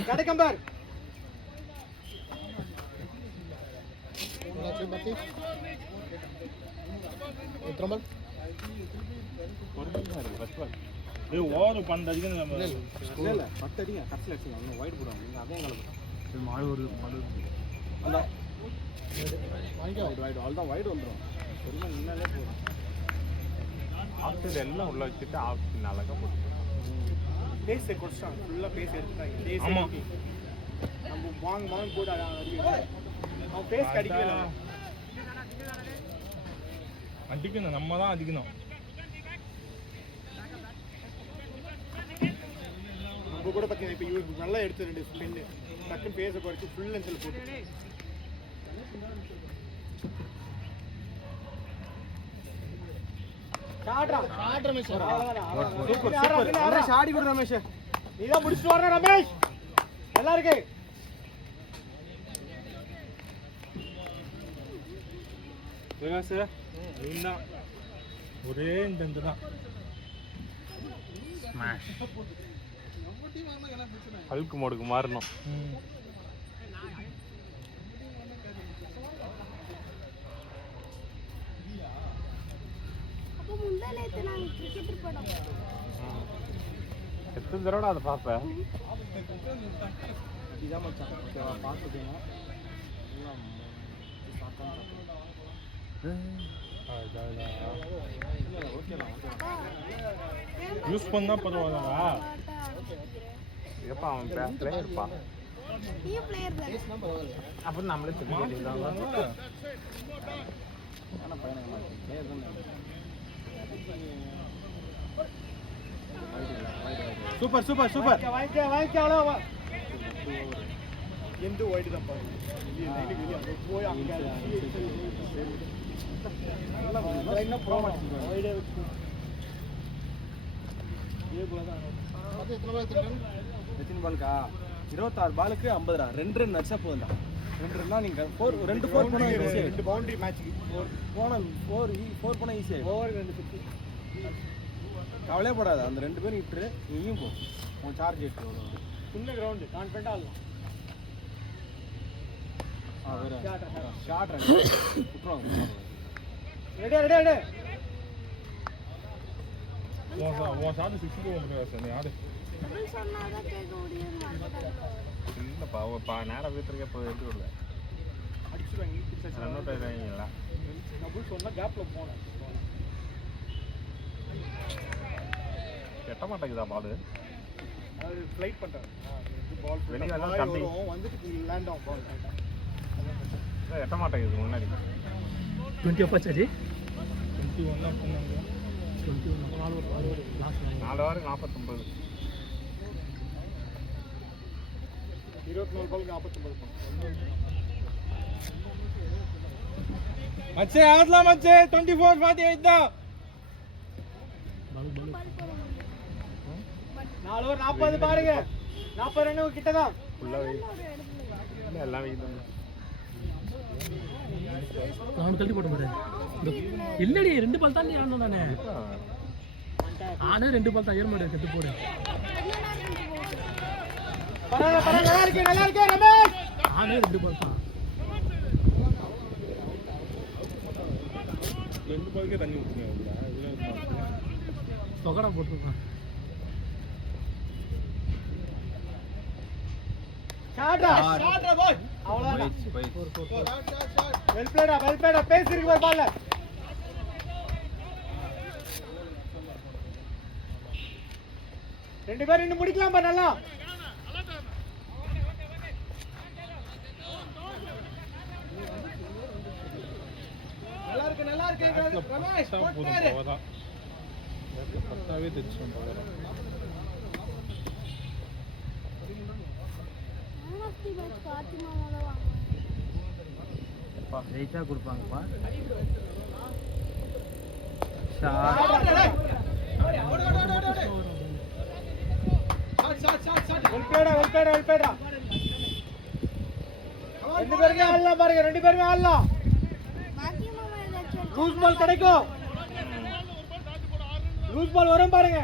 கடக்கம்பர். ஓவர் பண்றதுக்கு நம்ம இல்ல 10 அடிங்க. கட்சில அடிச்சீங்க. இன்னும் வைட் போடுவாங்க. நீங்க அதே கலப்பு. மாடு ஒரு அந்த வைட் ஆல் தான் வைட் வந்துரும். சொல்லுங்க முன்னாலே போதும். ஆஃப்டர் எல்லாம் உள்ள வச்சுட்டு ஆஃப்டர் அழகா போட்டு பேஸ் கொஸ்டான் ஃபுல்லா பேஸ் எடுத்துட்டாங்க. ஆமா. நம்ம வாங்க போட அடிங்க. அவன் ஃபேஸ் அடிக்கவே இல்லை. அடிக்கணும், நம்ம தான் அடிக்கணும். நம்ம கூட பார்த்தீங்கன்னா இப்போ இவருக்கு நல்லா எடுத்து 2 ஸ்பின்னு டக்குன்னு பேச குறைச்சி ஃபுல் லென்த்தில் போட்டு ரமேஷ் ஆடி கொடு ரமேஷ். நீதான் முடிச்சுட்டு வர ரமேஷ். நல்லா இருக்கு. பிரகாஷ் இதுதான் ஒரே இந்த தான் ஹல்க் மோடுக்கு மாறணும். அப்போ முந்தா நேத்து நான் கிரிக்கெட் படம் எத்தனை தடவை அதை பார்ப்பேன். இதான் மச்சான் ஓகேவா பார்த்துக்கோங்க. யூஸ் பண்ணா பரவாயில்லடா. எப்பா அவன் பிளேயர்ப்பா. நீ பிளேயர் தானே. அப்ப நம்மளே தெரிஞ்சுக்கலாம். Super super super. வாங்கிக்க அவ்வளோ. எந்த ஒயிட் தான் பாருங்க. போய் அங்கே என்ன போக மாட்டேங்குது. ஒயிடே வச்சு எத்தனை பாலுக்கா? 26 பாலுக்கு 50 ரன். 2 ரன் நடிச்சா போதும் தான். 2 ரன்னா நீங்க 2 4 போனா 2 பவுண்டரி மேட்ச்க்கு போனா 4 போனா ஈஸியா ஓவர் 2 6. கவலையே படாத, அந்த 2 பேரும் இட்டு நீயும் போ. உன் சார்ஜ் ஏற்று சின்ன கிரவுண்ட் கான்ஃபிடண்டா ஆடலாம். ஷார்ட் ரன் விட்டுருவாங்க. Ready ready ready. உன் சார்ஜ் 60 போக நீ ஆடு. அப்படி சொன்னாதான் கேட்க முடியும். இல்லைப்பா நேரம் வீட்டுக்கே போய் எடுத்து விடல அடிச்சுடுவாங்க. ரன்னோட் ஆயிடுவாங்களா? நான் சொன்னா கேப்ல போனேன். எட்ட மாட்டேங்குதா பால்? அது ஃளைட் பண்றாங்க. பால் வெளிய எல்லாம் தம்பி வந்துட்டு லேண்ட் ஆகும் பால். எட்ட மாட்டேங்குது முன்னாடி. 20 அப்பா சரி 21 தான் சொன்னாங்க. 21 4 ஓவர் 49. 24 பாலுக்கு 49 பால். மச்சே ஆடலாம் மச்சே. 24 48 தான். 4 ஓவர் 40 பாருங்க. 40 ரன் கிட்ட தான். ஃபுல்லா இல்ல எல்லாம் வீதான். நான் தள்ளி போட மாட்டேன். இல்லடி 2 பால் தான் ஆடணும் நானே. ஆனா 2 பால் தான் ஏற மாட்டேன். கட்டு போடு. பரவாயில்ல நல்லா இருக்கு ரமேஷ். ஆனா 2 பால் தான். 2 பாலுக்கே தண்ணி ஊத்துங்க. தொகடா போட்டுருக்கான். ஷாட்ரா பால். அவ்வளவுதான். வெல் பிளேடா பேஸ் இருக்கு பால்ல. ரெண்டு பேரும் இன்னும் முடிக்கலாம் பா. நல்லா நல்லா இருக்கு ரமேஷ். போதும் பத்தாவே தெரிச்சோம். மேட்ச் பாத்திமா தான் வாங்குவாங்க. ஜெயிச்சா கொடுப்பாங்கப்பா. வெல் பிளேடா. 2 பேருமே ஆடலாம் பாருங்க. 2 பேருமே ஆடலாம். பாக்கி மாமா ஏதாச்சும் லூஸ் பால் கிடைக்கும். லூஸ் பால் வரும் பாருங்க.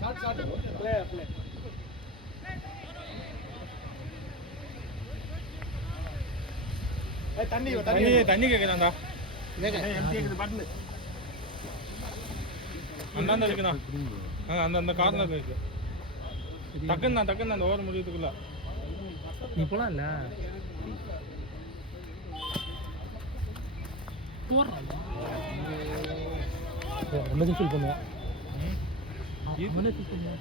Shot play. தண்ணி கேக்குதாண்டா. அந்தாண்ட இருக்குண்ணா. அந்த கார்னர்ல இருக்கு. டக்குன்னு அந்த ஓவர் முடியறதுக்குள்ள நீ போலாம் இல்ல போறா. என்ன ஃபீல் பண்ணுவேன் அவனே ஃபீல் பண்ணுவேன்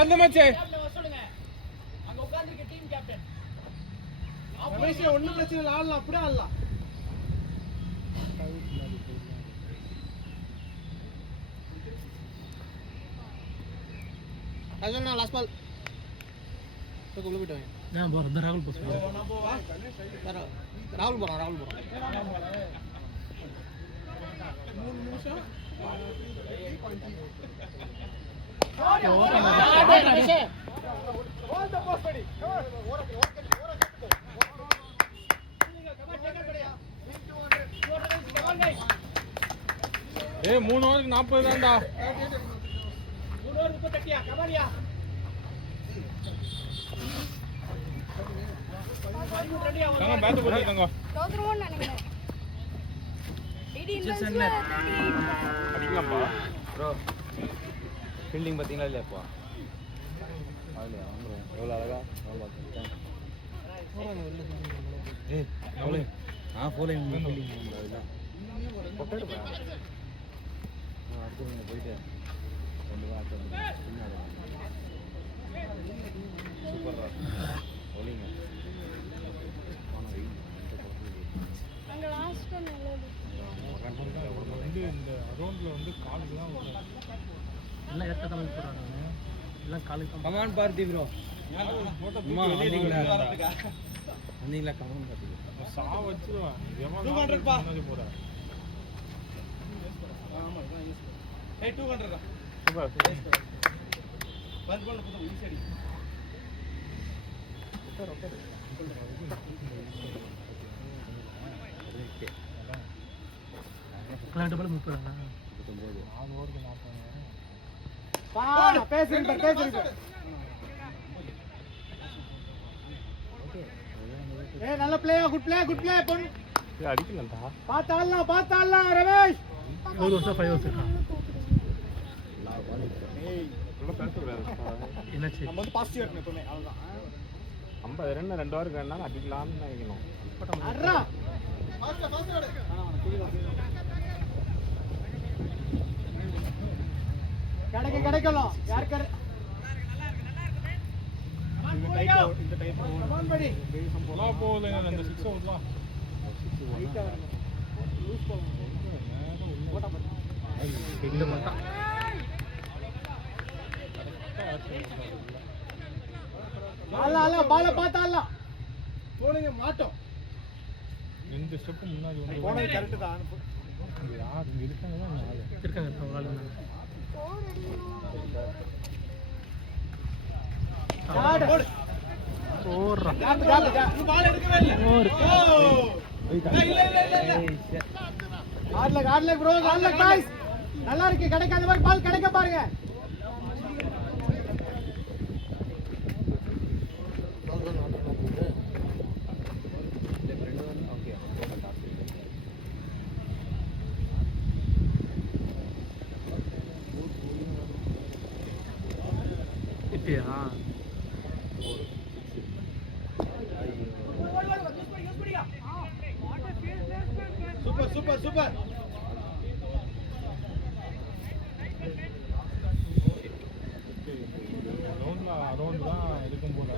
வந்து மச்சே ஒன்றும் பிரச்சனை இல்லை, ஆடலாம், அப்படியே ஆடலாம். அதுதான் லாஸ்ட் பால் உள்ள போயிட்டு நான் போகிறேன் ராகுல் போஸ் ராகுல் போகிறான் ஏய் 3 ஓவருக்கு 40 தான்டா. 3 ஓவர் 38 கபாடியா. கங்க பேட் போடுங்க. தோத்துருவோம்னு நினைக்கிறேன். 18 ரன்ஸ்ல 38. அடிக்கலாம்ப்பா. ப்ரோ ஃபீல்டிங் பார்த்தீங்களா இல்லையாப்பா? அதுலையா வந்துடும் எவ்வளோ அழகா ஏய் போலே போலே ஃபீல்டிங் அதெல்லாம் போட்டுடுப்பா. அடுத்து நீங்கள் போயிட்டு ரெண்டு தான் பின்னாடி சூப்பர்ரா போலிங்க அங்க லாஸ்ட் நல்லது. இந்த அரௌண்ட்ல வந்து காலுக்குலாம் எல்லாம் ஏற்ற தமிழ் போகிறாங்க எல்லாம் காலேஜ் கமான் பார்த்தி ப்ரோ வந்தீங்களா கமான் பார்த்தி சா வச்சிருவான். முன்னாடி போறா. ஏய் 200 தான். சூப்பர். பஸ் பால் போடு ஈஸி அடி. ரெண்டு பால் 30 ரன் 4 ஓவருக்கு 40. பேசுங்க. ஏய் நல்ல பிளே, குட் பிளே பொன். ஏய் அடிக்கலடா. பாத்தாடலாம் ரமேஷ். 4 வருஷம் 5 வருஷம் ஏய் உள்ள பேச கூடாது. என்னாச்சு நம்ம வந்து பாசிட்டிவா இருக்கணும் எப்பவுமே, அவ்வளவுதான். 50 ரன் 2 ஓவருக்கு வேணாலும் அடிக்கலாம்னு நினைக்கணும். அட்ரா கிடைக்கலாம் யார் கர இந்த டைப் கமான் படி போலா போகுதுங்க அந்த 6 அவுட்லாம். இந்த பார்த்தா அல்ல பால பாத்தாலாம் போடுங்க மாட்டோம். ரெண்டு ஸ்டெப் முன்னாடி வந்து போனது கரெக்ட் தான். இங்க யார் இங்க இருக்காங்க தான் ஆளு. இருக்காங்க ஒரு ஆளு போடு ஓடுறா ஜாப் பால் எடுக்கவே இல்ல. இல்ல ஆடல ப்ரோ ஆடல गाइस. நல்லா இருக்கு, கிடைக்காத மாதிரி பால் கிடைக்க பாருங்க. இப்பயா சூப்பர் அரௌண்ட் தான் இருக்கும் போல.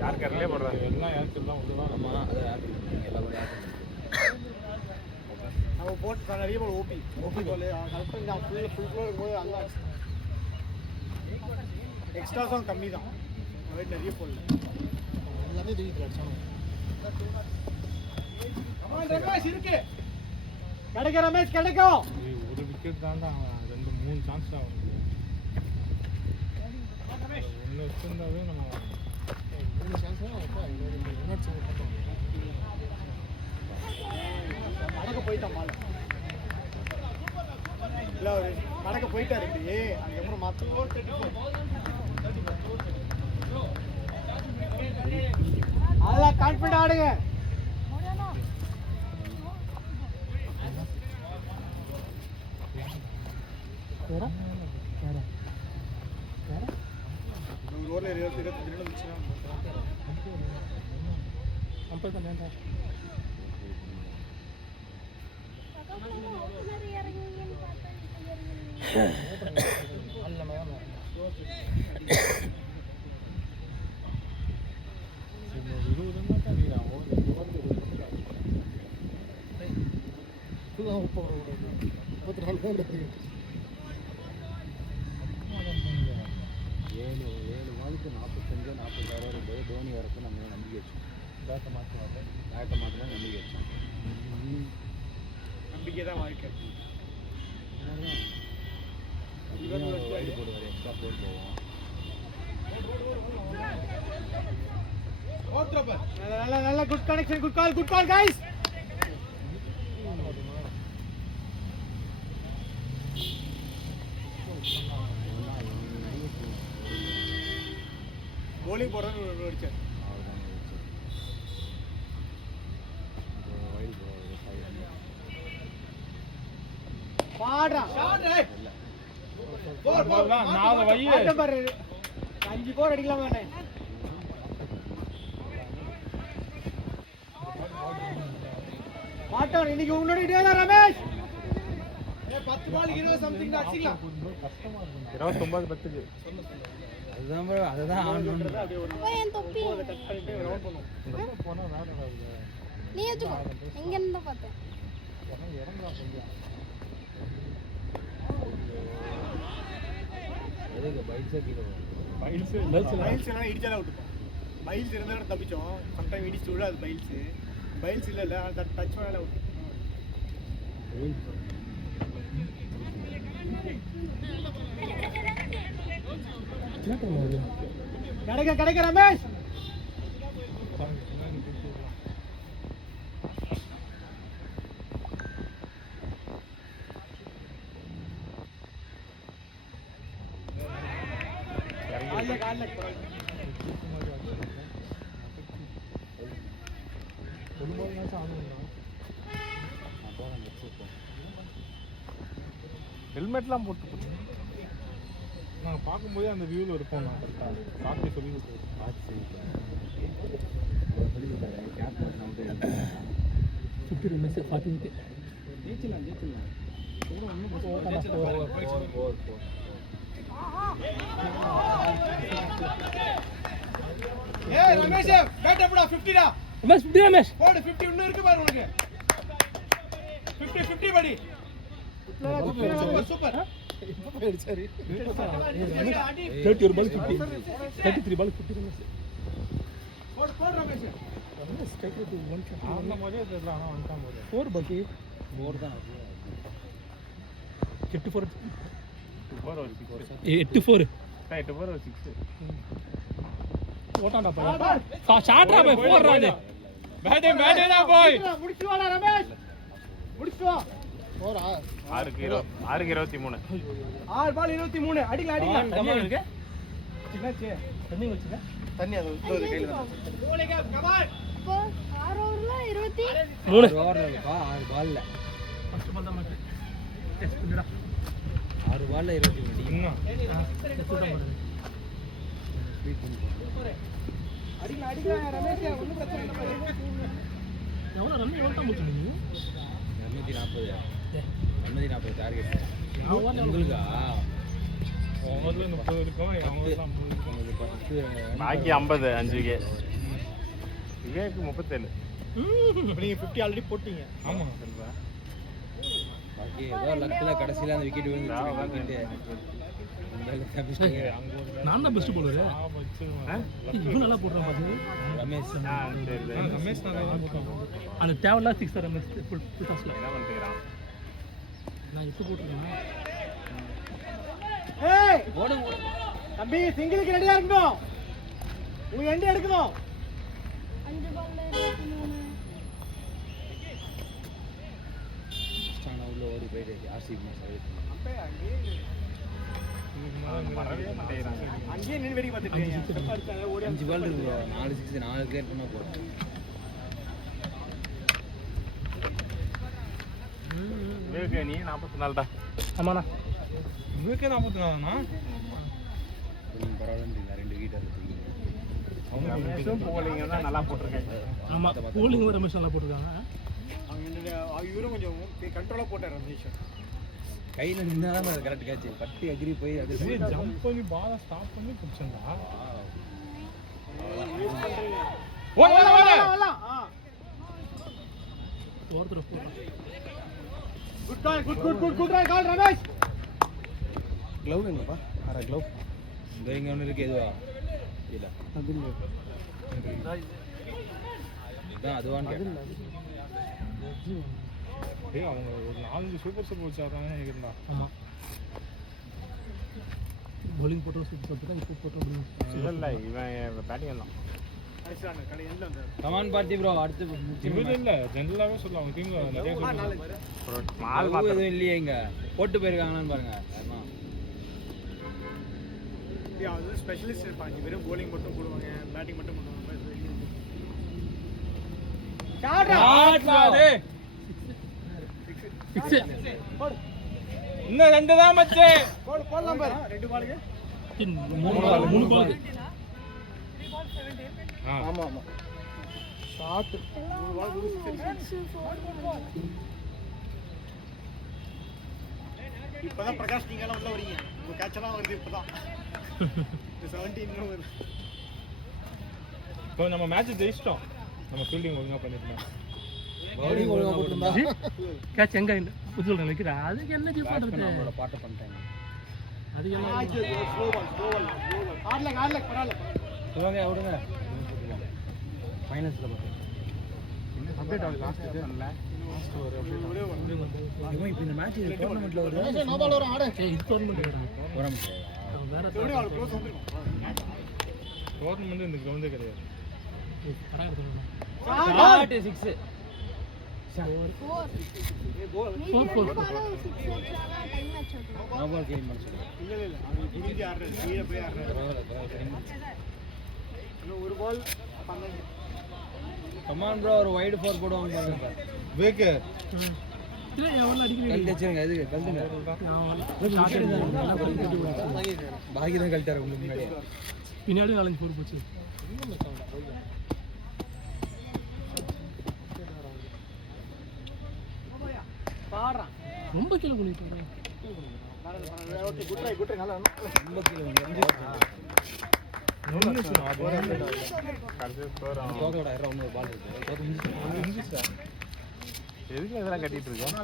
யார் கரலே போடுறாங்க எல்லாம் யாருக்கு தான் உள்ளதான். ஆமாம் அது எல்லாரும் நம்ம போட்டு நிறைய பால் ஓபி பால் கரெக்டாக ஃபுல் ஃப்ளோ இருக்கும்போது நல்லா எக்ஸ்ட்ரா தான் கம்மி தான். வெயிட் நிறைய போடல, எல்லாமே தூக்கிட்டு அடிச்சாங்க. ரமேஷ் இருக்கு, கிடைக்க ரமேஷ் கிடைக்கும். ஒரு விக்கெட் தாண்டா, 2-3 சான்ஸ் தான் வந்து ஒன்று வச்சிருந்தாவே நம்ம 3 சான்ஸ் கடக்க போயிட்டான் மாலை. இல்லை அவர் கடக்க போயிட்டாரு. அதுக்கப்புறம் மாற்ற அதெல்லாம் கான்ஃபிடண்ட் ஆடுங்க. ஓப்பனர் இறங்குவீங்கன்னு பார்த்தேன் ஏழு பாலுக்கு 45 46 இருக்கும்போது தோனி வரப்போ நம்ம நம்பிக்கை வச்சோம். பேட்டை மாற்றலாம் நம்பிக்கை வச்சோம். நம்பிக்கை தான் வாழ்க்கை. வைடு போடுவார், எக்ஸ்ட்ரா போர் போவோம். நல்ல good connection, good call guys. bowling போறன்னு அடிச்சார். பாடுறா ஷாட் ரைட். போர் நாலு வை. பாரு 5 போர் அடிக்கலாமா அண்ணே? மாட்டான் இன்னைக்கு உன்னோட டேடா ரமேஷ். 10 பால் 20 சம்திங் அடிச்சிக்கலாம். 29 10க்கு. அதுதான் ஆடணும்ன்றது. அப்போ என் தொப்பி டச் பண்ணிட்டு ரவுண்ட் பண்ணுவோம். போனா வேற ஆகுது. நீ வச்சுக்கோ எங்க இருந்து பார்த்தேன் எதுக்கு பைக்ஸே கீழே வரும். பைல்ஸ் பைல்ஸ் எல்லாம் இடிச்சால விட்டுப்போம். பைல்ஸ் இருந்தா கூட தப்பிச்சோம். சம்டைம் இடிச்சு விட அது பைல்ஸ் இல்ல அது டச் பண்ணல விட்டு. கிடைக்க ரமேஷ். ஹெல்மெட்லாம் போட்டு நாங்கள் பார்க்கும்போதே அந்த வியூவில் இருப்போம். நான் கரெக்டாக பார்த்து சொல்லி ஏய் ரமேஷ் பேட் எப்படா 50 டா ரமேஷ் 50 ரமேஷ் போடு 50 இன்னும் இருக்கு பாரு உனக்கு 50 படி சூப்பர் சரி 31 பால் 50 33 பால் 50 ரமேஷ் போடு ரமேஷ் ரமேஷ் ஸ்ட்ரைக் ரேட் 1 அந்த மாதிரியே தெரியல. ஆனால் வந்துட்டான் போது 4 பாக்கி 4 தான் 84 4 ஒரு 6 84 ரைட் 4 ஒரு 6 ஓட்டாண்டா பா ஷாட்ரா பை 4 ராஜே பேட்டே பாய். முடிச்சு வாடா ரமேஷ் முடிச்சு வா. 6க்கு 23. 6 பால் 23 அடிக்கலாம் தண்ணி இருக்கு சின்னச்சே தண்ணி வச்சுங்க தண்ணி அது கையில தான் கோலிங்க கமான். இப்போ 6 ஓவர்ல 23 3 ஓவர்ல இருக்கா 6 பால்ல ஃபர்ஸ்ட் பால் தான் மாட்டேன் டெஸ்ட் பண்ணுடா 6 பால்ல 20 அடி. இன்னும் டெஸ்ட் தான் பண்ணுங்க அடிக்கலாம் ரமேஷ் ஒண்ணும் பிரச்சனை இல்ல. எவ்வளவு ரன் எவ்வளவு தான் முடிச்சீங்க நீங்க 240 டார்கெட் உங்களுக்கா முதல்ல 30 இருக்கும். அவங்கலாம் பாக்கி 50 5க்கு விவேக்கு 37. இப்ப நீங்க 50 ஆல்ரெடி போட்டீங்க. ஆமாம் பாக்கி ஏதோ லக்ல கடைசில அந்த விக்கெட் விழுந்துச்சு. நான் தான் பெஸ்ட் போலரு இவன் நல்லா போடுறான் பாரு ரமேஷ் ரமேஷ் அந்த தேவையில்லா 6 ரமேஷ் ஃபுல் டாஸ் என்ன பண்ணிக்கிறான். நான் எப்போ போட்டுருக்கேன் ஏய் ஓடு தம்பி சிங்கிளுக்கு ரெடியா இருக்கணும். உங்க எண்ட் எடுக்கணும். 5 பால்ல 23 ஸ்டான உள்ள ஓடி போயிடுச்சு ஆர்சிபி மேட்ச். வரவே மாட்டேங்கிறாங்க. அங்கேயே நின்னு வெடி பார்த்துட்டு இருக்கீங்க. அடிச்சாங்க ஓடி 5 பால் இருக்கு bro. 4 6 4 கிளியர் பண்ணா போதும். விவேக்கு நீ 44 தான். ஆமாண்ணா விவேக்கே 44 தானா? நீங்க பரவாயில்லன்றீங்க 2 விக்கெட் எடுத்தீங்க. அவங்க ரமேஷும் போலிங்க தான் நல்லா போட்டிருக்காங்க. ஆமா போலிங் ரமேஷ் நல்லா போட்டுருக்காங்க. இவரும் கொஞ்சம் கண்ட்ரோலாக போட்டார் ரமேஷ். கையில நின்னாதான் அது கரெக்ட் கேட்ச். பட்டி அக்ரி போய் அது ஜம்ப் பண்ணி பால ஸ்டாப் பண்ணி பிடிச்சா. ஒருத்தர் போறான். Good call Ramesh. க்ளவ் என்னப்பா அரை க்ளவ் இந்த இங்க ஒன்று இருக்கு எதுவா இல்லை இதுதான் அதுவான்னு கேட்டேன். டேய் அவங்க ஒரு 4 சூப்பர் சூப்பர் வச்சாதானே நினைக்கிறேன்டா. ஆமா bowling போட்டோ சூப்பர் சூப்பர் தான் இப்போ போட்டோ இல்ல இவன் பேட்டிங் எல்லாம் கமான் பார்த்தி ப்ரோ அடுத்து இவன் இல்ல ஜெனரலாவே சொல்ல அவங்க டீம்ல நிறைய மால் எதுவும் இல்லையே இங்க போட்டு போயிருக்காங்களான்னு பாருங்க. அது ஸ்பெஷலிஸ்ட் இருப்பாங்க. வெறும் bowling மட்டும் போடுவாங்க, பேட்டிங் மட்டும் பண்ணுவாங்க. இன்னும் 2 தான் மச்சே. போடலாம் பாரு. 2 பாலுக்கு 3 பால். ஆமா ஆமா ஷாட் இப்பதான் பிரகாஷ் நீங்க எல்லாம் உள்ள வரீங்க. உங்க கேட்ச் எல்லாம் வருது இப்பதான். 17 வருது. இப்போ நம்ம மேட்ச் ஜெயிச்சிட்டோம். நம்ம ஃபீல்டிங் ஒழுங்கா பண்ணிட்டோம். பவுலிங் ஒழுங்கா போட்டுருந்தா கேட்ச் எங்க இல்ல புதுல நிக்குதா? அதுக்கு என்ன ஜி பண்றது? நம்மளோட பாட்ட பண்ணிட்டாங்க. அது என்ன ஸ்லோ பால். ஆடல பரவாயில்ல. சொல்லுங்க விடுங்க. ஃபைனல்ஸ்ல பாத்து அப்டேட் ஆகுது லாஸ்ட் பண்ணல. லாஸ்ட் ஒரு அப்டேட் இப்போ இந்த மேட்ச் டோர்னமெண்ட்ல வருது. நோ பால் வரும் ஆடு இது டோர்னமெண்ட் வர முடியாது. வேற எப்படியும் அவளுக்கு க்ளோஸ் வந்துரும். டோர்னமெண்ட் இந்த கிரவுண்டே கிடையாது. கரெக்டா சொல்லணும். ஷாட் 6 நோ பால் க்ளீன் பண்ண சொல்லுங்க. இல்ல அவன் புரிஞ்சு ஆடுறது. கீழே போய் ஆடுறது. இன்னும் ஒரு பால் 12. கமான் ப்ரோ ஒரு வைட் 4 போடுவாங்க பாருங்க. வேக்கு இல்ல எவன அடிக்கிறீங்க? கல் வச்சிருங்க எதுக்கு கல்லுங்க. பாக்கி தான் கல்ட்டாரு உங்களுக்கு முன்னாடி. பின்னாடி 4 4 போச்சு. பாடுறான். ரொம்ப கீழ குளிட்டாங்க. ஓகே குட் ட்ரை நல்லா. ரொம்ப கீழ வந்து கடைசி ஸ்கோர் தோதோட இரா ஒன்னு பால் இருக்கு. தோது முடிஞ்சிச்சு. எதுக்கு இதெல்லாம் கட்டிட்டு இருக்கோம்?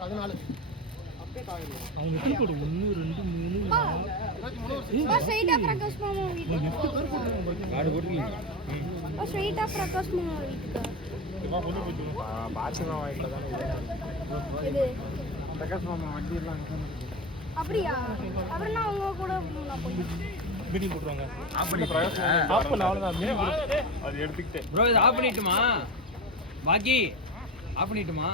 14 அவங்க எத்தனை போடு 1 2 3 பா ஸ்ட்ரைட்டா பிரகாஷ் மாமா வீட்டுக்கு. கார்டு போட்டுருக்கீங்க. பா ஸ்ட்ரைட்டா பிரகாஷ் மாமா வீட்டுக்கு. இப்போ புது புது பாத்ரூம் வாங்கிட்டு தானே இது பிரகாஷ் மாமா வண்டி எல்லாம் அப்படியா? அப்புறம் நான் அவங்க கூட நான் போய் மீட்டிங் போட்டுருவாங்க. ஆஃப் பண்ணி ஆஃப் பண்ண அவ்வளோதான். அது எடுத்துக்கிட்டேன். ப்ரோ இது ஆஃப் பண்ணிட்டுமா? பாக்கி ஆஃப் பண்ணிட்டுமா?